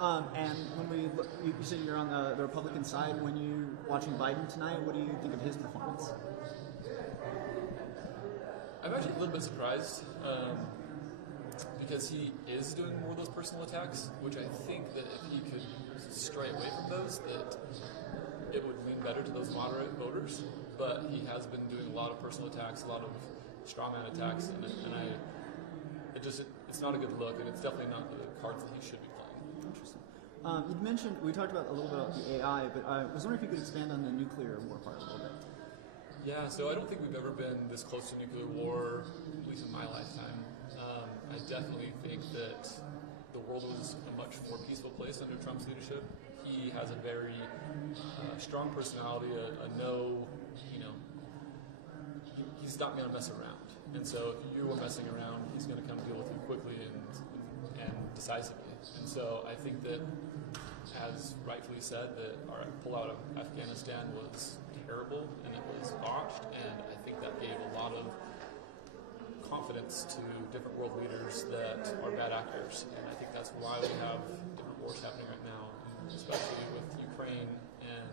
And when we look, you said you're on the Republican side. When you're watching Biden tonight, what do you think of his performance? I'm actually a little bit surprised because he is doing more of those personal attacks, which I think that if he could stray away from those, that it would lean better to those moderate voters. But he has been doing a lot of personal attacks, a lot of strawman attacks, and it's not a good look, and it's definitely not the cards that he should be playing. Interesting. You mentioned, we talked about a little bit about the AI, but I was wondering if you could expand on the nuclear war part a little bit. Yeah, so I don't think we've ever been this close to nuclear war, at least in my lifetime. I definitely think that the world was a much more peaceful place under Trump's leadership. He has a very strong personality, he's not going to mess around. And so if you were messing around, he's going to come deal with you quickly and decisively. And so I think that, as rightfully said, that our pullout of Afghanistan was terrible and it was botched, and I think that gave a lot of confidence to different world leaders that are bad actors. And I think that's why we have different wars happening right now, especially with Ukraine. And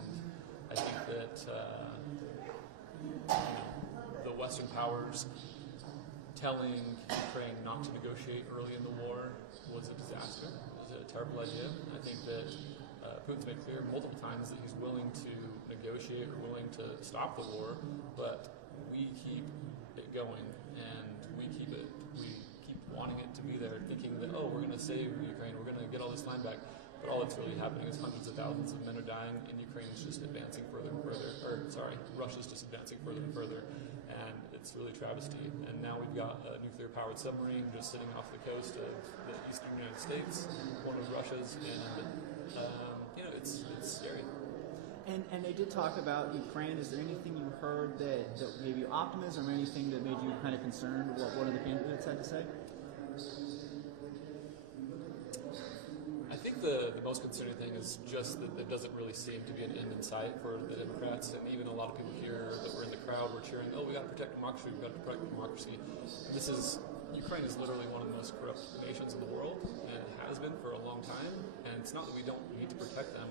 I think that the Western powers telling Ukraine not to negotiate early in the war was a disaster. It was a terrible idea. I think that Putin's made clear multiple times that he's willing to negotiate or willing to stop the war, but we keep it going and we keep wanting it to be there, thinking that, we're going to save Ukraine, we're going to get all this land back. But all that's really happening is hundreds of thousands of men are dying, and Ukraine is just advancing further and further. Russia's just advancing further and further. And it's really a travesty. And now we've got a nuclear-powered submarine just sitting off the coast of the eastern United States, one of Russia's, and it's scary. And they did talk about Ukraine. Is there anything you heard that gave you optimism, or anything that made you kind of concerned with what one of the candidates had to say? I think the most concerning thing is just that there doesn't really seem to be an end in sight for the Democrats, and even a lot of people here that were in the crowd were cheering, "Oh, we got to protect democracy! We got to protect democracy!" Ukraine is literally one of the most corrupt nations in the world, and it has been for a long time. And it's not that we don't need to protect them,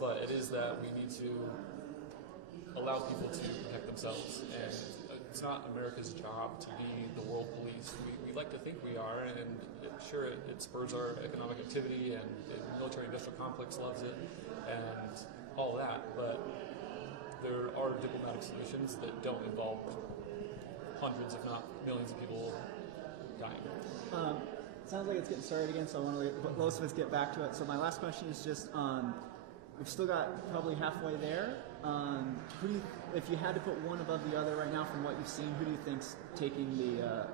but it is that we need to allow people to protect themselves. And it's not America's job to be the world police. We like to think we are, and it spurs our economic activity, and the military-industrial complex loves it, and all that. But there are diplomatic solutions that don't involve hundreds, if not millions, of people dying. Sounds like it's getting started again, so I want to let most of us get back to it. So my last question is just, we've still got probably halfway there. If you had to put one above the other right now from what you've seen, who do you think's taking the...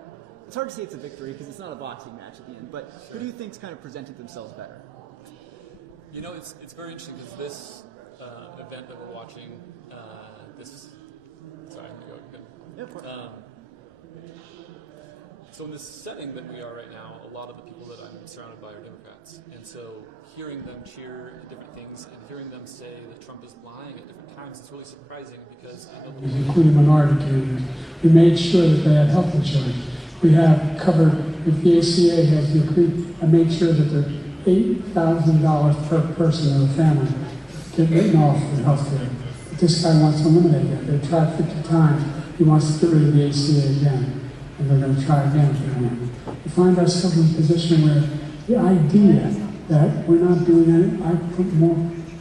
it's hard to say it's a victory because it's not a boxing match at the end, but who do you think's kind of presented themselves better? It's very interesting because this event that we're watching, sorry, I'm going to go. Yeah, of course. So in this setting that we are right now, a lot of the people that I'm surrounded by are Democrats. And so hearing them cheer at different things and hearing them say that Trump is lying at different times is really surprising because... Including minority candidates. We made sure that they had health insurance. We have covered, if the ACA has the agreed, I made sure that they're $8,000 per person in the family get written off for health care. But this guy wants to eliminate that. They've tried 50 times. He wants to get rid of the ACA again. And they're going to try again for him. We find ourselves in a position where the idea that we're not doing it,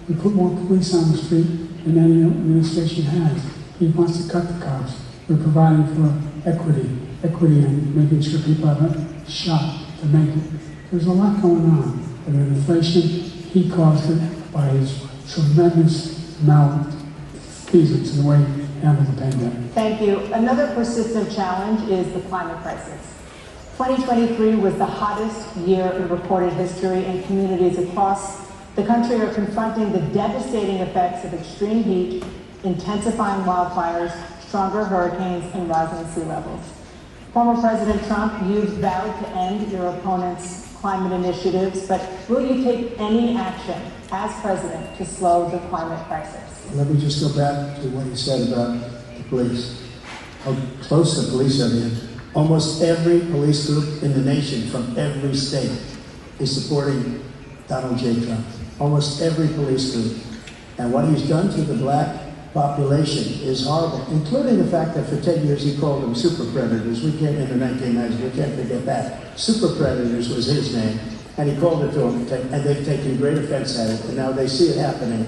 we put more police on the street than any administration has. He wants to cut the cops. We're providing for equity and making sure people have a shot to make it. There's a lot going on. And inflation, he caused it by his tremendous malfeasance in the way he handled the pandemic. Thank you. Another persistent challenge is the climate crisis. 2023 was the hottest year in recorded history, and communities across the country are confronting the devastating effects of extreme heat, intensifying wildfires, stronger hurricanes, and rising sea levels. Former President Trump, you've vowed to end your opponent's climate initiatives, but will you take any action as president to slow the climate crisis? Let me just go back to what he said about the police, how close the police are here. Almost every police group in the nation from every state is supporting Donald J. Trump. Almost every police group. And what he's done to the black population is horrible, including the fact that for 10 years he called them super predators. We came in the 1990s, we can't forget that. Super predators was his name, and he called it to them, and they've taken great offense at it, and now they see it happening.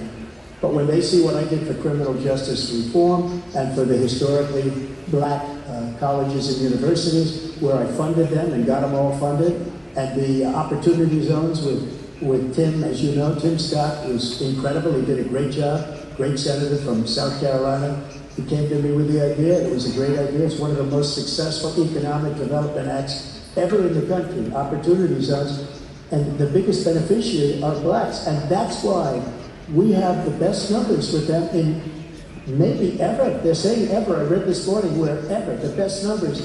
But when they see what I did for criminal justice reform and for the historically black colleges and universities, where I funded them and got them all funded, and the opportunity zones with Tim, as you know, Tim Scott was incredible. He did a great job. Great senator from South Carolina. He came to me with the idea. It was a great idea. It's one of the most successful economic development acts ever in the country, opportunity zones. And the biggest beneficiary are blacks. And that's why we have the best numbers with them in maybe ever. They're saying ever. I read this morning where ever, the best numbers.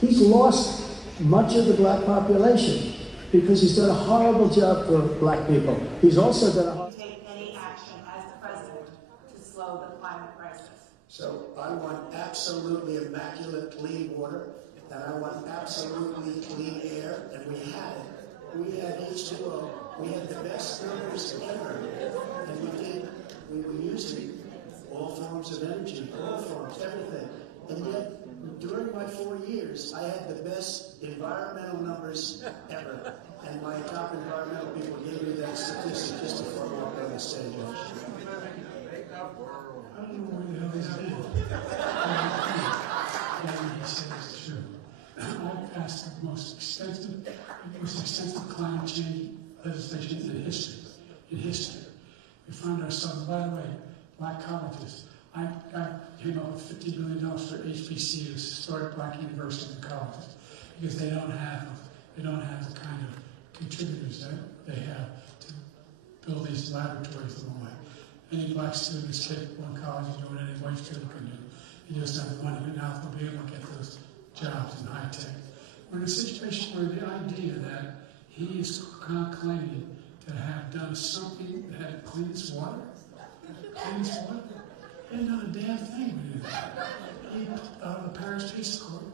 He's lost much of the black population because he's done a horrible job for black people. He's also done a horrible... So I want absolutely immaculate clean water, and I want absolutely clean air, and we had it. We had H2O. We had the best numbers ever, and we used it. All forms of energy, all forms, everything. And yet, during my 4 years, I had the best environmental numbers ever. And my top environmental people gave me that statistic just before I walked on the stage. I don't know where the hell he's been. He said it's true. I passed the most extensive climate change legislation in history. We find ourselves, by the way, black colleges. I came up with $50 billion for HBC historic black universities and colleges, because they don't have the kind of contributors that they have to build these laboratories and the like. Any black student is capable in college of doing any white student can do. You just have the money, but now they'll be able to get those jobs in high tech. We're in a situation where the idea that he is claiming to have done something that had cleanest water, he hadn't done a damn thing with it. He, the Paris Peace Accord,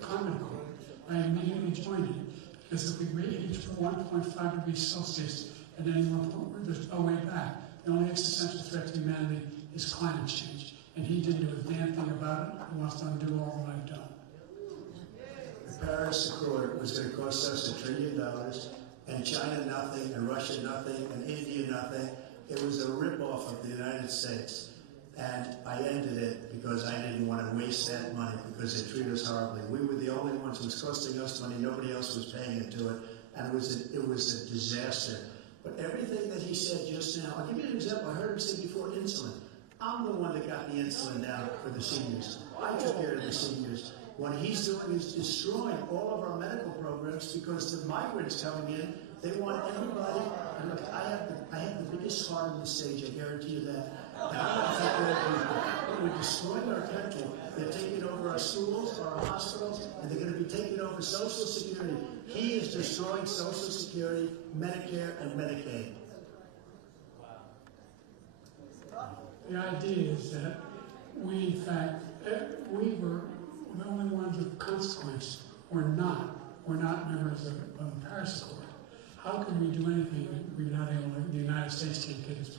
Climate Accord, I immediately joined it, because if we reach 1.5 degrees Celsius at any one point, there's no way back. The only existential threat to humanity is climate change. And he didn't do a damn thing about it. He wants to undo all that I've done. The Paris Accord was going to cost us $1 trillion, and China nothing, and Russia nothing, and India nothing. It was a ripoff of the United States. And I ended it because I didn't want to waste that money, because they treated us horribly. We were the only ones who was costing us money. Nobody else was paying into it. And it was a disaster. But everything that he said just now, I'll give you an example. I heard him say before insulin. I'm the one that got the insulin down for the seniors. I took care of the seniors. What he's doing is destroying all of our medical programs, because the migrants coming in, they want everybody. And look, I have the biggest heart on the stage, I guarantee you that. And I'm going to take care of people. But we're destroying our country. They're taking over our schools, our hospitals, and they're going to be taking over Social Security. He is destroying Social Security, Medicare, and Medicaid. The idea is that we, in fact, we were the only ones of consequence. We're not members of the Paris Accord. How can we do anything that we're not able to, the United States can't get us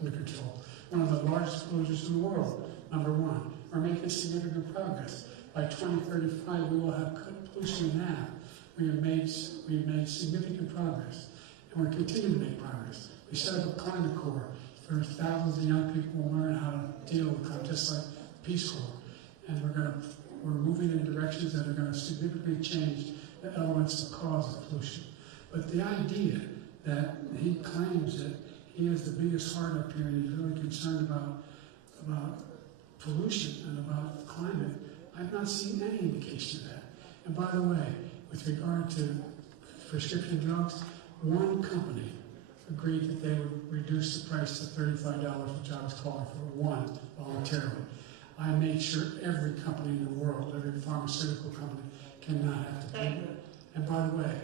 under control? One of the largest polluters in the world, number one. We're making significant progress. By 2035, we will have cut pollution in half. We've made significant progress, and we're continuing to make progress. We set up a climate corps. There's thousands of young people who learn how to deal with climate, just like the Peace Corps. And we're moving in directions that are going to significantly change the elements that cause the pollution. But the idea that he claims that he has the biggest heart up here and he's really concerned about pollution and about climate, I've not seen any indication of that. And by the way, with regard to prescription drugs, one company agreed that they would reduce the price to $35, which I was calling for, one, voluntarily. I made sure every company in the world, every pharmaceutical company, cannot have to pay it. And by the way,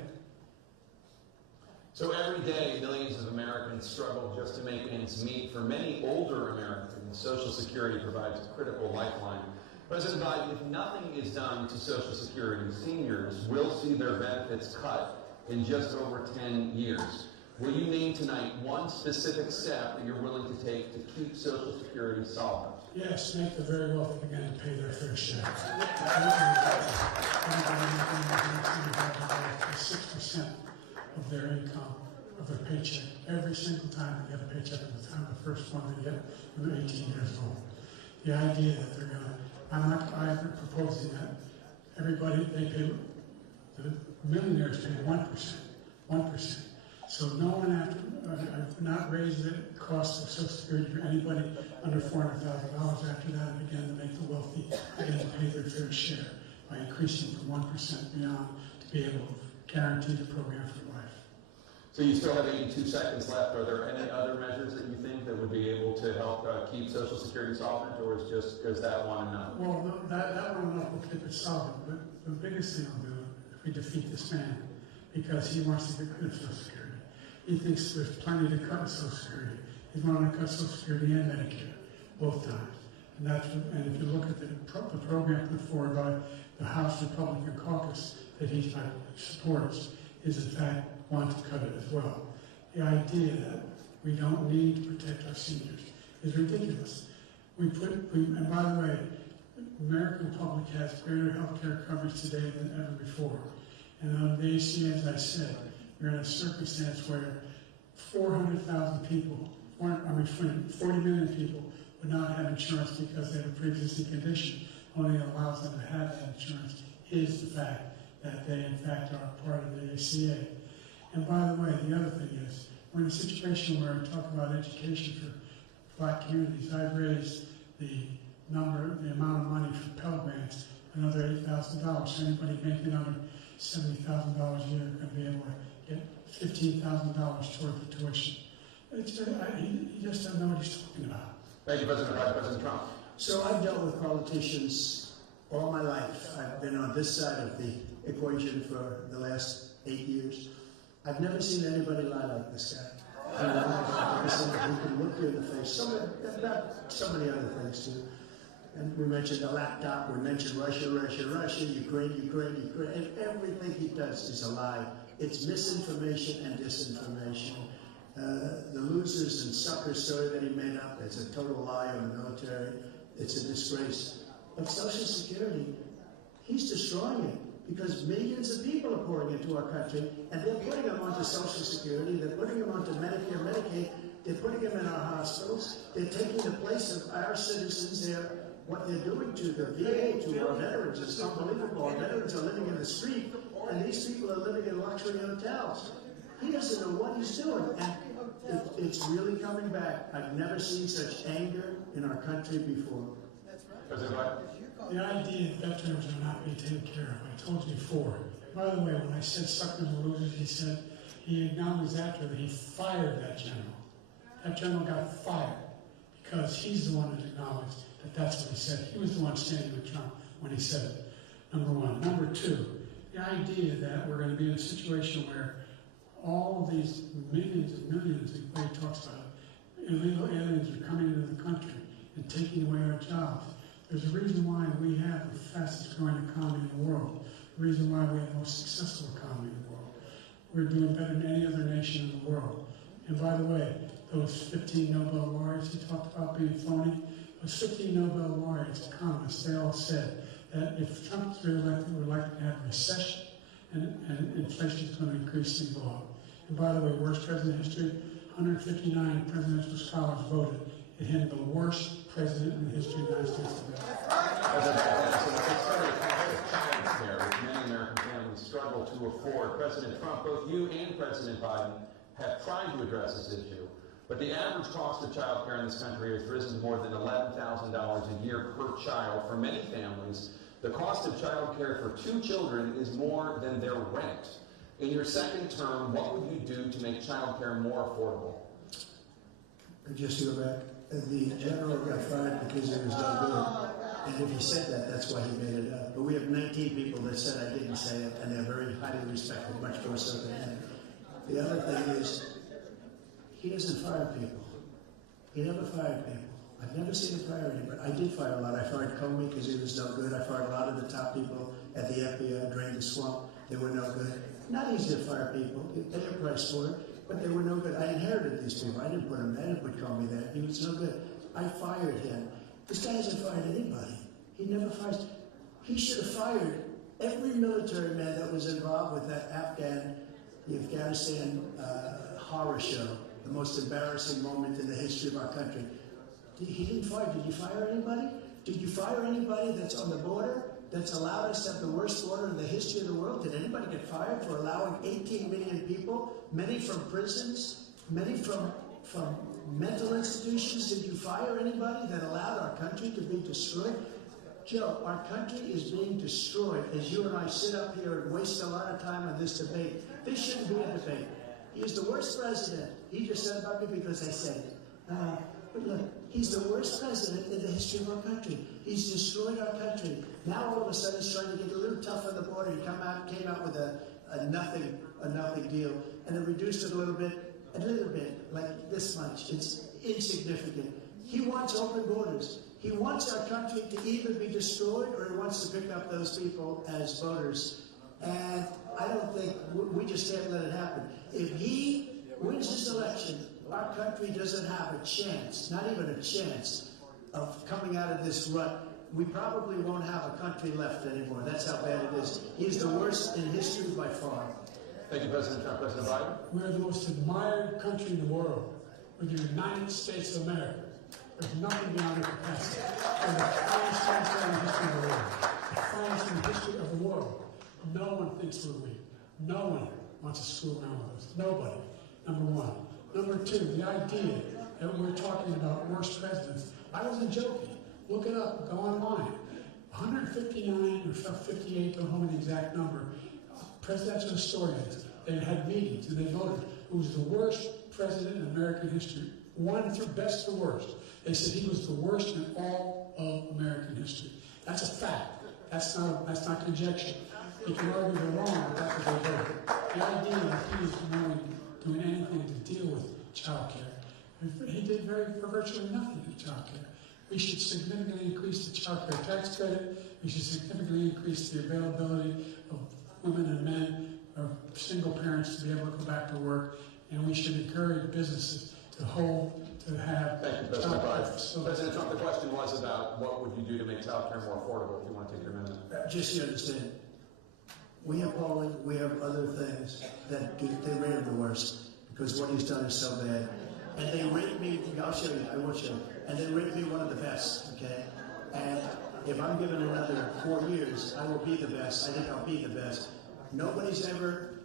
so every day, millions of Americans struggle just to make ends meet. For many older Americans, Social Security provides a critical lifeline. President Biden, if nothing is done to Social Security, seniors will see their benefits cut in just over 10 years. Will you name tonight one specific step that you're willing to take to keep Social Security solvent? yes, make the very wealthy begin to pay their fair share. 6% of their income, of their paycheck, every single time they get a paycheck at the time of the first one they get when they're 18 years old. The idea that they're going to, I'm proposing that everybody, they pay, the millionaires pay 1%. So no one I've not raised the cost of Social Security for anybody under $400,000. After that, I began to make the wealthy begin to pay their fair share by increasing from 1% beyond to be able to guarantee the program for life. So you still have 82 seconds left. Are there any other measures that you think that would be able to help keep Social Security solvent, or is that one enough? Well, that one enough will keep it solvent. But the biggest thing I'll do if we defeat this man, because he wants to get rid of Social Security. He thinks there's plenty to cut in Social Security. He's wanting to cut Social Security and Medicare, both times. And if you look at the program put forward by the House Republican caucus that he supports, is in fact want to cut it as well. The idea that we don't need to protect our seniors is ridiculous. And by the way, the American public has greater health care coverage today than ever before. And on the ACA, as I said, we're in a circumstance where 400,000 people, 40 million people would not have insurance because they have a pre-existing condition. Only allows them to have that insurance is the fact that they in fact are part of the ACA. And by the way, the other thing is, we're in a situation where we talk about education for black communities. I've raised the amount of money for Pell Grants another $8,000. So anybody making under $70,000 a year is going to be able to get $15,000 toward the tuition. He just doesn't know what he's talking about. Thank you, President Biden. President Trump. So I've dealt with politicians all my life. I've been on this side of the equation for the last 8 years. I've never seen anybody lie like this guy. I've never seen him who can look you in the face. About so many other things too. And we mentioned the laptop, we mentioned Russia, Ukraine, and everything he does is a lie. It's misinformation and disinformation. The losers and suckers story that he made up, it's a total lie on the military. It's a disgrace. But Social Security, he's destroying it because millions of people are pouring into our country, and they're putting them onto Social Security, they're putting them onto Medicare, Medicaid, they're putting them in our hospitals, they're taking the place of our citizens. What they're doing to the VA, to our veterans, is unbelievable. Our veterans are living in the street, and these people are living in luxury hotels. He doesn't know what he's doing, and it's really coming back. I've never seen such anger in our country before. The idea that veterans are not being taken care of, I told you before. By the way, when I said suckers and losers, he said he acknowledged after that he fired that general. That general got fired because he's the one that acknowledged that that's what he said. He was the one standing with Trump when he said it, number one. Number two, the idea that we're going to be in a situation where all of these millions and millions, the way he talks about it, illegal aliens are coming into the country and taking away our jobs. There's a reason why we have the fastest growing economy in the world, the reason why we have the most successful economy in the world. We're doing better than any other nation in the world. And by the way, those 15 Nobel laureates he talked about being phony, those 15 Nobel laureates, economists, they all said that if Trump is reelected, we're likely to have a recession and inflation is going to increase and go up. And by the way, worst president in history, 159 presidential scholars voted in him the worst president in the history of the United States of America. Many American families struggle to afford. President Trump, both you and President Biden have tried to address this issue, but the average cost of child care in this country has risen to more than $11,000 a year per child. For many families, the cost of child care for 2 children is more than their rent. In your second term, what would you do to make child care more affordable? Just to go back, the general got fired because he was no good. And if he said that, that's why he made it up. But we have 19 people that said I didn't say it, and they're very highly respected, much more so than him. The other thing is, he doesn't fire people. He never fired people. I've never seen him fire anybody. I did fire a lot. I fired Comey because he was no good. I fired a lot of the top people at the FBI, drained the swamp. They were no good. Not easy to fire people. You pay a price for it, but they were no good. I inherited these people. I didn't put him there. I didn't put Comey there. He was no good. I fired him. This guy hasn't fired anybody. He never fires. He should have fired every military man that was involved with that the Afghanistan horror show, the most embarrassing moment in the history of our country. He didn't fire. Did you fire anybody? Did you fire anybody that's on the border, that's allowed us to have the worst border in the history of the world? Did anybody get fired for allowing 18 million people, many from prisons, many from mental institutions? Did you fire anybody that allowed our country to be destroyed? Joe, our country is being destroyed as you and I sit up here and waste a lot of time on this debate. This shouldn't be a debate. He is the worst president. He just said about me because I said it. But look, he's the worst president in the history of our country. He's destroyed our country. Now all of a sudden he's trying to get a little tough on the border. He came out with a nothing deal, and it reduced it a little bit, like this much. It's insignificant. He wants open borders. He wants our country to either be destroyed or he wants to pick up those people as voters. And I don't think, we just can't let it happen. If he wins this election, our country doesn't have a chance, not even a chance, of coming out of this rut. We probably won't have a country left anymore. That's how bad it is. He's the worst in history by far. Thank you, President Trump. President Biden? We're the most admired country in the world. We're the United States of America. There's nothing beyond our capacity. We're the finest country in the history of the world. The finest in the history of the world. No one thinks we're weak. No one wants to screw around with us. Nobody. Number one. Number two, the idea that we're talking about worst presidents. I wasn't joking. Look it up. Go online. 159 or 58, don't hold me the exact number, presidential historians, they had meetings and they voted who was the worst president in American history. One through best to worst. They said he was the worst in all of American history. That's a fact. That's not conjecture. You can argue they're wrong, but that's what they voted. The idea that he was doing anything to deal with child care. He did virtually nothing with child care. We should significantly increase the child care tax credit. We should significantly increase the availability of women and men or single parents to be able to go back to work. And we should encourage businesses to have Thank you, President Biden. President Trump, the question was about what would you do to make child care more affordable, if you want to take your minute. Just so you understand, we have polling, we have other things that they rate him the worst because what he's done is so bad. And they rate me, I'll show you, I will show you, and they rate me one of the best, okay? And if I'm given another 4 years, I will be the best. I think I'll be the best. Nobody's ever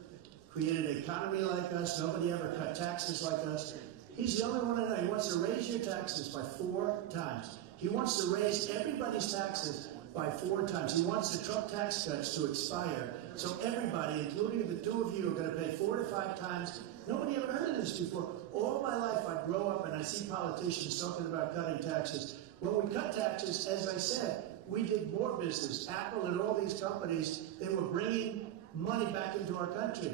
created an economy like us. Nobody ever cut taxes like us. He's the only one I know. He wants to raise your taxes by 4 times. He wants to raise everybody's taxes by 4 times. He wants the Trump tax cuts to expire. So everybody, including the 2 of you, are going to pay 4 to 5 times. Nobody ever heard of this before. All my life I grow up and I see politicians talking about cutting taxes. When we cut taxes, as I said, we did more business. Apple and all these companies, they were bringing money back into our country.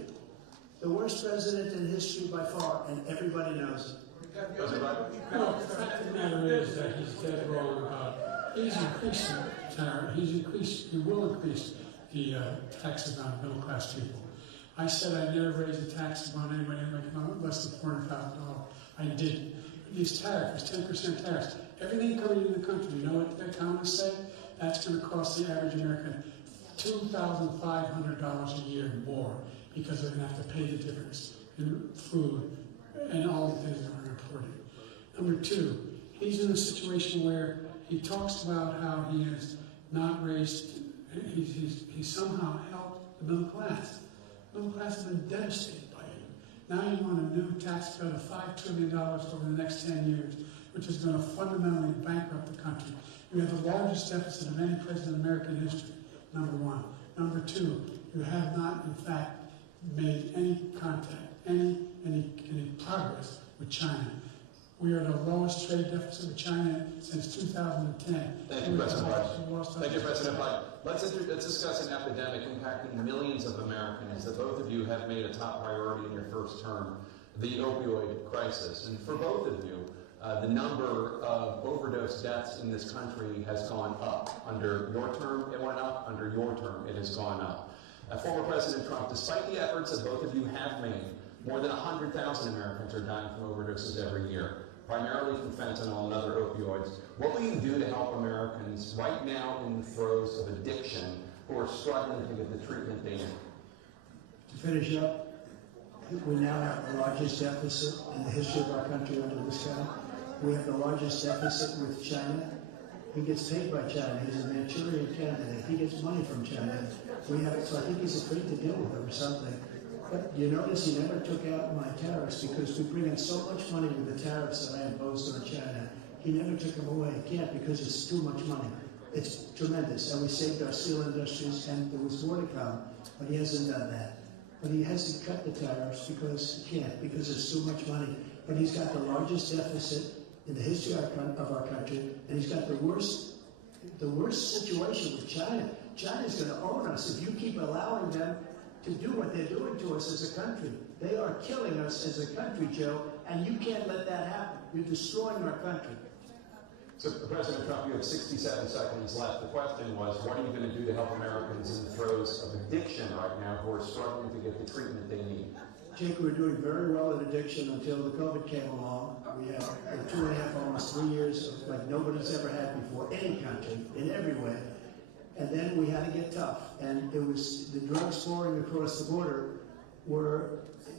The worst president in history by far, and everybody knows it. Well, the fact of the matter is that he's dead wrong about he's increasing tariff. He will increase the taxes on middle class people. I said I never raised the taxes on anybody making less than $400,000. I did. These tariffs, 10% tariffs, everything coming into the country, you know what the economists say? That's going to cost the average American $2,500 a year more because they're going to have to pay the difference in food and all the things that we're importing. Number 2, he's in a situation where he talks about how he has not raised, he somehow helped the middle class. The middle class has been devastated by it. Now you want a new tax cut of $5 trillion over the next 10 years, which is going to fundamentally bankrupt the country. You have the largest deficit of any president in American history, number 1. Number 2, you have not, in fact, made any contact, any progress with China. We are the lowest trade deficit with China since 2010. Thank you, President Biden. Thank you, President Biden. Let's discuss an epidemic impacting millions of Americans that both of you have made a top priority in your first term, the opioid crisis. And for both of you, the number of overdose deaths in this country has gone up. Under your term, it went up. Under your term, it has gone up. Former President Trump, despite the efforts that both of you have made, more than 100,000 Americans are dying from overdoses every year, primarily from fentanyl and other opioids. What will you do to help Americans right now in the throes of addiction who are struggling to get the treatment they need? To finish up, we now have the largest deficit in the history of our country under this guy. We have the largest deficit with China. He gets paid by China. He's a Manchurian candidate. He gets money from China. We have it, so I think he's afraid to deal with them or something. But you notice he never took out my tariffs because we bring in so much money with the tariffs that I imposed on China. He never took them away. He can't because it's too much money. It's tremendous. And we saved our steel industries, and there was more to come, but he hasn't done that. But he has to cut the tariffs because he can't, because it's too much money. But he's got the largest deficit in the history of our country, and he's got the worst situation with China. China's going to own us if you keep allowing them to do what they're doing to us as a country. They are killing us as a country, Joe, and you can't let that happen. You're destroying our country. So, President Trump, you have 67 seconds left. The question was, what are you going to do to help Americans in the throes of addiction right now who are struggling to get the treatment they need? Jake, we were doing very well in addiction until the COVID came along. We had 2.5, almost 3 years like nobody's ever had before, any country, in every way. And then we had to get tough. And it was the drugs pouring across the border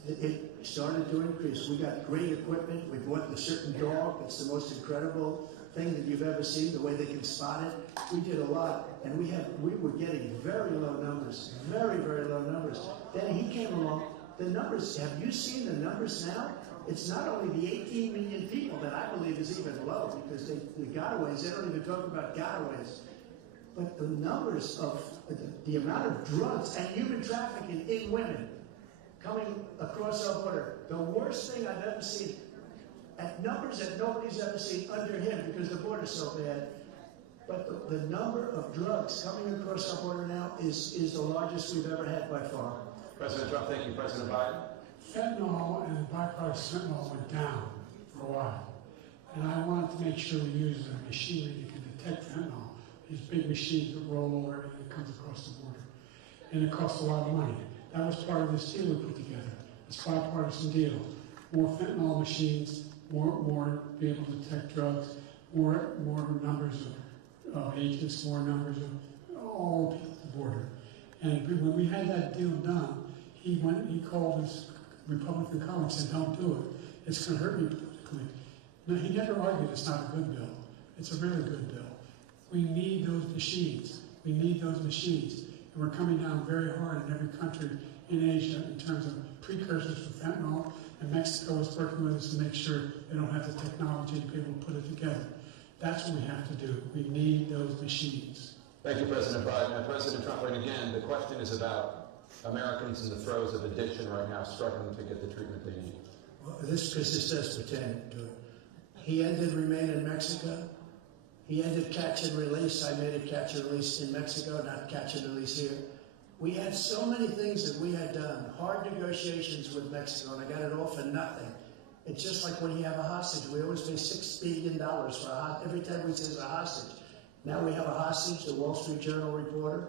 it started to increase. We got great equipment. We bought a certain dog. It's the most incredible thing that you've ever seen, the way they can spot it. We did a lot. And we were getting very low numbers, very, very low numbers. Then he came along. The numbers, have you seen the numbers now? It's not only the 18 million people that I believe is even low, because the gotaways, they don't even talk about gotaways. but the numbers of the amount of drugs and human trafficking in women coming across our border, the worst thing I've ever seen, at numbers that nobody's ever seen under him because the border's so bad. But the number of drugs coming across our border now is the largest we've ever had by far. President Trump, thank you. President Biden. Fentanyl and byproduct fentanyl went down for a while. And I wanted to make sure we use the machinery that can detect fentanyl. These big machines that roll over everything that comes across the border. And it costs a lot of money. That was part of this deal we put together. It's a bipartisan deal. More fentanyl machines, more be able to detect drugs, more numbers of agents, more numbers of all people at the border. And when we had that deal done, he called his Republican colleagues and said, don't do it. It's going to hurt me politically. No, he never argued it's not a good bill. It's a really good bill. We need those machines. We need those machines. And we're coming down very hard in every country in Asia in terms of precursors for fentanyl. And Mexico is working with us to make sure they don't have the technology to be able to put it together. That's what we have to do. We need those machines. Thank you, President Biden. And President Trump, and again, the question is about Americans in the throes of addiction right now, struggling to get the treatment they need. Well, this does pertain to it. He ended Remain in Mexico. He ended catch and release. I made it catch and release in Mexico, not catch and release here. We had so many things that we had done, hard negotiations with Mexico, and I got it all for nothing. It's just like when you have a hostage. We always pay $6 billion for a hostage. Every time we say a hostage. Now we have a hostage, the Wall Street Journal reporter.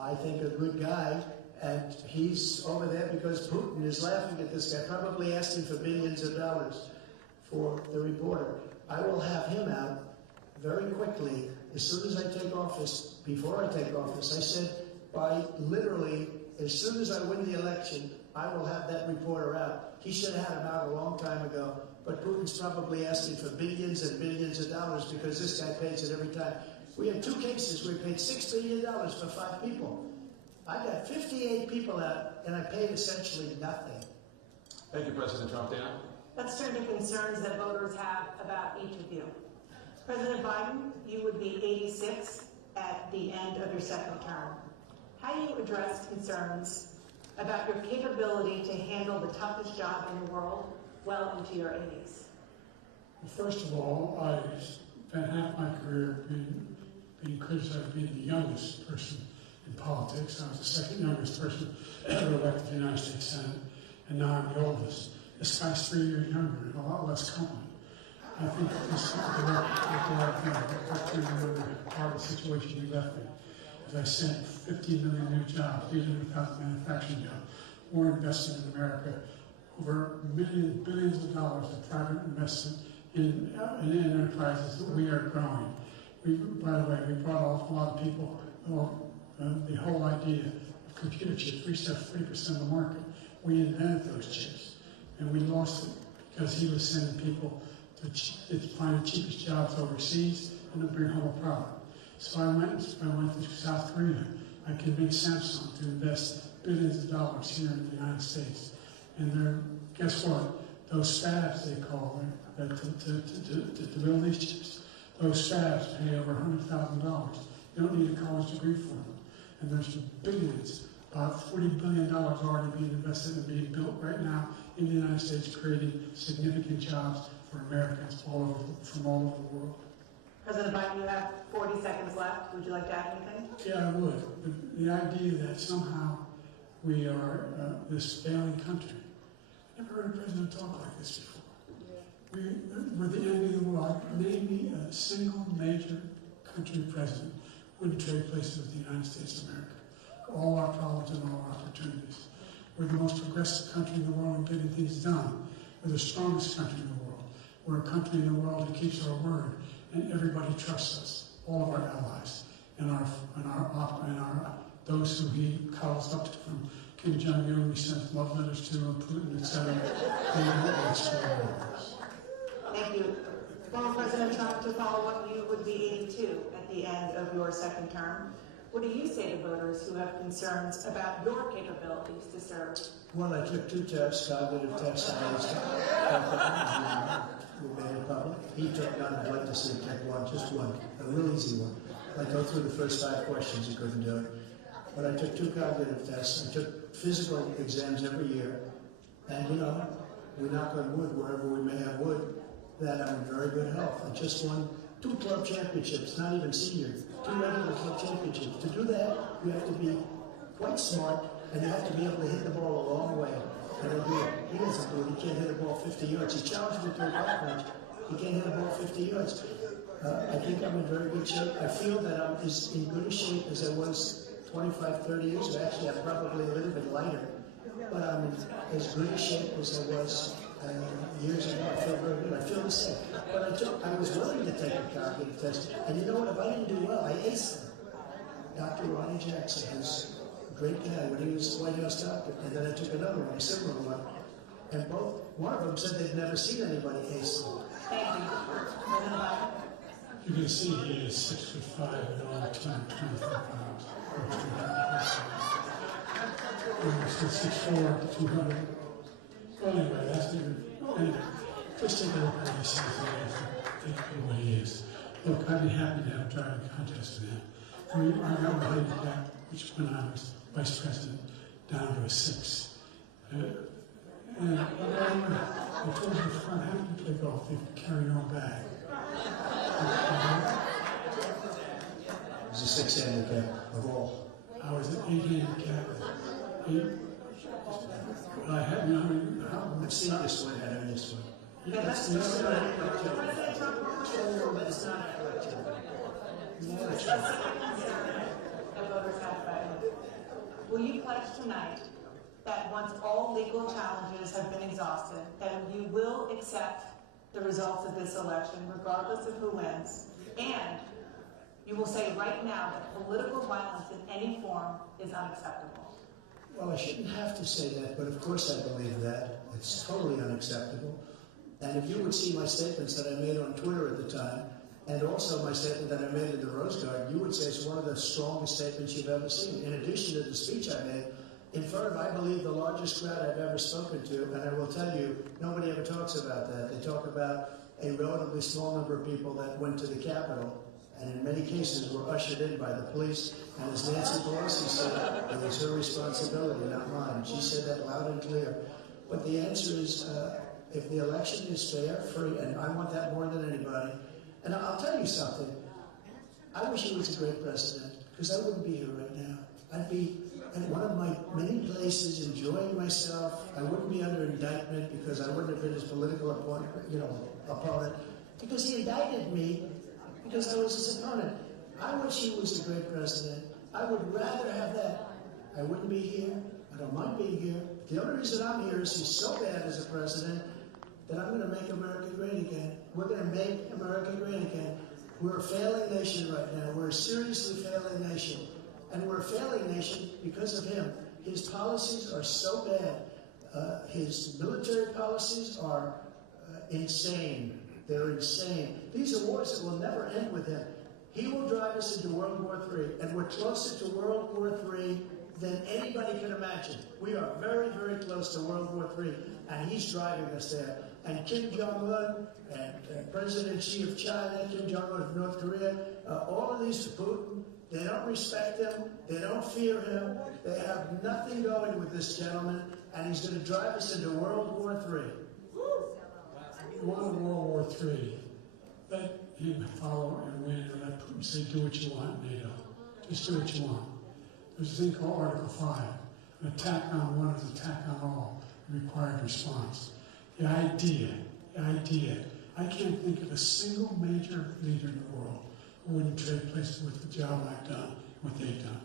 I think a good guy, and he's over there because Putin is laughing at this guy, probably asking for billions of dollars for the reporter. I will have him out very quickly as soon as I take office. Before I take office, I said by literally as soon as I win the election, I will have that reporter out. He should have had him out a long time ago, but Putin's probably asking for billions and billions of dollars because this guy pays it every time. We had 2 cases where we paid $6 billion for 5 people. I got 58 people out, and I paid essentially nothing. Thank you, President Trump. Dan? Let's turn to concerns that voters have about each of you. President Biden, you would be 86 at the end of your second term. How do you address concerns about your capability to handle the toughest job in the world well into your 80s? First of all, I spent half my career being criticized for being the youngest person in politics. I was the second youngest person ever elected to the United States Senate, and now I'm the oldest. This guy's 3 years younger and a lot less competent. I think this is the right thing. That's the part of the situation you left me. As I said, 15 million new jobs, 300,000 manufacturing jobs, more investment in America, over billions of dollars of private investment in enterprises that we are growing. By the way, we brought off a lot of people. The whole idea of computer chips reached out 40% of the market. We invented those chips, and we lost it because he was sending people to find the cheapest jobs overseas and to bring home a product. So I went to South Korea. I convinced Samsung to invest billions of dollars here in the United States. And guess what? Those fabs, they call them, to build these chips, those fabs pay over $100,000. You don't need a college degree for them. And there's billions, about $40 billion already being invested and being built right now in the United States, creating significant jobs for Americans from all over the world. President Biden, you have 40 seconds left. Would you like to add anything? Yeah, I would. The idea that somehow we are this failing country. I've never heard a president talk like this before. We're the enemy of the world. Name me a single major country president who wouldn't trade places with the United States of America. All our problems and all our opportunities. We're the most progressive country in the world in getting things done. We're the strongest country in the world. We're a country in the world that keeps our word. And everybody trusts us, all of our allies, and those who he cuddles up to, from Kim Jong-un, we sent love letters to, and Putin, etc. Thank you. Former President Trump, to follow up, you would be 82 at the end of your second term. What do you say to voters who have concerns about your capabilities to serve? Well, I took 2 tests, cognitive tests, and we made it public. He took none. I'd like to see him take one, just one, a real easy one. I go through the first 5 questions, he couldn't do it. But I took 2 cognitive tests. I took physical exams every year. And you know, we knock on wood wherever we may have wood, that I'm in very good health. I just won 2 club championships, not even senior, 2 regular club championships. To do that, you have to be quite smart, and you have to be able to hit the ball a long way. And I do it. He doesn't do it. He can't hit a ball 50 yards. He challenged me to a golf match. He can't hit a ball 50 yards. I think I'm in very good shape. I feel that I'm as in good a shape as I was 25, 30 years ago. Actually, I'm probably a little bit lighter. But I'm in as good a shape as I was years ago. I feel very good. I feel the same. But I was willing to take a cognitive test. And you know what? If I didn't do well, I aced them. Dr. Ronnie Jackson, who's a great guy when he was a White House doctor. And then I took another one, a similar one. And one of them said they'd never seen anybody ace them. Thank you. You can see he is 6'5" and all the time, 25 pounds. Still 6'4", 200. Well, anyway, that's even. Anyway, just take a look at what he says and take what he is. Look, I'd be happy to have a driving contest with him. I got my handicap, which when I was vice president, down to a 6. And I told you before, how do you play golf if you carry your own bag? It was a 6 handicap of all. I was an 8 handicap. I had, you know, I mean, I've seen this one and this one. Yeah, that's not but it's not Will you pledge tonight that once all legal challenges have been exhausted, that you will accept the results of this election, regardless of who wins, and you will say right now that political violence in any form is unacceptable? Well, I shouldn't have to say that, but of course I believe that. It's totally unacceptable. And if you would see my statements that I made on Twitter at the time, and also my statement that I made in the Rose Garden, you would say it's one of the strongest statements you've ever seen. In addition to the speech I made, in front of, I believe, the largest crowd I've ever spoken to, and I will tell you, nobody ever talks about that. They talk about a relatively small number of people that went to the Capitol, and in many cases were ushered in by the police. And as Nancy Pelosi said, it was her responsibility, not mine. She said that loud and clear. But the answer is, if the election is fair, free, and I want that more than anybody, and I'll tell you something, I wish he was a great president, because I wouldn't be here right now. I'd be at one of my many places enjoying myself. I wouldn't be under indictment because I wouldn't have been his political opponent, because he indicted me because I was his opponent. I wish he was a great president. I would rather have that. I wouldn't be here. I don't mind being here. The only reason I'm here is he's so bad as a president that I'm going to make America great again. We're going to make America great again. We're a failing nation right now. We're a seriously failing nation. And we're a failing nation because of him. His policies are so bad. His military policies are insane. They're insane. These are wars that will never end with him. He will drive us into World War III, and we're closer to World War III than anybody can imagine. We are very, very close to World War III, and he's driving us there. And Kim Jong-un, and President Xi of China, Kim Jong-un of North Korea, all of these, Putin, they don't respect him, they don't fear him, they have nothing going with this gentleman, and he's going to drive us into World War III. World War III. Let him follow and win, and let Putin say, do what you want, NATO. Just do what you want. There's a thing called Article 5. An attack on one is an attack on all. A required response. The idea, I can't think of a single major leader in the world who wouldn't trade places with the job I've done, what they've done.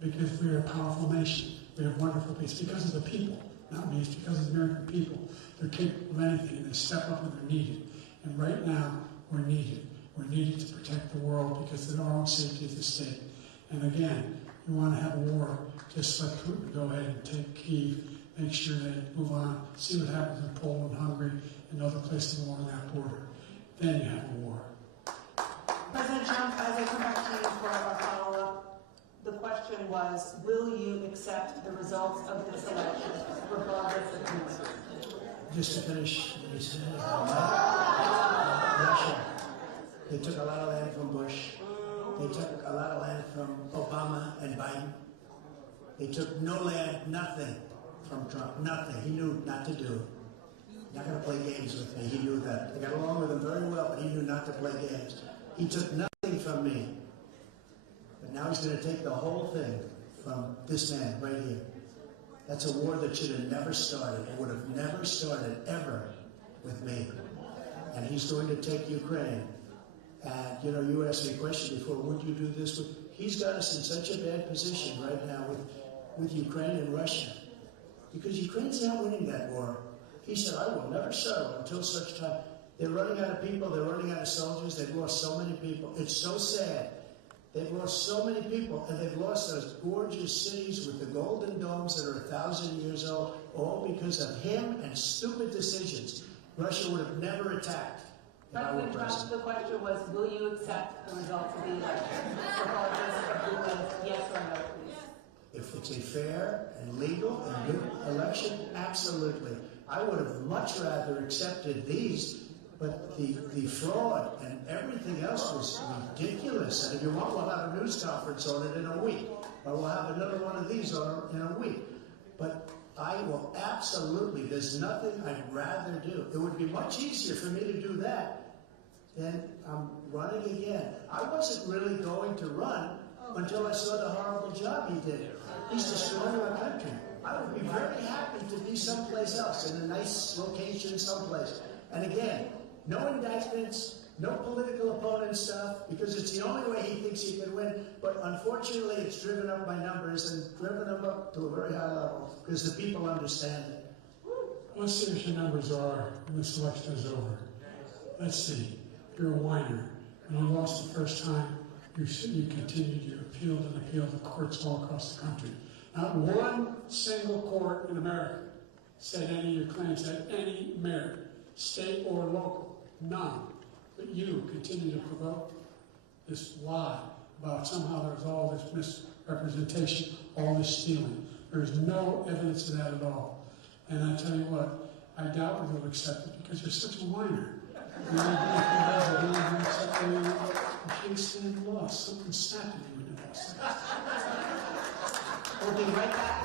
Because we're a powerful nation. We have wonderful peace. Because of the people, not me, it's because of the American people. They're capable of anything, and they step up when they're needed. And right now, we're needed. We're needed to protect the world because of our own safety as a state. And again, you want to have a war, just let Putin go ahead and take Kyiv, make sure they move on, see what happens in Poland, Hungary, and other places along that border. Then you have a war. President Trump, as I come back to you for our follow-up, the question was, will you accept the results of this election, regardless of who wins? Just to finish, he said, Russia, they took a lot of land from Bush. They took a lot of land from Obama and Biden. They took no land, nothing from Trump, nothing. He knew not to do it. Not going to play games with me. He knew that. I got along with him very well, but he knew not to play games. He took nothing from me. But now he's going to take the whole thing from this man right here. That's a war that should have never started. It would have never started ever with me. And he's going to take Ukraine. And, you know, you asked me a question before, would you do this? He's got us in such a bad position right now with Ukraine and Russia. Because Ukraine's not winning that war. He said, I will never settle until such time. They're running out of people. They're running out of soldiers. They've lost so many people. It's so sad. They've lost so many people, and they've lost those gorgeous cities with the golden domes that are 1,000 years old, all because of him and stupid decisions. Russia would have never attacked. President Trump, the question was, will you accept the results of the election? Yes or no, please. If it's a fair and legal and good election, absolutely. I would have much rather accepted these, but the fraud and everything else was ridiculous. And if you want, we'll have a news conference on it in a week. Or we'll have another one of these in a week. But I will absolutely, there's nothing I'd rather do. It would be much easier for me to do that than running again. I wasn't really going to run until I saw the horrible job he did. He's destroying our country. I would be very happy to be someplace else, in a nice location someplace. And again, no indictments, no political opponent stuff, because it's the only way he thinks he can win. But unfortunately, it's driven up my numbers and driven them up to a very high level, because the people understand it. Let's see what your numbers are when this election is over. Let's see. You're a whiner. When you lost the first time, you continued, you appealed and appealed to courts all across the country. Not one single court in America said any of your claims had any merit, state or local, none. But you continue to provoke this lie about somehow there's all this misrepresentation, all this stealing. There's no evidence of that at all. And I tell you what, I doubt whether you'll accept it because you're such a whiner. You can't stand loss. Something's snapping you in your loss. We'll be right back.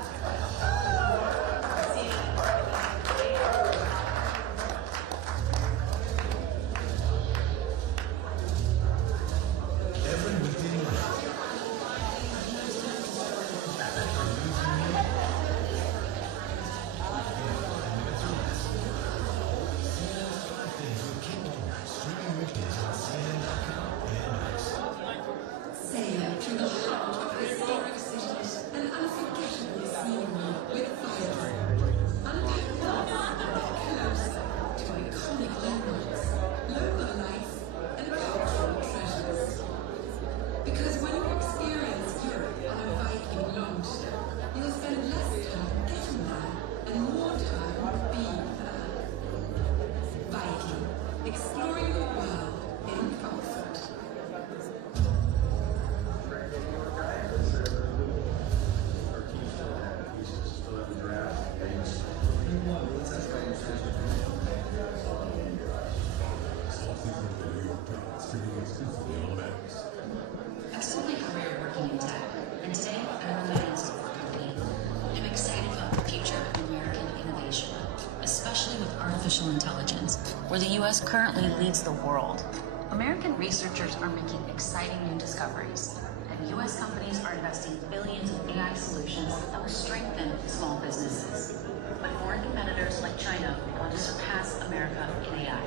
Intelligence, where the U.S. currently leads the world. American researchers are making exciting new discoveries, and U.S. companies are investing billions in AI solutions that will strengthen small businesses. But foreign competitors like China want to surpass America in AI.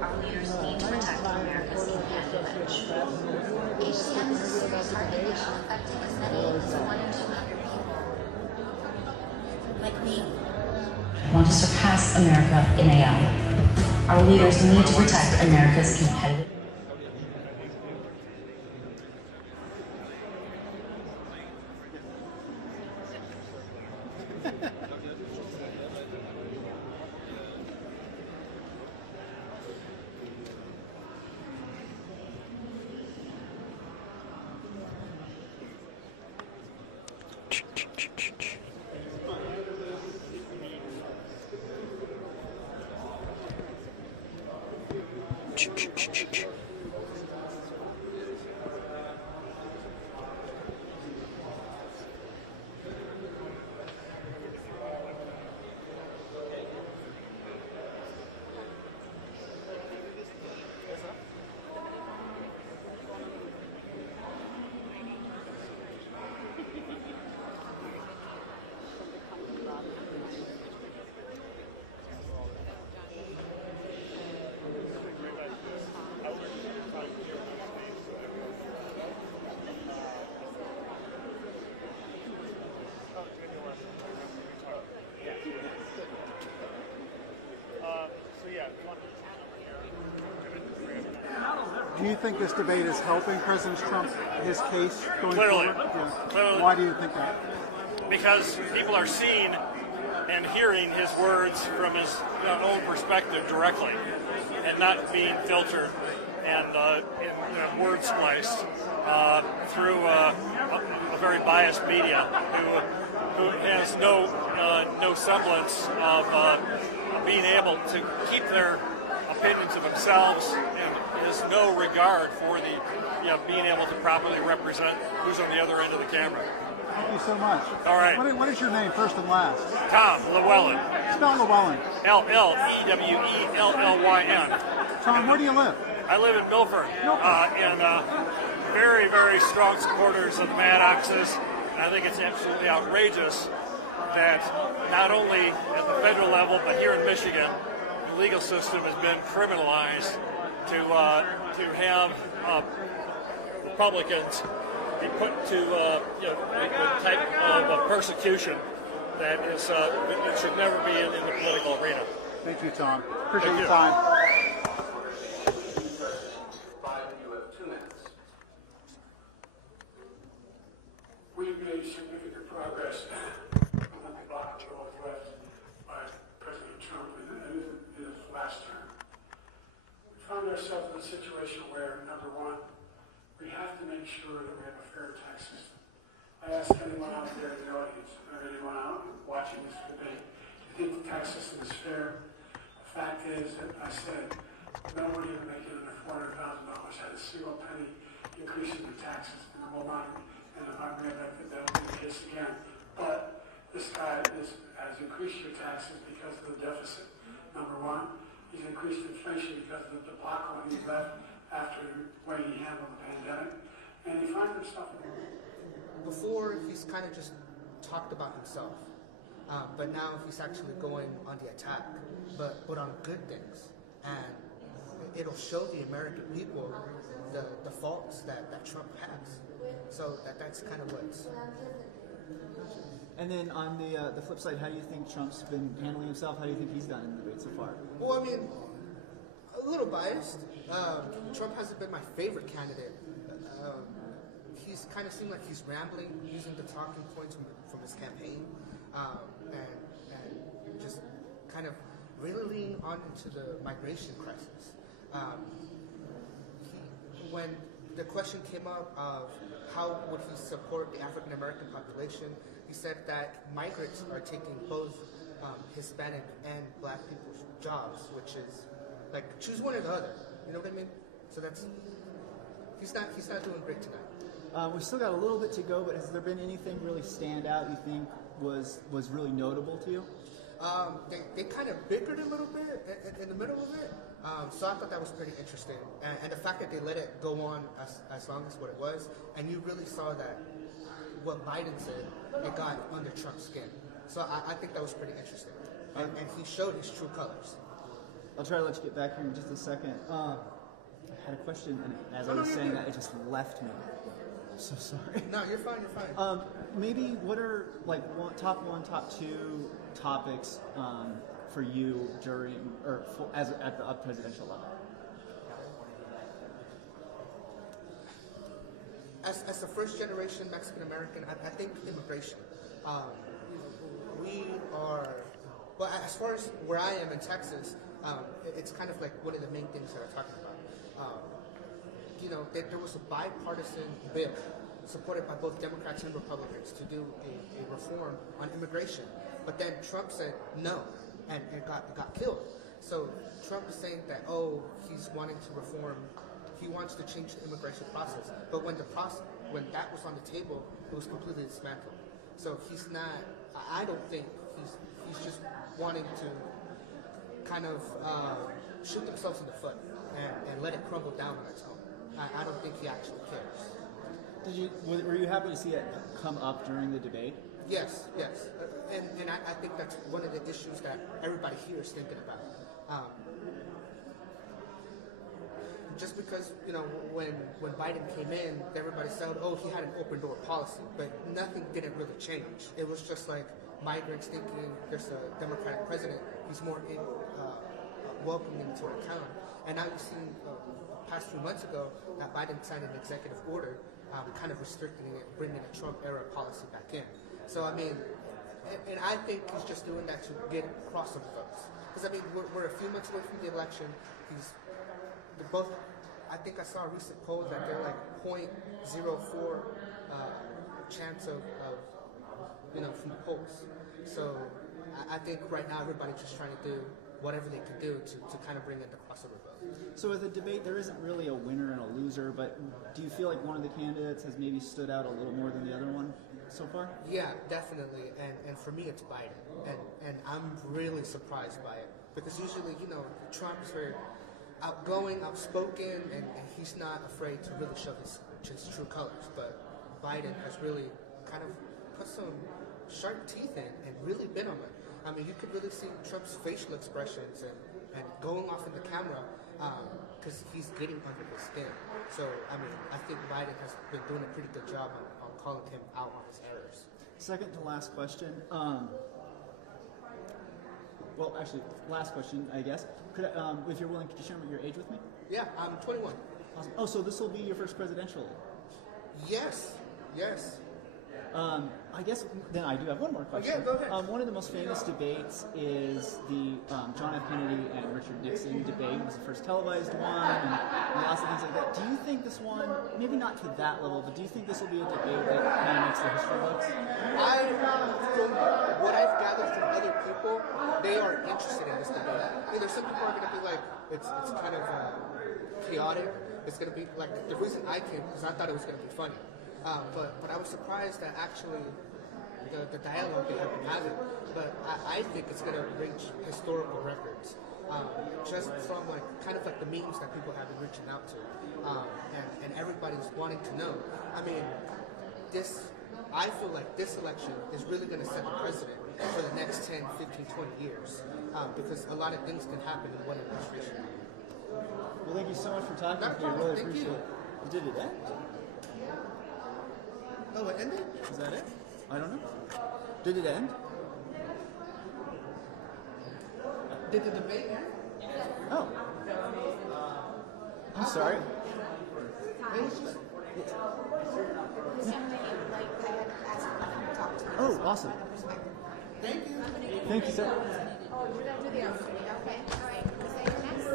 Our leaders need to protect America's competitive edge. HCM is a serious heart issue affecting as many as 1 in 200 people. Like me. Want to surpass America in AI. Our leaders need to protect America's competitive. Do you think this debate is helping President Trump, his case going Clearly. forward? Yeah. Clearly. Why do you think that? Because people are seeing and hearing his words from his own perspective directly, and not being filtered and word spliced through a very biased media who has no semblance of being able to keep their opinions of themselves and has no regard for the being able to properly represent who's on the other end of the camera. Thank you so much. All right. What is your name, first and last? Tom Llewellyn. Spell Llewellyn. Llewellyn. Tom, where do you live? I live in Milford, and very, very strong supporters of the Maddoxes. And I think it's absolutely outrageous that not only at the federal level, but here in Michigan, the legal system has been criminalized to have Republicans be put to a type of persecution that is that should never be in the political arena. Thank you, Tom. Appreciate Thank your you. time. We've made significant progress on the block control threat by President Trump in his last term. We found ourselves in a situation where, number one, we have to make sure that we have a fair tax system. I ask anyone out there in the audience, or anyone out watching this debate, do you think the tax system is fair? The fact is that I said nobody making under $400,000 had a single penny increase in their taxes, and it will not. And if I'm re-elected, that'll be the case again. But this guy has increased your taxes because of the deficit. Number one, he's increased inflation because of the debacle he left after the way he handled the pandemic. And he finds himself. Before, he's kind of just talked about himself. But now he's actually going on the attack, but on good things. And it'll show the American people the faults that Trump has. So that's kind of what's... And then on the flip side, how do you think Trump's been handling himself? How do you think he's done in the debate so far? Well, I mean, a little biased. Trump hasn't been my favorite candidate. He's kind of seemed like he's rambling, using the talking points from his campaign, and just kind of really leaning on into the migration crisis. When the question came up of how would he support the African American population, he said that migrants are taking both Hispanic and Black people's jobs, which is like choose one or the other. You know what I mean? So that's he's not doing great tonight. We've still got a little bit to go, but has there been anything really stand out you think was really notable to you? They kind of bickered a little bit in the middle of it, so I thought that was pretty interesting. And the fact that they let it go on as long as what it was, and you really saw that what Biden said, it got under Trump's skin. So I think that was pretty interesting. And he showed his true colors. I'll try to let you get back here in just a second. I had a question, and as I was saying that, it just left me. I'm so sorry. No, you're fine, you're fine. Maybe what are like top one, top two topics for you during or at the presidential level? As a first generation Mexican American, I think immigration. We are, well, as far as where I am in Texas, it's kind of like one of the main things that I'm talking about. There was a bipartisan bill supported by both Democrats and Republicans to do a reform on immigration. But then Trump said no, and it got killed. So Trump is saying that, he's wanting to reform, he wants to change the immigration process. But when that was on the table, it was completely dismantled. So he's not, I don't think he's just wanting to kind of shoot themselves in the foot and let it crumble down on its own. I don't think he actually cares. Were you happy to see it come up during the debate? Yes. And I think that's one of the issues that everybody here is thinking about. Just because, when Biden came in, everybody said, he had an open door policy, but nothing didn't really change. It was just like migrants thinking there's a Democratic president, he's more welcoming to our town. And now you've seen past few months ago that Biden signed an executive order kind of restricting it, bringing the Trump era policy back in. So I mean, and I think he's just doing that to get crossover votes. Because I mean, we're a few months away from the election. They're both. I think I saw a recent poll that they're like 0.04 chance of from the polls. So I think right now everybody's just trying to do whatever they can do to kind of bring in the crossover vote. So with the debate, there isn't really a winner and a loser, but do you feel like one of the candidates has maybe stood out a little more than the other one so far? Yeah, definitely. And for me, it's Biden. And I'm really surprised by it. Because usually, Trump is very outgoing, outspoken, and he's not afraid to really show his true colors. But Biden has really kind of put some sharp teeth in and really been on it. I mean, you could really see Trump's facial expressions and going off in the camera because he's getting under his skin. So, I mean, I think Biden has been doing a pretty good job on calling him out on his errors. Second to last question. Well, actually, last question, I guess. If you're willing, could you share your age with me? Yeah, I'm 21. Awesome. Oh, so this will be your first presidential? Yes. I guess then I do have one more question. Yeah, go ahead. One of the most famous debates is the John F. Kennedy and Richard Nixon debate. It was the first televised one, and lots of things like that. Do you think this one, maybe not to that level, but do you think this will be a debate that kind of makes the history books? From what I've gathered from other people, they are interested in this debate. Some people are going to be like, it's kind of chaotic. It's going to be like, the reason I came because I thought it was going to be funny. But I was surprised that actually the dialogue they have been having. But I think it's going to reach historical records. Just from kind of the memes that people have been reaching out to. And everybody's wanting to know. I mean, I feel like this election is really going to set the precedent for the next 10, 15, 20 years. Because a lot of things can happen in one administration. Well, thank you so much for talking with me. I really appreciate it. Did it end? Oh, it ended? Is that it? I don't know. Did it end? Did the debate end? Oh. I'm sorry. Oh, awesome. Thank you. Thank you, sir. Oh, you're going to do the opening. Okay. All right. Say your next.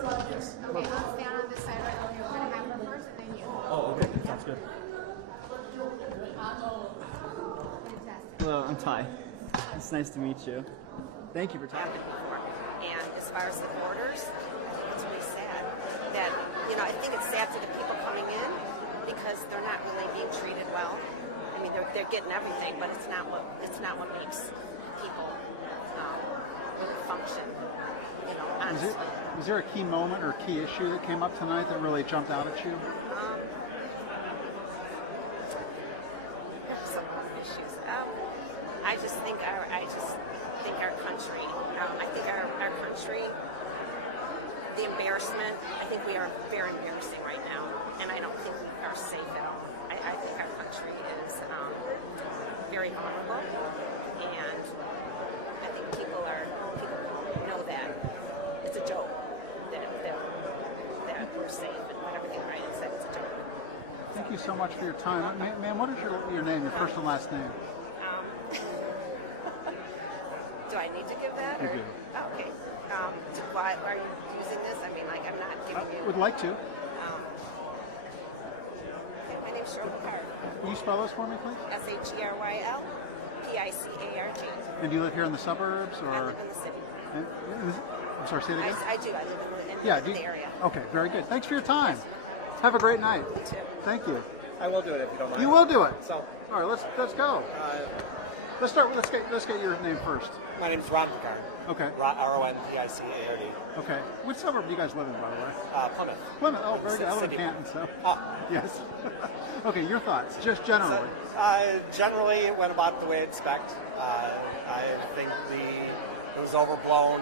Okay, I'll stand on this side right over here. We're going to have her first and then you. Oh, okay. Sounds good. Hello, I'm Ty. It's nice to meet you. Thank you for talking. And as far as the borders, it's really sad that, I think it's sad to the people coming in because they're not really being treated well. I mean, they're getting everything, but it's not what makes people really function, honestly. Was there a key moment or key issue that came up tonight that really jumped out at you? Some issues. I just think our country. I think our country. The embarrassment. I think we are very embarrassing right now, and I don't think we are safe at all. I think our country is very vulnerable, and I think people know that it's a joke that we're safe and when everything right is that it's a joke. Thank you so much for your time. Ma'am, what is your name, your first and last name? Do I need to give that? You do. Oh, okay. Why are you using this? I mean, I'm not giving you... I would like to. Okay, my name's Cheryl Picard. Will you spell this for me, please? SHERYLPICARG. And do you live here in the suburbs? Or? I live in the city. I'm sorry, say it again? I do. I live in the area. Okay, very good. Thanks for your time. Have a great night. You too. Thank you. I will do it if you don't mind. You will do it. So, all right, let's go. Let's get your name first. My name's Ron Picard. Okay. RONPICARD. Okay. Which suburb do you guys live in, by the way? Plymouth. Plymouth. Oh, very good. I live in Canton, so. Yes. Okay, your thoughts, just generally. Generally, it went about the way I expect. I think it was overblown.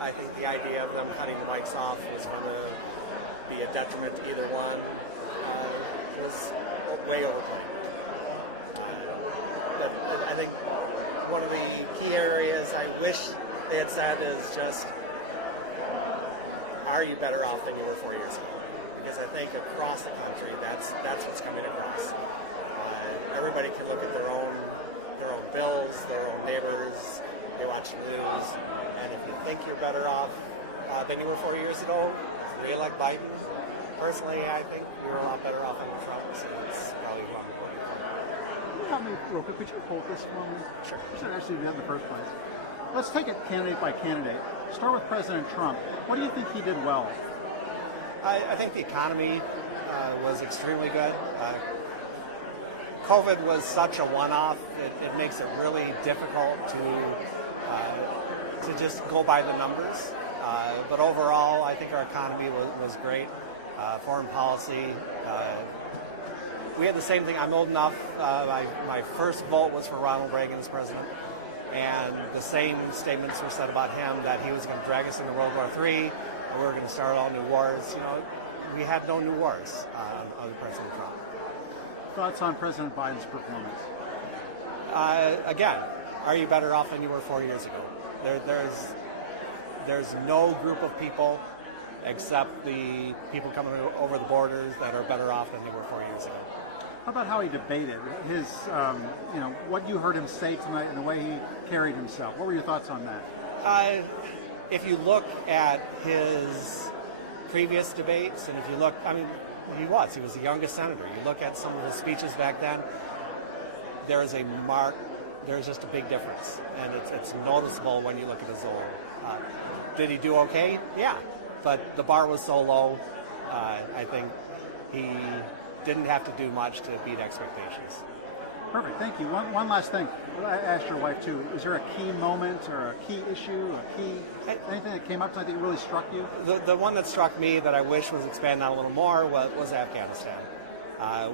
I think the idea of them cutting the mics off was going to be a detriment to either one. It was way overblown. I think one of the key areas I wish they had said is just are you better off than you were 4 years ago? Because I think across the country, that's what's coming across. Everybody can look at their own bills, their own neighbors. They watch the news, and if you think you're better off than you were 4 years ago, re-elect Biden. Personally, I think you're a lot better off than Trump, so that's probably who I'm voting for. Can you help me real quick? Could you hold this for me? Sure. You should actually do that in the first place. Let's take it candidate by candidate. Start with President Trump. What do you think he did well? I think the economy was extremely good. COVID was such a one-off, it makes it really difficult to just go by the numbers. But overall, I think our economy was great. Foreign policy, we had the same thing. I'm old enough, my first vote was for Ronald Reagan as president. And the same statements were said about him, that he was going to drag us into World War III, and we were going to start all new wars. You know, we had no new wars under President Trump. Thoughts on President Biden's performance? Again, are you better off than you were 4 years ago? There's no group of people except the people coming over the borders that are better off than they were 4 years ago. How about how he debated? His, what you heard him say tonight and the way he carried himself. What were your thoughts on that? If you look at his previous debates, and if you look, I mean, he was the youngest senator. You look at some of his speeches back then, there's just a big difference. And it's noticeable when you look at his old. Did he do okay? Yeah. But the bar was so low, I think he didn't have to do much to beat expectations. Perfect, thank you. One last thing. I asked your wife too. Is there a key moment or a key issue, anything that came up tonight that really struck you? The one that struck me that I wish was expanded on a little more was Afghanistan.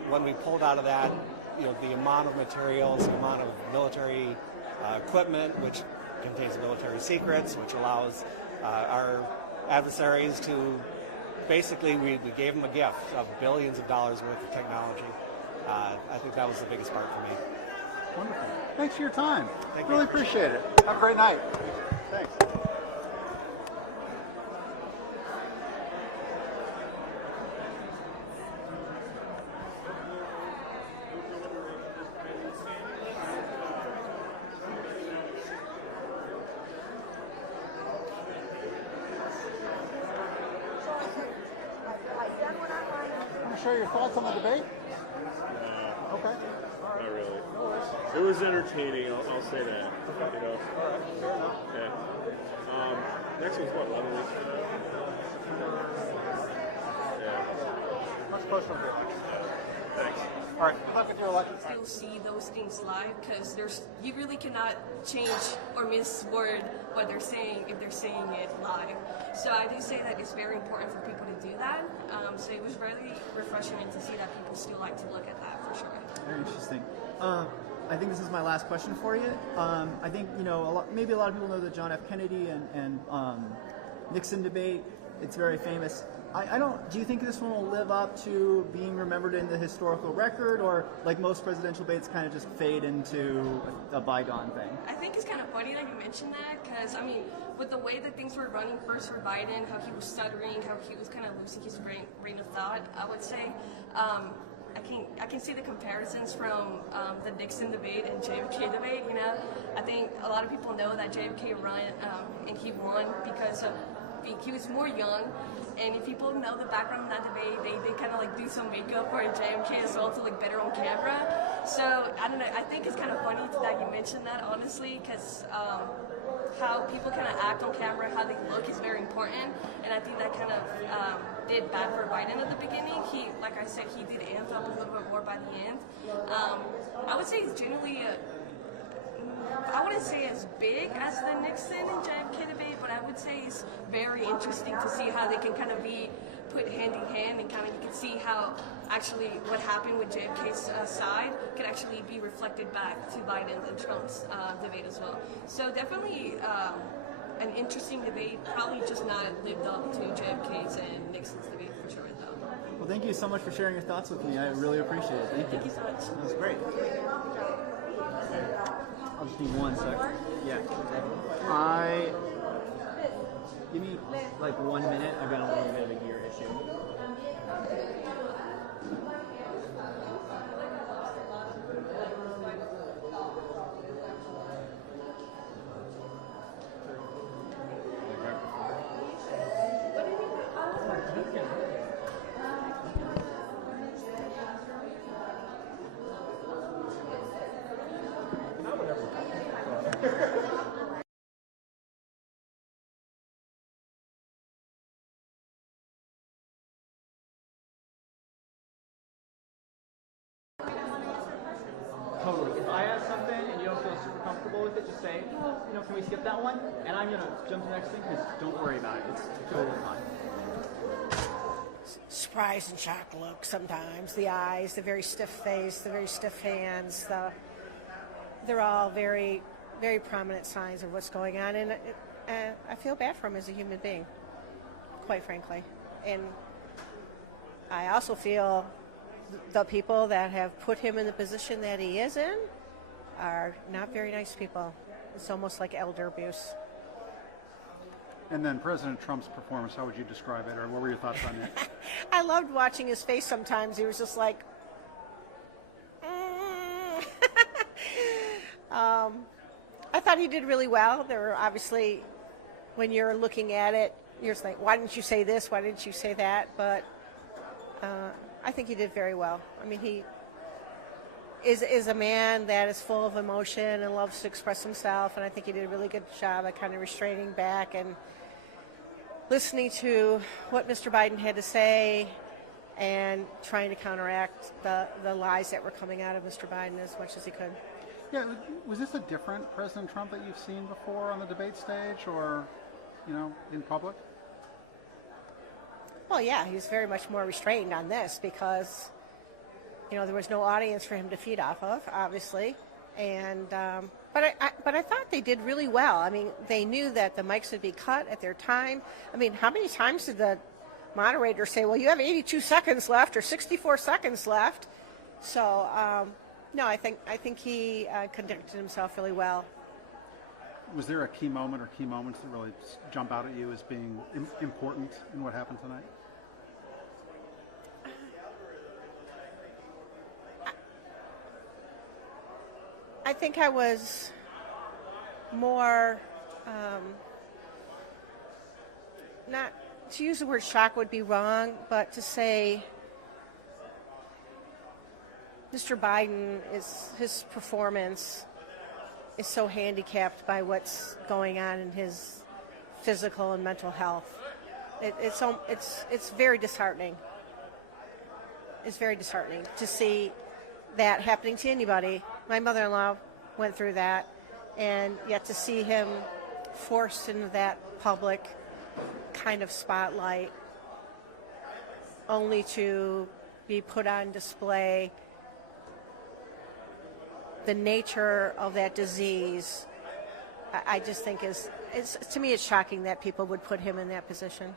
When we pulled out of that, the amount of materials, the amount of military equipment, which contains military secrets, which allows our adversaries to basically, we gave them a gift of billions of dollars worth of technology. I think that was the biggest part for me. Wonderful. Thanks for your time. Thank you. Really appreciate it. Have a great night. Thanks. Share your thoughts on the debate? Okay. Not really. It was entertaining, I'll say that. Fair enough. Yeah. Next one's what, 11 weeks from now? Yeah. Much closer to the election. Thanks. All right, good luck with your election. Still see those things live because you really cannot change or misword what they're saying if they're saying it live. So I do say that it's very important for people to do that. So it was really refreshing to see that people still like to look at that for sure. Very interesting. I think this is my last question for you. I think maybe a lot of people know the John F. Kennedy and Nixon debate. It's very famous. Do you think this one will live up to being remembered in the historical record, or like most presidential debates kind of just fade into a bygone thing? I think it's kind of funny that you mentioned that because, I mean, with the way that things were running first for Biden, how he was stuttering, how he was kind of losing his brain of thought, I would say, I can see the comparisons from the Nixon debate and JFK debate, I think a lot of people know that JFK ran and he won because he was more young. And if people know the background of that debate, they kind of like do some makeup for JFK as well to look better on camera. So I don't know. I think it's kind of funny that you mentioned that, honestly, because how people kind of act on camera, how they look is very important. And I think that kind of did bad for Biden at the beginning. He, like I said, he did amp up a little bit more by the end. I would say it's generally I wouldn't say as big as the Nixon and JFK debate, but I would say it's very interesting to see how they can kind of be put hand in hand, and kind of you can see how actually what happened with JFK's side could actually be reflected back to Biden and Trump's debate as well. So definitely an interesting debate, probably just not lived up to JFK's and Nixon's debate for sure though. Well, thank you so much for sharing your thoughts with me. I really appreciate it. Thank you so much. That was great. I'll just need 1 second. Yeah. Give me like 1 minute. I've got a little bit of a gear issue. Totally. If I have something and you don't feel super comfortable with it, just say, oh, you know, can we skip that one? And I'm going to jump to the next thing because don't worry about it. It's totally fine. Surprise and shock look sometimes. The eyes, the very stiff face, the very stiff hands. They're all very, very prominent signs of what's going on. And I feel bad for him as a human being, quite frankly. And I also feel the people that have put him in the position that he is in are not very nice people. It's almost like elder abuse. And then President Trump's performance, how would you describe it, or what were your thoughts on it? I loved watching his face sometimes. He was just like, I thought he did really well. There were obviously, when you're looking at it, you're just like, why didn't you say this? Why didn't you say that? But I think he did very well. I mean, he is a man that is full of emotion and loves to express himself, and I think he did a really good job at kind of restraining back and listening to what Mr. Biden had to say and trying to counteract the lies that were coming out of Mr. Biden as much as he could. Yeah, was this a different President Trump that you've seen before on the debate stage or, you know, in public? Well, yeah, he was very much more restrained on this because, you know, there was no audience for him to feed off of, obviously. And but I thought they did really well. I mean, they knew that the mics would be cut at their time. I mean, how many times did the moderator say, well, you have 82 seconds left or 64 seconds left? So, no, I think he conducted himself really well. Was there a key moment or key moments that really jump out at you as being important in what happened tonight? I think I was more, not to use the word shock would be wrong, but to say Mr. Biden his performance is so handicapped by what's going on in his physical and mental health. It's very disheartening. It's very disheartening to see that happening to anybody. My mother-in-law went through that, and yet to see him forced into that public kind of spotlight only to be put on display, the nature of that disease, I just think to me it's shocking that people would put him in that position.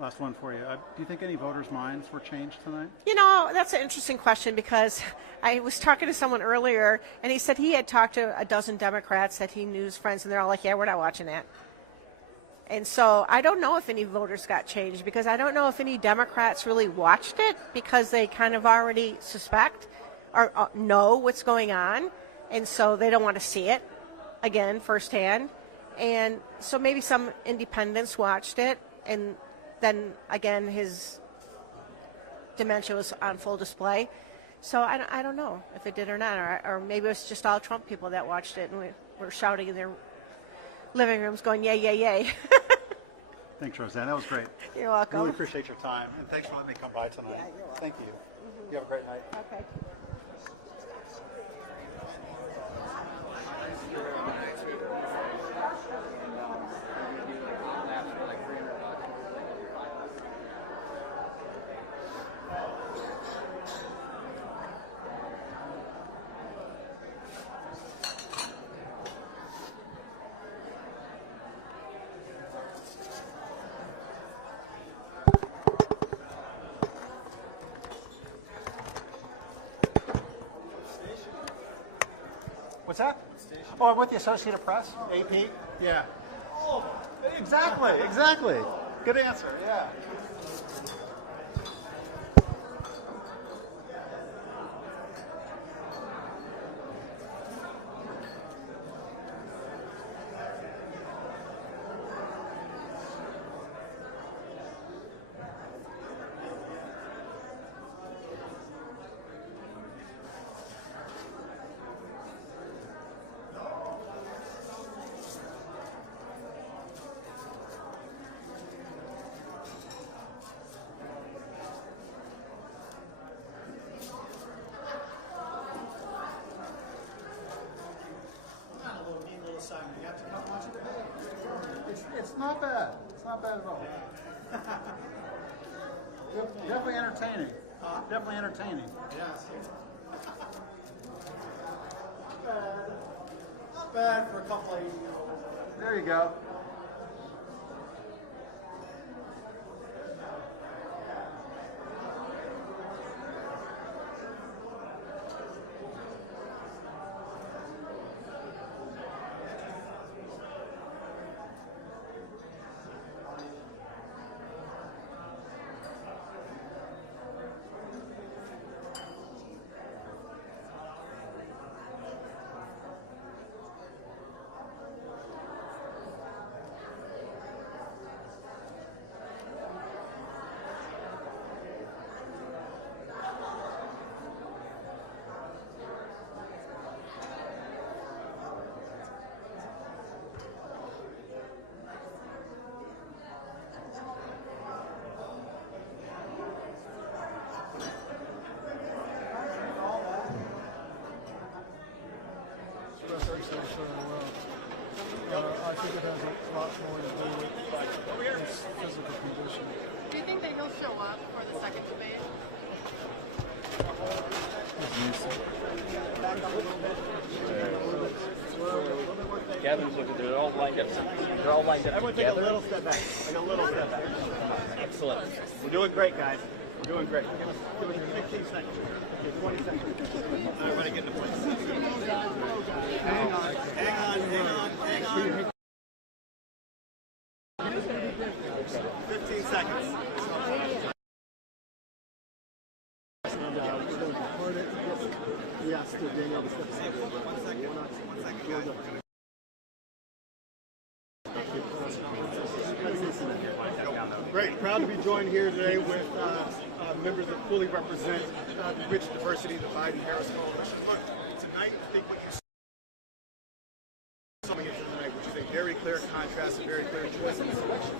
Last one for you. Do you think any voters' minds were changed tonight? You know, that's an interesting question because I was talking to someone earlier, and he said he had talked to a dozen Democrats that he knew his friends, and they're all like, yeah, we're not watching that. And so I don't know if any voters got changed because I don't know if any Democrats really watched it because they kind of already suspect or know what's going on, and so they don't want to see it again firsthand. And so maybe some independents watched it, and then again his dementia was on full display. So I don't know if it did or not, or maybe it was just all Trump people that watched it and were shouting in their living rooms going, yay, yay, yay. Thanks, Roseanne. That was great. You're welcome. Really appreciate your time, and thanks for letting me come by tonight. Yeah, you're welcome. Thank you. Mm-hmm. You have a great night. Okay. What's that? Oh, I'm with the Associated Press, AP. Yeah. Oh, Exactly, exactly. Good answer, yeah. It's not bad. It's not bad at all. Definitely entertaining. Definitely entertaining. Yes. Not bad. Not bad for a couple of years. There you go. I think it has a lot more to do with his physical condition. Do you think that he'll show up for the second debate? Kevin's looking, they're all lined up. They're all lined up Everyone together. take a little step back. Like a little step back. Excellent. We're doing great, guys. We're doing great. Give us 15 seconds. Okay, 20 seconds. Everybody get in place. Hang on. 15 seconds. Yes, Daniel, the step aside. 1 second. 1 second, guys. Great. Proud to be joined here today with members that fully represent the rich diversity of the Biden-Harris coalition. Look, tonight, I think what you saw coming into tonight, which is a very clear contrast, a very clear choice in this election.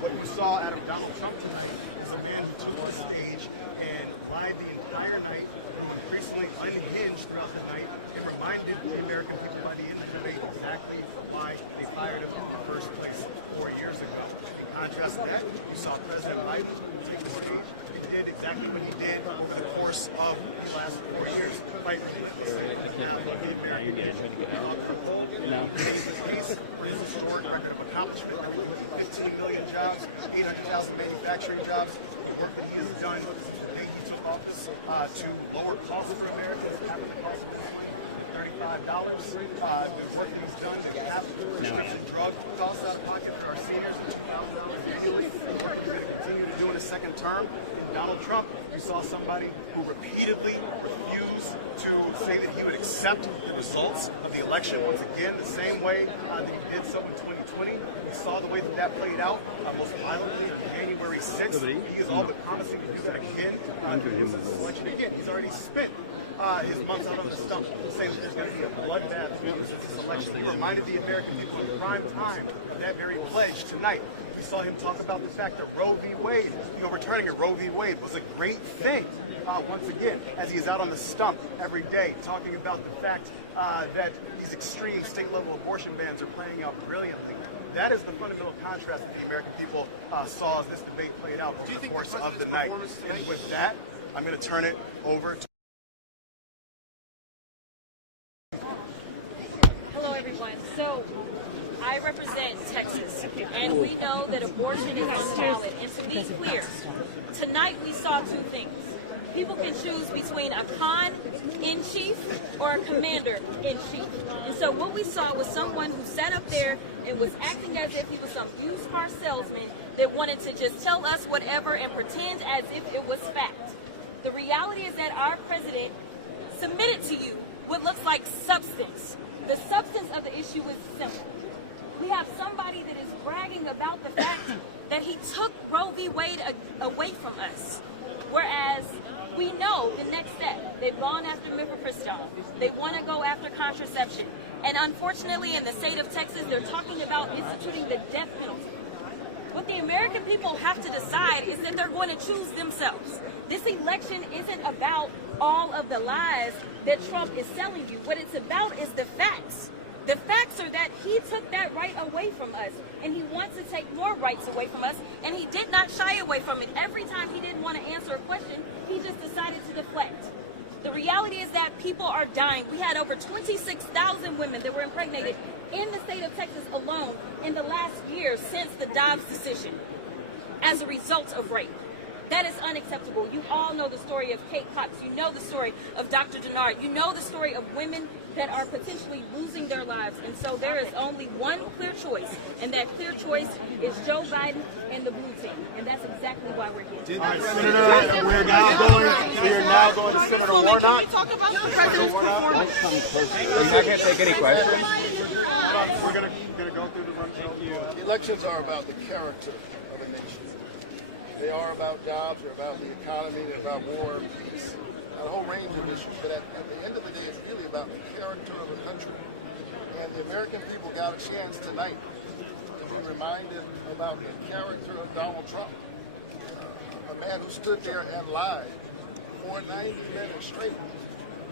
What you saw out of Donald Trump tonight is a man who took the stage and lied the entire night, increasingly unhinged throughout the night, and reminded the American people by the end of the debate exactly why they fired him in the first place 4 years ago. In contrast to that, you saw President Biden take the stage and did exactly what he did over the course of the last 4 years. Fight relentlessly. Now, the American people made the case for his historic record of accomplishment. 15 million jobs, 800,000 manufacturing jobs. The work that he has done since the day he took office to lower costs for Americans, having the cost of $35. The work he's done to cap prescription drug costs out of pocket for our seniors at $2,000 annually. The work he's going to continue to do in his second term. In Donald Trump, you saw somebody who repeatedly refused to say that he would accept the results of the election once again, the same way that he did so in 2020. We saw the way that that played out most violently on January 6th. He is all but promising to do that again during this election. Again, he's already spent his months out on the stump saying that there's going to be a bloodbath since this election. He reminded the American people in prime time of that very pledge tonight. We saw him talk about the fact that Roe v. Wade, the overturning of Roe v. Wade was a great thing. Once again, as he is out on the stump every day, talking about the fact that these extreme state-level abortion bans are playing out brilliantly. That is the fundamental contrast that the American people saw as this debate played out over the course of the night. And with that, I'm going to turn it over to... Hello, everyone. So, I represent Texas, and we know that abortion is on the ballot. And to be clear, tonight we saw two things. people can choose between a con-in-chief or a commander-in-chief. And so what we saw was someone who sat up there and was acting as if he was some used car salesman that wanted to just tell us whatever and pretend as if it was fact. The reality is that our president submitted to you what looks like substance. The substance of the issue is simple. We have somebody that is bragging about the fact that he took Roe v. Wade away from us. Whereas we know the next step. They've gone after mifepristone. They want to go after contraception. And unfortunately, in the state of Texas, they're talking about instituting the death penalty. What the American people have to decide is that they're going to choose themselves. This election isn't about all of the lies that Trump is selling you. What it's about is the facts. The facts are that he took that right away from us, and he wants to take more rights away from us, and he did not shy away from it. Every time he didn't want to answer a question, he just decided to deflect. The reality is that people are dying. We had over 26,000 women that were impregnated in the state of Texas alone in the last year since the Dobbs decision as a result of rape. That is unacceptable. You all know the story of Kate Cox. You know the story of Dr. Denard. You know the story of women that are potentially losing their lives. And so there is only one clear choice, and that clear choice is Joe Biden and the blue team. And that's exactly why we're here. All right, Senator, we are now going to Senator Warnock. Can we talk about the president's performance? I'm not going to take any questions. We're going to go through the run. Elections are about the character of a nation. They are about jobs, they're about the economy, they're about war, peace, a whole range of issues. But at the end of the day, it's really about the character of a country. And the American people got a chance tonight to be reminded about the character of Donald Trump, a man who stood there and lied for 90 minutes straight.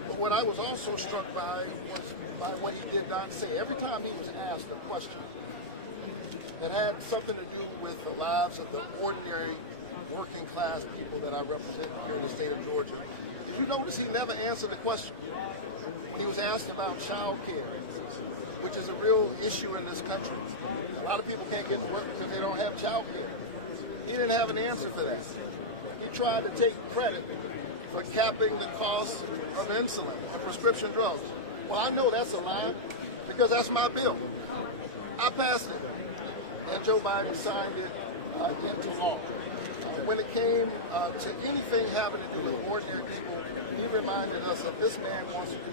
But what I was also struck by was by what he did not say. Every time he was asked a question that had something to do with the lives of the ordinary working class people that I represent here in the state of Georgia, did you notice he never answered the question? When he was asked about child care, which is a real issue in this country. A lot of people can't get to work because they don't have child care. He didn't have an answer for that. He tried to take credit for capping the cost of insulin and prescription drugs. Well, I know that's a lie because that's my bill. I passed it, and Joe Biden signed it into law. When it came to anything having to do with ordinary people, he reminded us that this man wants to do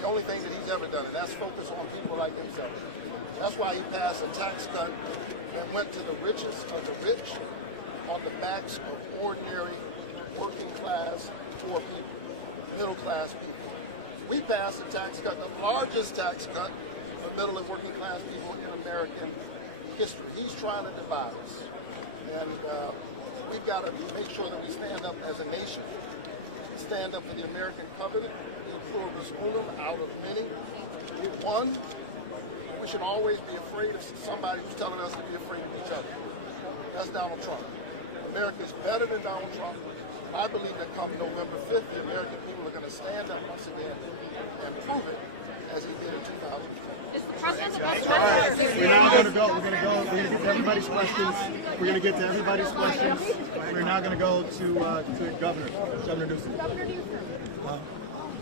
the only thing that he's ever done, and that's focus on people like himself. That's why he passed a tax cut that went to the richest of the rich on the backs of ordinary, working class, poor people, middle class people. We passed a tax cut, the largest tax cut for middle and working class people in American history. He's trying to divide us. And we've got to make sure that we stand up as a nation, stand up for the American covenant, pluribus unum, out of many. One, we should always be afraid of somebody who's telling us to be afraid of each other. That's Donald Trump. America is better than Donald Trump. I believe that come November 5th, the American people are going to stand up once again and prove it as he did in 2000. Is the president the best We're now going to go. We're going to get to everybody's questions. We're going to get to everybody's questions. We're now going to go to Governor Newsom.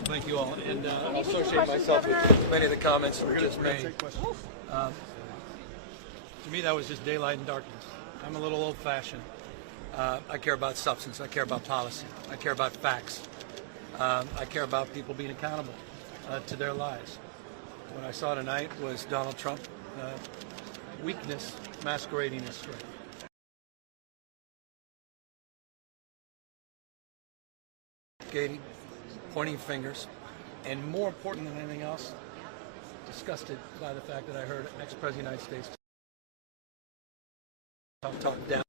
Thank you all, and I'll associate myself with many of the comments that were just made. To me, that was just daylight and darkness. I'm a little old-fashioned. I care about substance. I care about policy. I care about facts. I care about people being accountable to their lives. What I saw tonight was Donald Trump, weakness masquerading as strength. Gating, pointing fingers, and more important than anything else, disgusted by the fact that I heard ex-President of the United States talk down.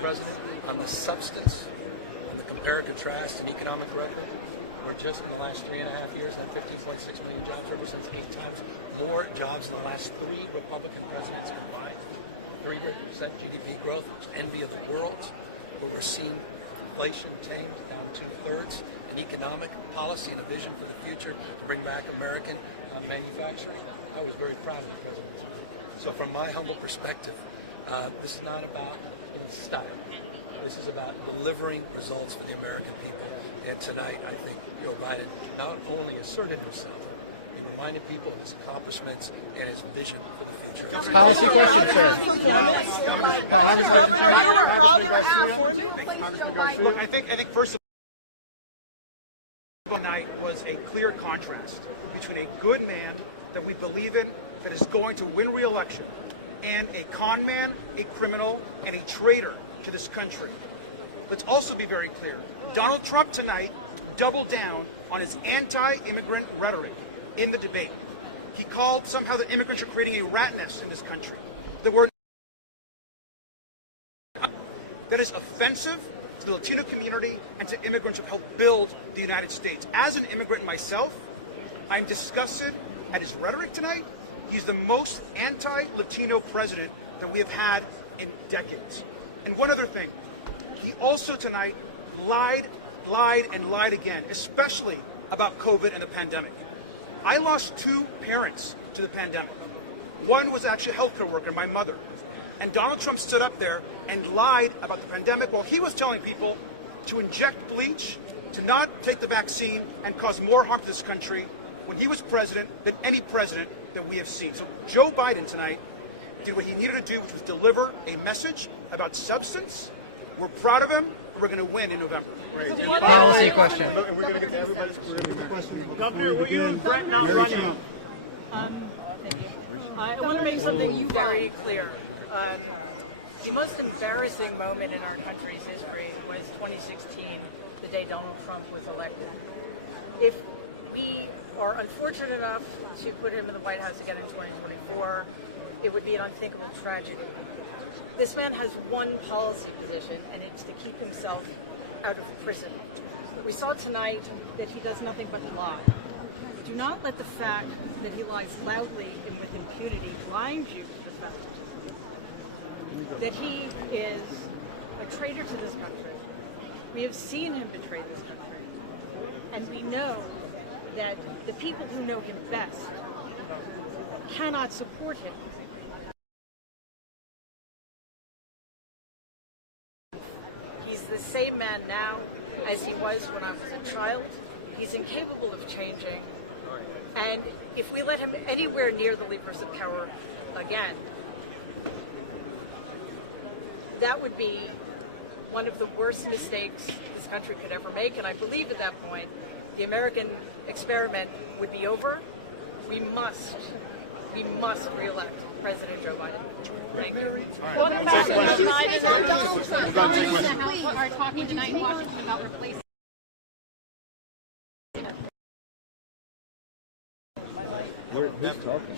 President, on the substance, on the compare and contrast and economic record, we're just in the last 3.5 years, that 15.6 million jobs represents 8 times more jobs than the last 3 Republican presidents combined. 3% GDP growth, envy of the world, where we're seeing inflation tamed down 2/3, an economic policy and a vision for the future to bring back American manufacturing. I was very proud of the president. So from my humble perspective, This is not about style. This is about delivering results for the American people. And tonight, I think Joe Biden not only asserted himself, he reminded people of his accomplishments and his vision for the future. Policy question, sir. Look, I think first of all, tonight was a clear contrast between a good man that we believe in, that is going to win re-election, and a con man, a criminal, and a traitor to this country. Let's also be very clear. Donald Trump tonight doubled down on his anti-immigrant rhetoric in the debate. He called somehow that immigrants are creating a rat nest in this country. The word that is offensive to the Latino community and to immigrants who have helped build the United States. As an immigrant myself, I'm disgusted at his rhetoric tonight. He's the most anti-Latino president that we have had in decades. And one other thing, he also tonight lied again, especially about COVID and the pandemic. I lost 2 parents to the pandemic. One was actually a healthcare worker, my mother. And Donald Trump stood up there and lied about the pandemic while he was telling people to inject bleach, to not take the vaccine, and cause more harm to this country when he was president than any president that we have seen. So Joe Biden tonight did what he needed to do, which was deliver a message about substance. We're proud of him, and we're going to win in November. Policy question. Look, and we're going to get to everybody's question. Governor, will you regret not running? I want to make something very clear. The most embarrassing moment in our country's history was 2016, the day Donald Trump was elected. If we are unfortunate enough to put him in the White House again in 2024, it would be an unthinkable tragedy. This man has one policy position, and it's to keep himself out of prison. We saw tonight that he does nothing but lie. Do not let the fact that he lies loudly and with impunity blind you to the fact that he is a traitor to this country. We have seen him betray this country. And we know that the people who know him best cannot support him. He's the same man now as he was when I was a child. He's incapable of changing. And if we let him anywhere near the levers of power again, that would be one of the worst mistakes this country could ever make. And I believe at that point, the American experiment would be over. We must re-elect President Joe Biden. Thank you. What about Biden and Donald Trump? The House are talking tonight in Washington about replacing. Who's talking?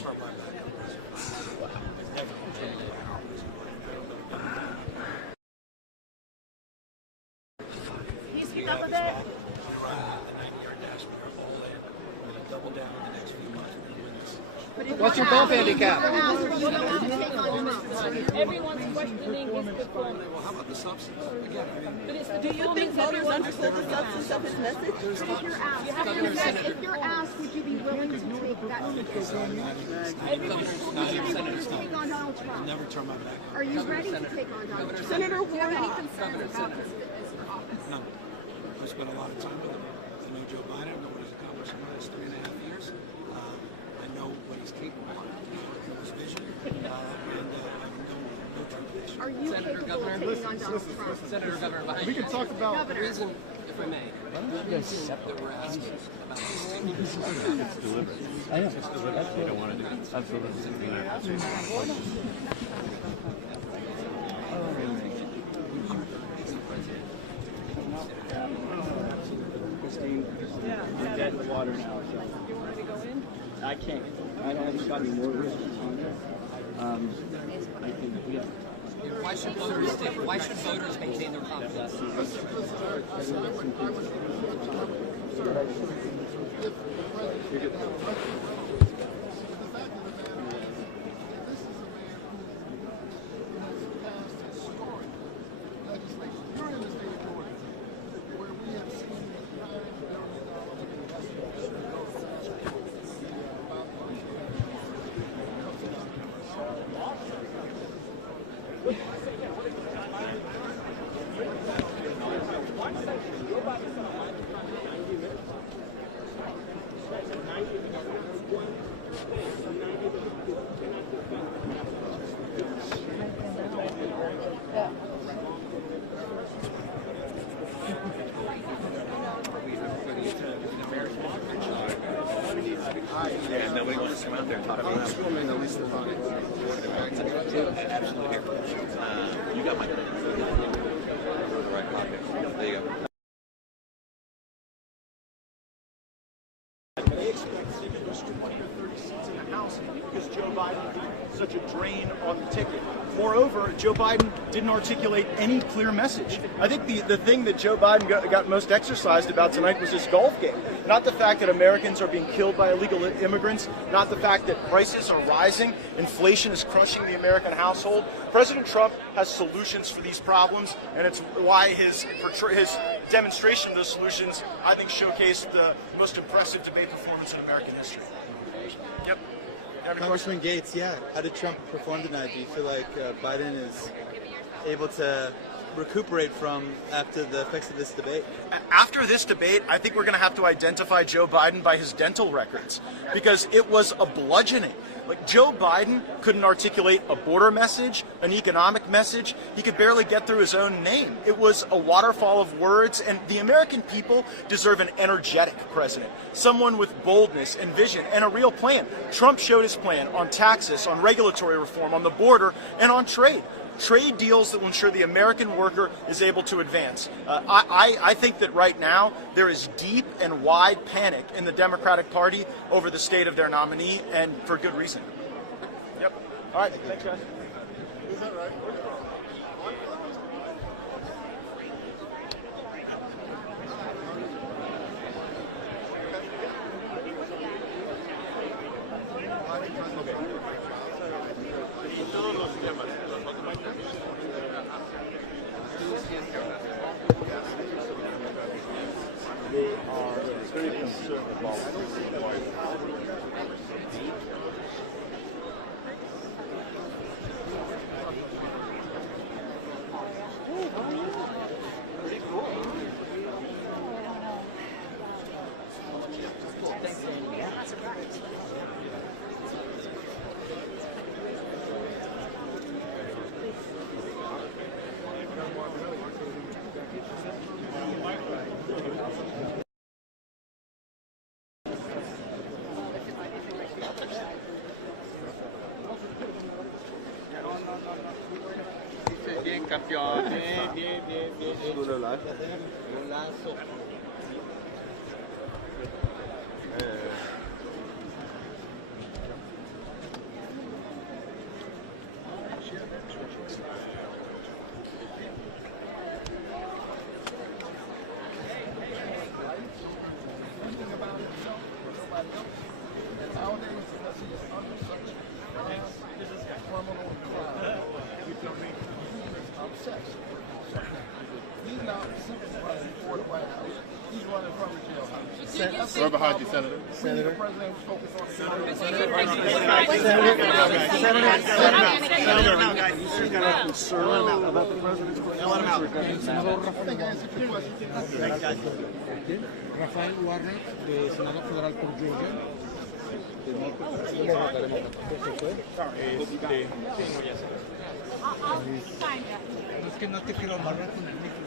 Can you speak up a bit? What's your golf handicap? Everyone's questioning his performance. Well, how about the substance? Again, But it's the Do you think voters understood the substance of his message? If you're asked, would you be willing to take that position? Take on Donald Trump. never turn my back. Are you ready to take on Donald Trump? Senator Do you have any Warnock. concerns about his office? No. I spent a lot of time with him. I know Joe Biden. I know what he's accomplished in the last 3.5 years. I know what he's capable of. His vision. And I have no trepidation. Are you capable of taking on Donald Trump? Senator Governor, behind We can talk about the reason, if I may, the reason that we're asking about this. It's deliberate. I know. It's deliberate. They don't want to do it. Absolutely. Christine, I'm dead in the water now, so I can't. I don't have got any more restrictions on there. I think we have. Why should voters maintain their confidence? Yeah, nobody wants to come out there and talk about it. Absolutely. You got my the right pocket. There you go. They expect to lose 20 or 30 seats in the House because Joe Biden would be such a drain on the ticket. Moreover, Joe Biden didn't articulate any clear message. I think the thing that Joe Biden got most exercised about tonight was this golf game. Not the fact that Americans are being killed by illegal immigrants, not the fact that prices are rising, inflation is crushing the American household. President Trump has solutions for these problems, and it's why his demonstration of those solutions, I think, showcased the most impressive debate performance in American history. Yep. Congressman Gates, yeah. How did Trump perform tonight? Do you feel like Biden is able to recuperate from after the effects of this debate? After this debate, I think we're going to have to identify Joe Biden by his dental records, because it was a bludgeoning. Like, Joe Biden couldn't articulate a border message, an economic message. He could barely get through his own name. It was a waterfall of words, and the American people deserve an energetic president, someone with boldness and vision and a real plan. Trump showed his plan on taxes, on regulatory reform, on the border, and on trade. Trade deals that will ensure the American worker is able to advance. I think that right now there is deep and wide panic in the Democratic Party over the state of their nominee, and for good reason. Yep. All right. Thanks, guys. Is that right? They are very concerned about Pretty cool. Bien, campeón. Bien. ¿Tú lo lanzas? Lo lanzo. Right behind you, Senator. Senator. About the president's performance. Rafael Warner, de senador federal por Georgia. Es que no te quiero amarrar con el micro.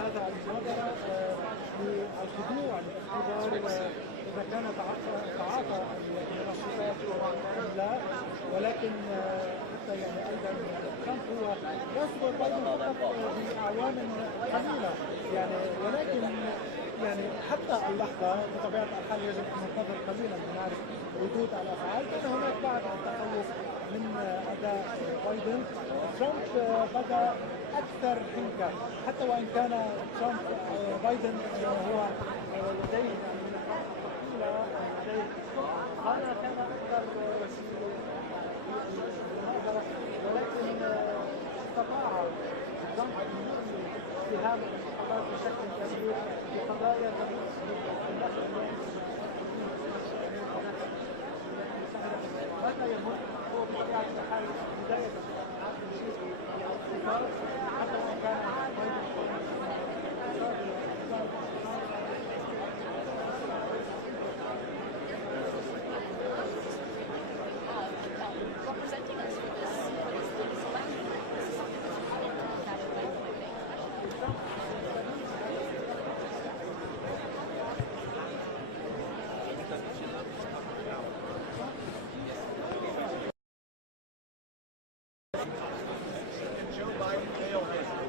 هذا المبادرة للخضوع للاختبار إذا كان تعاطى المنشطات أم لا، ولكن حتى يعني أيضا ترامب هو يصدر بايدن فقط بأعوام قليلة يعني، ولكن يعني حتى اللحظة بطبيعة الحال يجب أن ننتظر قليلا لنعرف ردود الأفعال، لأن هناك بعض التخوف من أداء بايدن. ترامب بدأ أكثر حنكة، حتى وإن كان ترامب بايدن هو لديه هذا كان أكثر وسيلة، ولكن استطاع ترامب أن يؤمن اتهام الانتخابات بشكل كبير بقضايا تخص الداخل هذا يمر هو بطبيعة الحال بداية الاختبار حتى وإن كان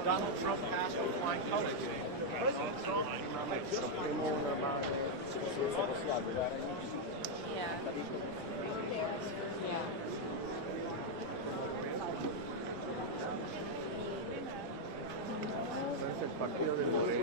Donald Trump passed with flying colors. President Trump el Partido Demócrata.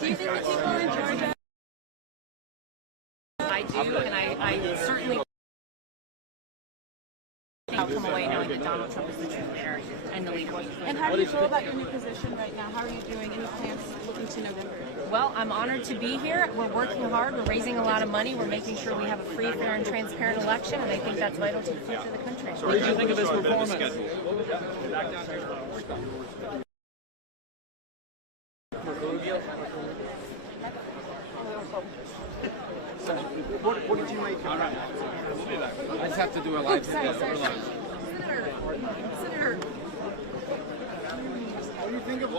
Do you think the people in Georgia? I do, and I certainly I'll come away knowing that Donald Trump is the true winner and the leader. And how do you feel about your new position right now? How are you doing? Any plans looking to November? Well, I'm honored to be here. We're working hard. We're raising a lot of money. We're making sure we have a free, fair, and transparent election, and I think that's vital to the future of the country. So what did you think of his performance? What did you make of that? I just have to do a live video. Senator. What do you think of it?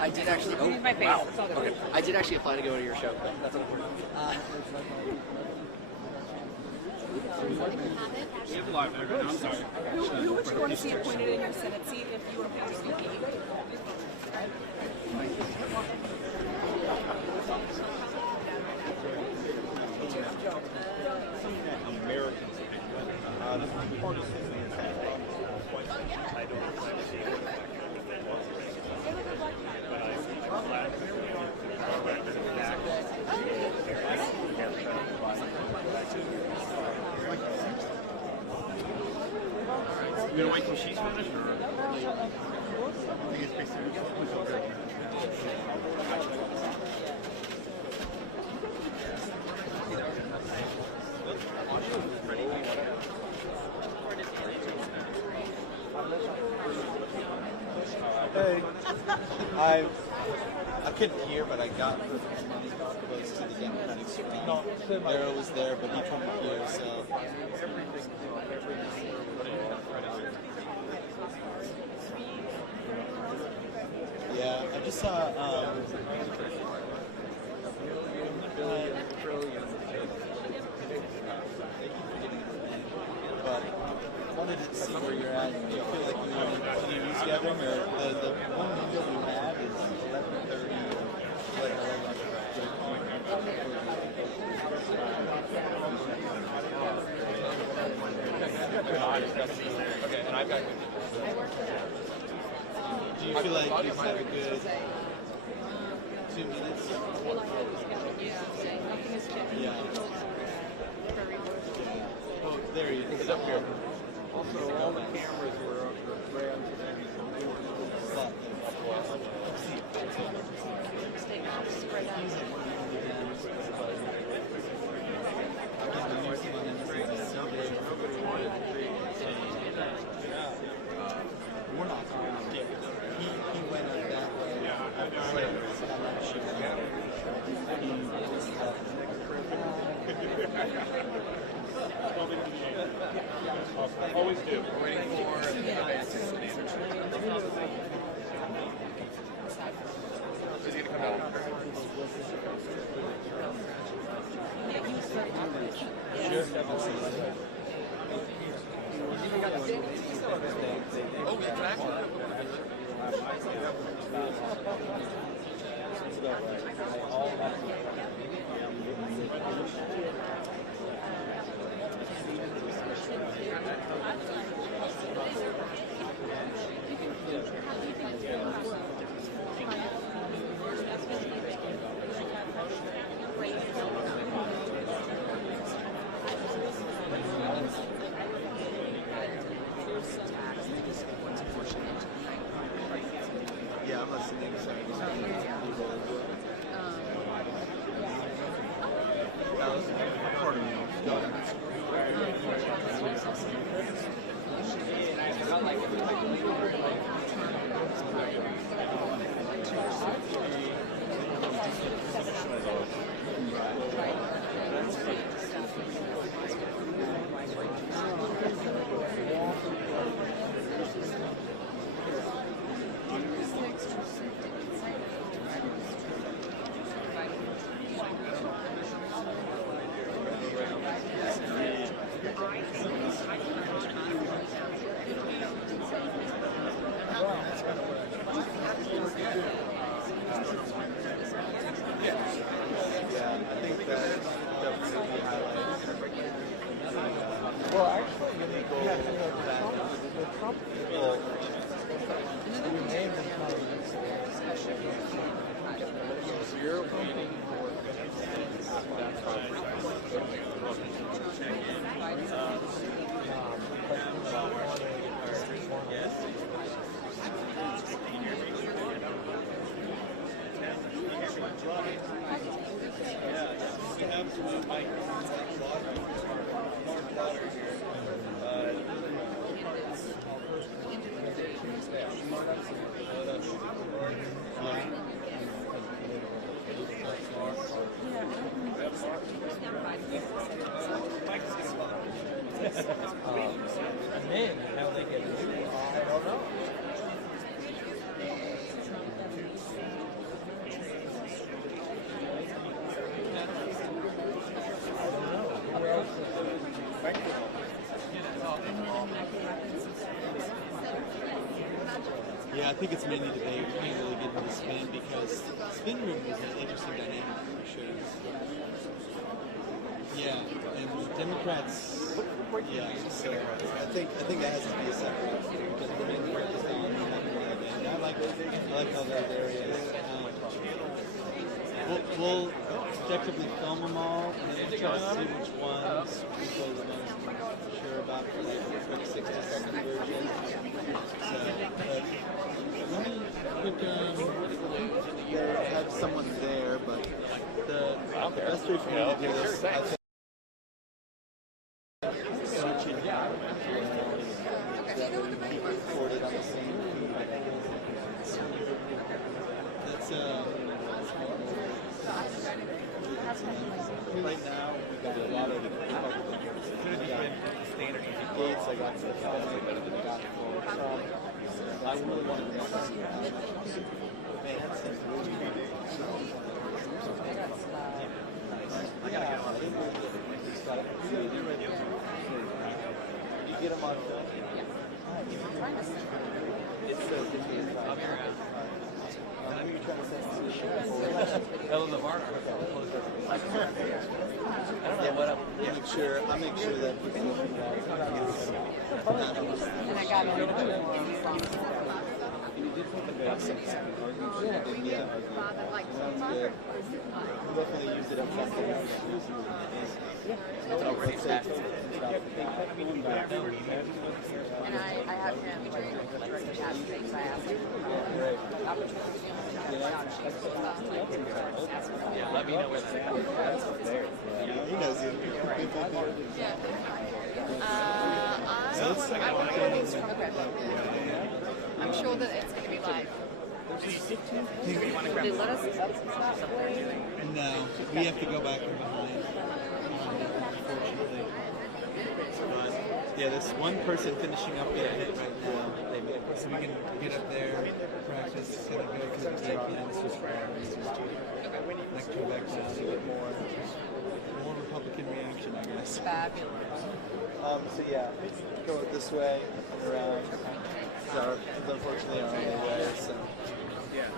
I did actually. Oh, wow. Okay. I did actually apply to go to your show. That's important. We have a live video. I'm sorry. Who would you want to see appointed in your Senate seat if you were appointed to be? Americans I don't plan to see You gonna wait till she's finished, or? Hey, I couldn't hear, but I got close to the Democratic screen. Darryl was there, but he couldn't hear, so. Yeah, I just saw. But I wanted to see where you're at. Do you feel like you're news gathering, or the one window we have is 11:30 or 11:11? Okay, and I've got. Do you feel like you've had a good 2 minutes? Yeah. Oh, there he is. Up here. Also, all the cameras were ran today. But, Always do. We're waiting for the debates. Is he going to come out? Sure. Oh, we can actually. Yeah, I'm listening. Well, actually, the Trump people renamed the so you're waiting for men, how they get it. I don't know. Yeah, I think it's mainly debate. We can't really get into spin because spin room is an interesting dynamic for sure. Yeah, and Democrats. Yeah, so I think that has to be a separate because the main focus on and I like how that area is. We'll effectively film them all and then try to see which ones people are the most sure about for the 60-second version. So, let me quick have someone there, but the best way for me to do this, I think. Switch it down. Recorded on the same feed. That's right now we've got a lot of standard gates. I got stuff I got for Trump. I really wanted to know advance and you get them on film. It's so difficult. I'll be around. Ellen Lavarna. I don't know what up. Yeah. I'll make sure that people And I got definitely use it up front. And I have him direct chat things I asked him. Yeah, let me know where that's there. He knows you. Yeah. I want to go from I'm sure that it's going to be live. They let us? No, we have to go back from behind. unfortunately. But yeah, there's one person finishing up their hit right now. So we can get up there, practice, kind of go to the break, and this was fun. This was too. I can come back down a bit more Republican reaction, I guess. Fabulous. So yeah, go this way and around. So it's unfortunately our only way. So yeah.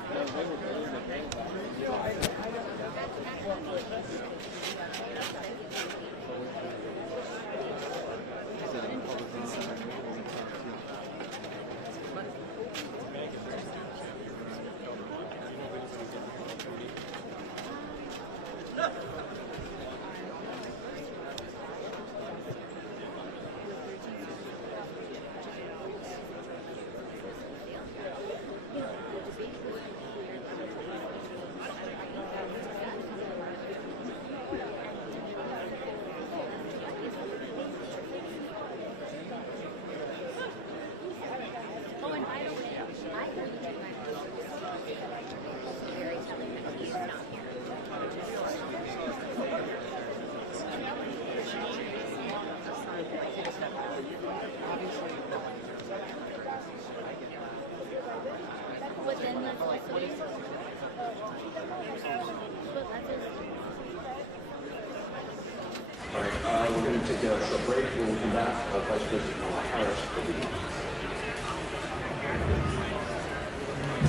We're going to take a short break. When we come back, Vice President Harris will be.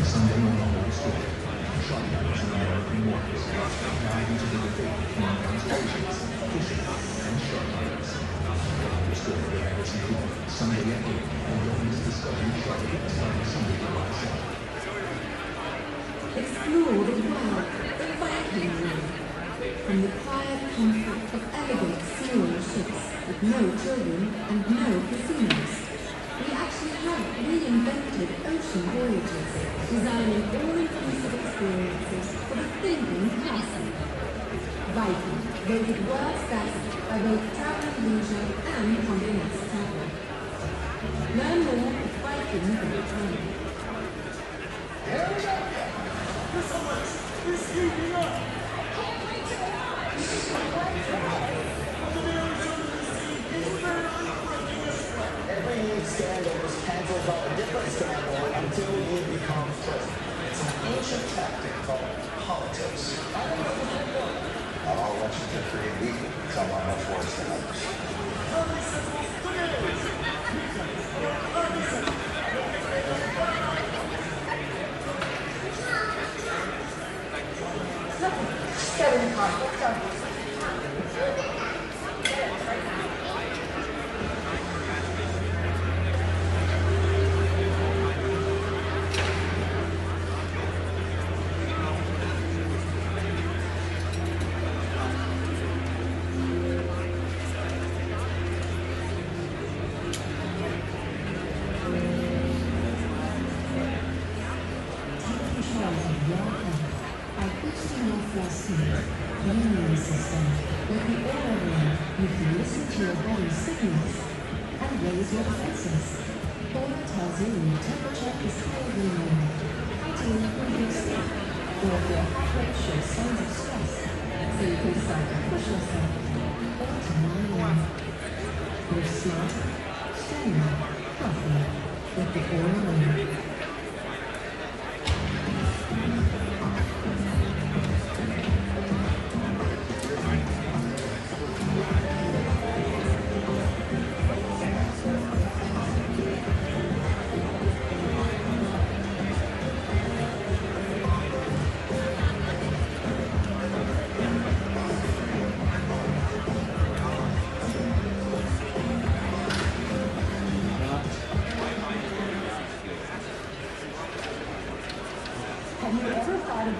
Sunday on the whole story. Shotguns and American mortars dive into the debate between constellations, fishing, and shotguns. The story of Harris and Cooper, Sunday at 8, and Novi's discovery shotgun starting Sunday, July 7th. Explore the wild, the Viking world. From the quiet comfort of elegant small ships with no children and no casinos. We actually have reinvented ocean voyages, designing all-inclusive experiences for the thinking person. Viking, voted world's best by both Travel + Leisure and Condé Nast Travel. Learn more at Viking.com. Every new scandal is cancels out a different scandal until you become president. It's an ancient tactic called politics. I'll let you get free and equal. Tell how much worse than others. Get in the car. Let's go.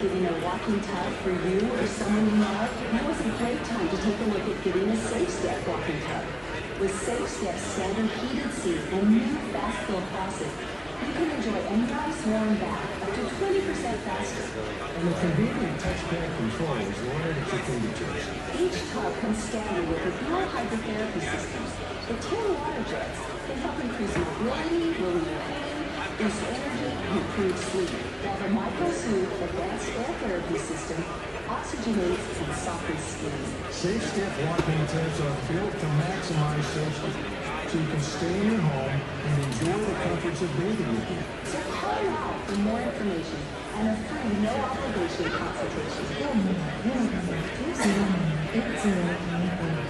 Getting a walking tub for you or someone you love? Now is a great time to take a look at getting a Safe Step walking tub. With Safe Step's standard heated seat and new fast fill faucet, you can enjoy a nice warm bath up to 20% faster. And the convenient touchpad control is right at your fingertips. Each tub comes standard with a dual hydrotherapy system. The 10 water jets can help increase mobility, relieve pain, boost energy, and improve sleep. While the micro-soothe advanced air therapy respiratory system, oxygenates and softens skin. Safe step walking attempts are built to maximize safety, so you can stay in your home and enjoy the comforts of bathing with you. So call now for more information and a free, no obligation consultation.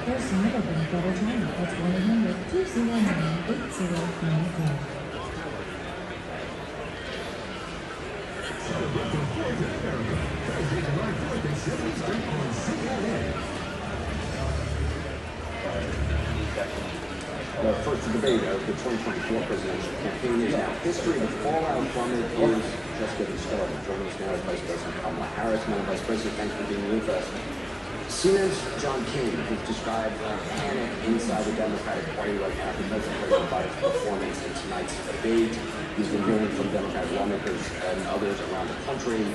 There's never been a better time. That's 1-800-209-8094. The first debate of the 2024 presidential campaign is now history. The fallout from it is just getting started. Joining us now is Vice President Kamala Harris. Madam Vice President, thanks for being with us. CNN's John King has described panic inside the Democratic Party right now because of President Biden's performance in tonight's debate. He's been hearing from Democratic lawmakers and others around the country.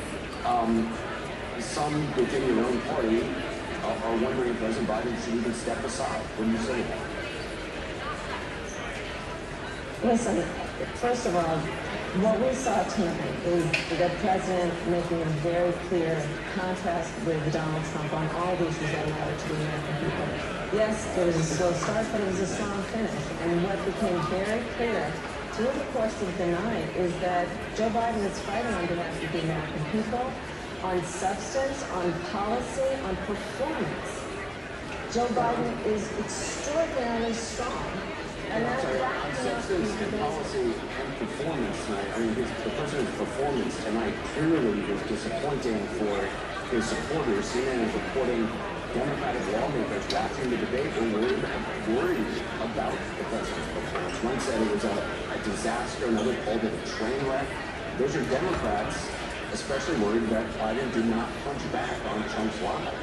Some within your own party are wondering if President Biden should even step aside. What do you say to that? Listen, first of all, what we saw tonight is the president making a very clear contrast with Donald Trump on all the issues that matter to the American people. Yes, it was a slow start, but it was a strong finish. And what became very clear through the course of the night is that Joe Biden is fighting on behalf of the American people, on substance, on policy, on performance. Joe Biden is extraordinarily strong. And that's on substance and policy and performance tonight. I mean, the president's performance tonight clearly was disappointing for his supporters. CNN is reporting Democratic lawmakers watching the debate were worried about the president's performance. One said it was a disaster, another called it a train wreck. Those are Democrats, especially worried that Biden did not punch back on Trump's lies.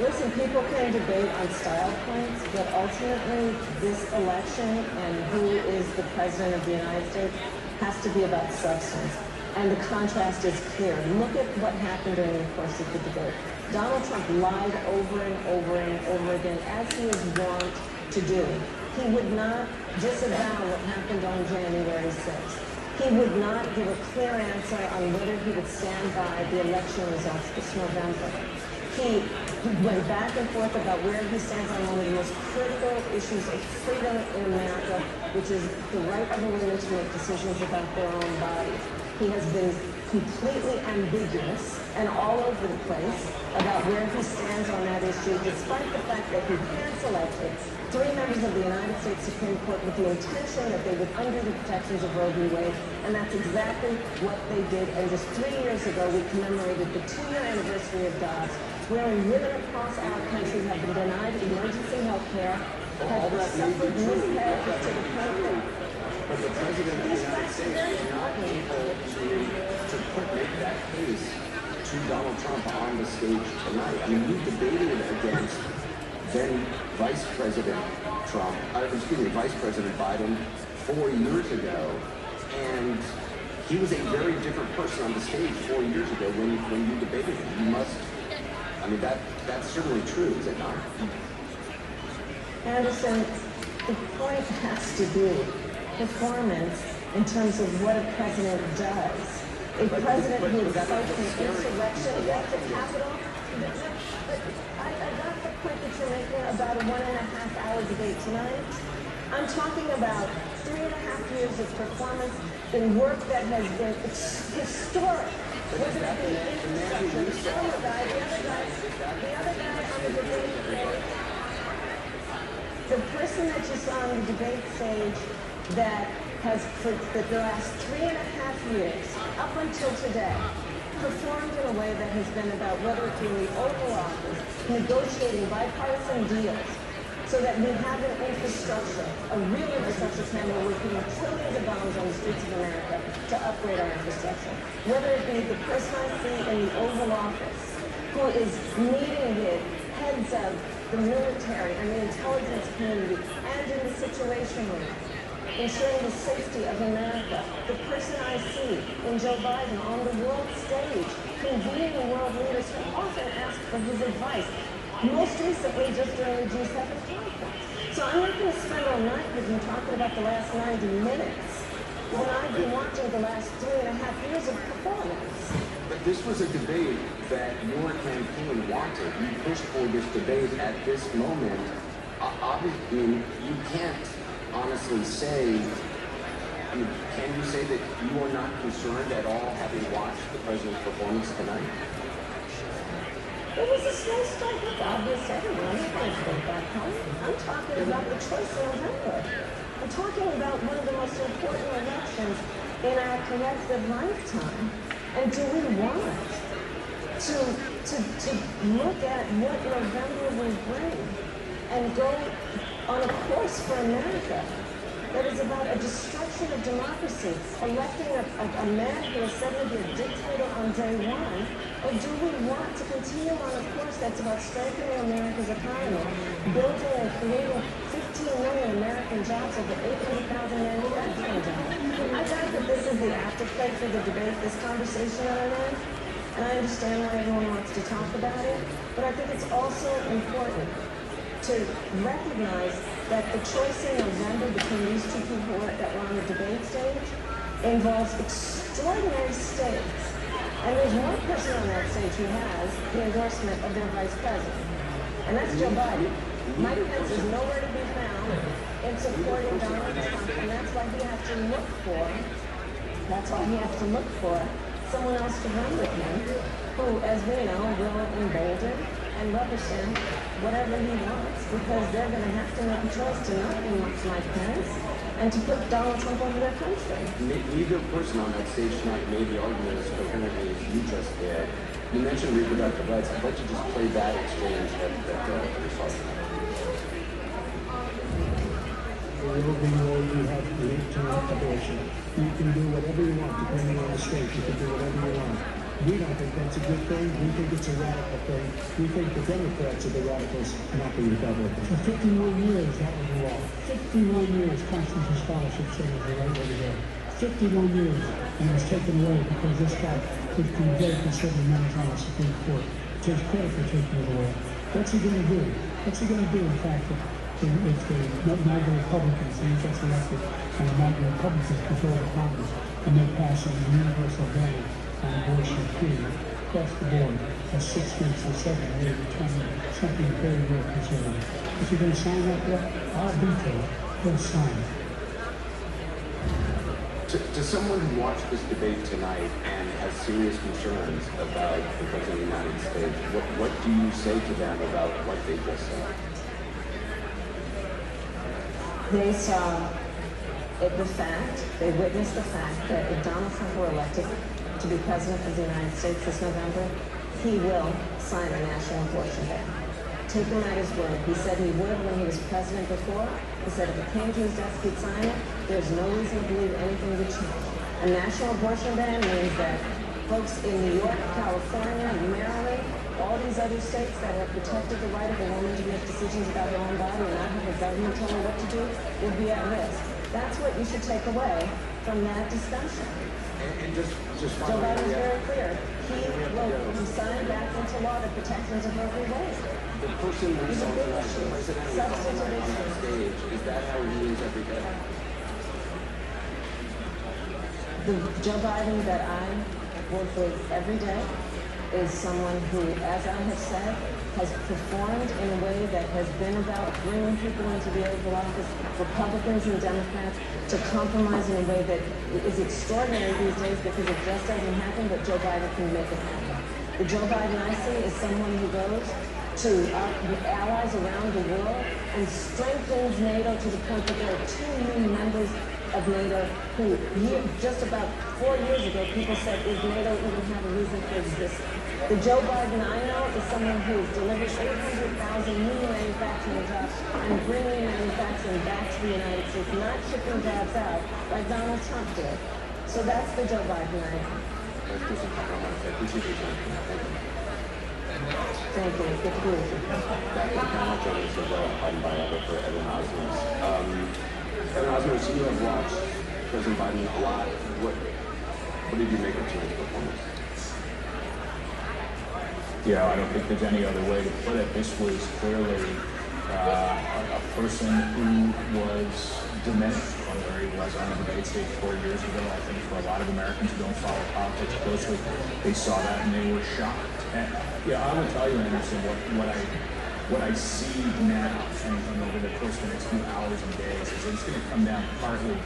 Listen, people can debate on style points, but ultimately this election and who is the president of the United States has to be about substance. And the contrast is clear. Look at what happened during the course of the debate. Donald Trump lied over and over and over again, as he is wont to do. He would not disavow what happened on January 6th. He would not give a clear answer on whether he would stand by the election results this November. He went back and forth about where he stands on one of the most critical issues of freedom in America, which is the right of a woman to make decisions about their own body. He has been completely ambiguous and all over the place about where he stands on that issue, despite the fact that he hand-selected 3 members of the United States Supreme Court with the intention that they would undo the protections of Roe v. Wade, and that's exactly what they did. And just 3 years ago, we commemorated the 2-year anniversary of Dobbs, wherein women across our country have been denied emergency health care, have suffered miscarriages to the point. But the president of the United States is not able to make that case to Donald Trump on the stage tonight. I mean, we debated against then Vice President Vice President Biden 4 years ago, and he was a very different person on the stage 4 years ago when you debated him. You must. I mean, that's certainly true, is it not? Anderson, the point has to be performance in terms of what a president does. A president who is fighting insurrection against the Capitol. I got the point that you're making about a 1.5-hour debate tonight. I'm talking about 3.5 years of performance in work that has been historic. Whether it be infrastructure, the other guy on the debate stage, the person that you saw on the debate stage that has, for the last 3.5 years, up until today, performed in a way that has been about whether it be in the Oval Office, negotiating bipartisan deals, so that we have an infrastructure, a real infrastructure plan where we're putting trillions of dollars on the streets of America to upgrade our infrastructure. Whether it be the person I see in the Oval Office, who is meeting with heads of the military and the intelligence community and in the Situation Room, ensuring the safety of America. The person I see in Joe Biden on the world stage, convening world leaders who often ask for his advice. Most recently, just during the G7 conference. So I'm not going to spend all night with you talking about the last 90 minutes. when I've been watching the last 3.5 years of performance. But this was a debate that your campaign wanted. You pushed for this debate at this moment. Obviously, you can't honestly say, can you say that you are not concerned at all having watched the president's performance tonight? It was a slow start. It's obvious to everyone. I'm going to take that home. I'm talking about the choice in November. I'm talking about one of the most important elections in our collective lifetime. And do we want to look at what November will bring and go on a course for America that is about a destruction of democracy, electing a man who is said to be a dictator on day one? Or do we want to continue on a course that's about strengthening America's economy, building and creating 15 million American jobs, over 800,000 manufacturing jobs? I doubt that this is the afterplay for the debate, this conversation that I'm in, and I understand why everyone wants to talk about it, but I think it's also important to recognize that the choice in November between these two people that were on the debate stage involves extraordinary stakes. And there's one person on that stage who has the endorsement of their vice president, and that's Joe Biden. Mike Pence is nowhere to be found in supporting Donald Trump, and that's why he has to look for, someone else to run with him, who, as we know, will embolden and represent whatever he wants, because they're going to have to make a choice to not be Mike Pence and to put Donald Trump over their country. Neither person on that stage tonight made the argument as coherently as you just did. You mentioned reproductive rights. I'd like to just play that exchange that we saw tonight. Wherever you have late-term abortion, you can do whatever you want depending on the state. You can do whatever you want. We don't think that's a good thing. We think it's a radical thing. We think the Democrats are the radicals, not the Republicans. For 50 more years, that was the law. 50 more years, constitutional scholarship said it was the right way to go. 51 years, and it was taken away because this guy was very conservative members on the Supreme Court. Takes credit for taking it away. What's he going to do? What's he going to do, in fact, if the MAGA Republicans, the U.S. elected, and the MAGA Republicans control the Congress, and they pass a universal ban on abortion, period, across the board, as 6 states or 7 may determine something very, very conservative. If you're going to sign that bill, I'll veto it. They'll sign it. To someone who watched this debate tonight and has serious concerns about the President of the United States, what do you say to them about what they just said? They saw they witnessed the fact that if Donald Trump were elected to be president of the United States this November, he will sign a national abortion ban. Take him at his word. He said he would when he was president before. He said if it came to his desk, he'd sign it. There's no reason to believe anything would change. A national abortion ban means that folks in New York, California, Maryland, all these other states that have protected the right of a woman to make decisions about her own body and not have the government tell her what to do will be at risk. That's what you should take away from that discussion. And just Joe Biden is very clear. He signed back into law the protections of Roe v. Wade. The person we saw tonight, the president we saw tonight on that stage, is that how he is every day? The Joe Biden that I work with every day is someone who, as I have said, has performed in a way that has been about bringing people into the Oval Office, Republicans and Democrats, to compromise in a way that is extraordinary these days because it just doesn't happen, but Joe Biden can make it happen. The Joe Biden I see is someone who goes to our allies around the world and strengthens NATO to the point that there are 2 new members of NATO who, just about 4 years ago, people said, is NATO even have a reason for existing? The Joe Biden I know is someone who has delivered 800,000 new manufacturing jobs and bringing manufacturing back to the United States, not shipping jobs out like Donald Trump did. So that's the Joe Biden I know. Thank you. Good to be with you. Back to the panel, joining us as Biden biographer Evan Osmond. Evan Osmond, you have watched President Biden a lot. What did you make of tonight's performance? Yeah, I don't think there's any other way to put it. This was clearly a person who was diminished from their he was on the debate stage 4 years ago. I think for a lot of Americans who don't follow politics closely, they saw that and they were shocked. And yeah, I will tell you, Anderson, what I see now and over the course of the next few hours and days is it's going to come down partly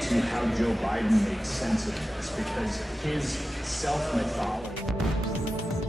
to how Joe Biden makes sense of this, because his self-mythology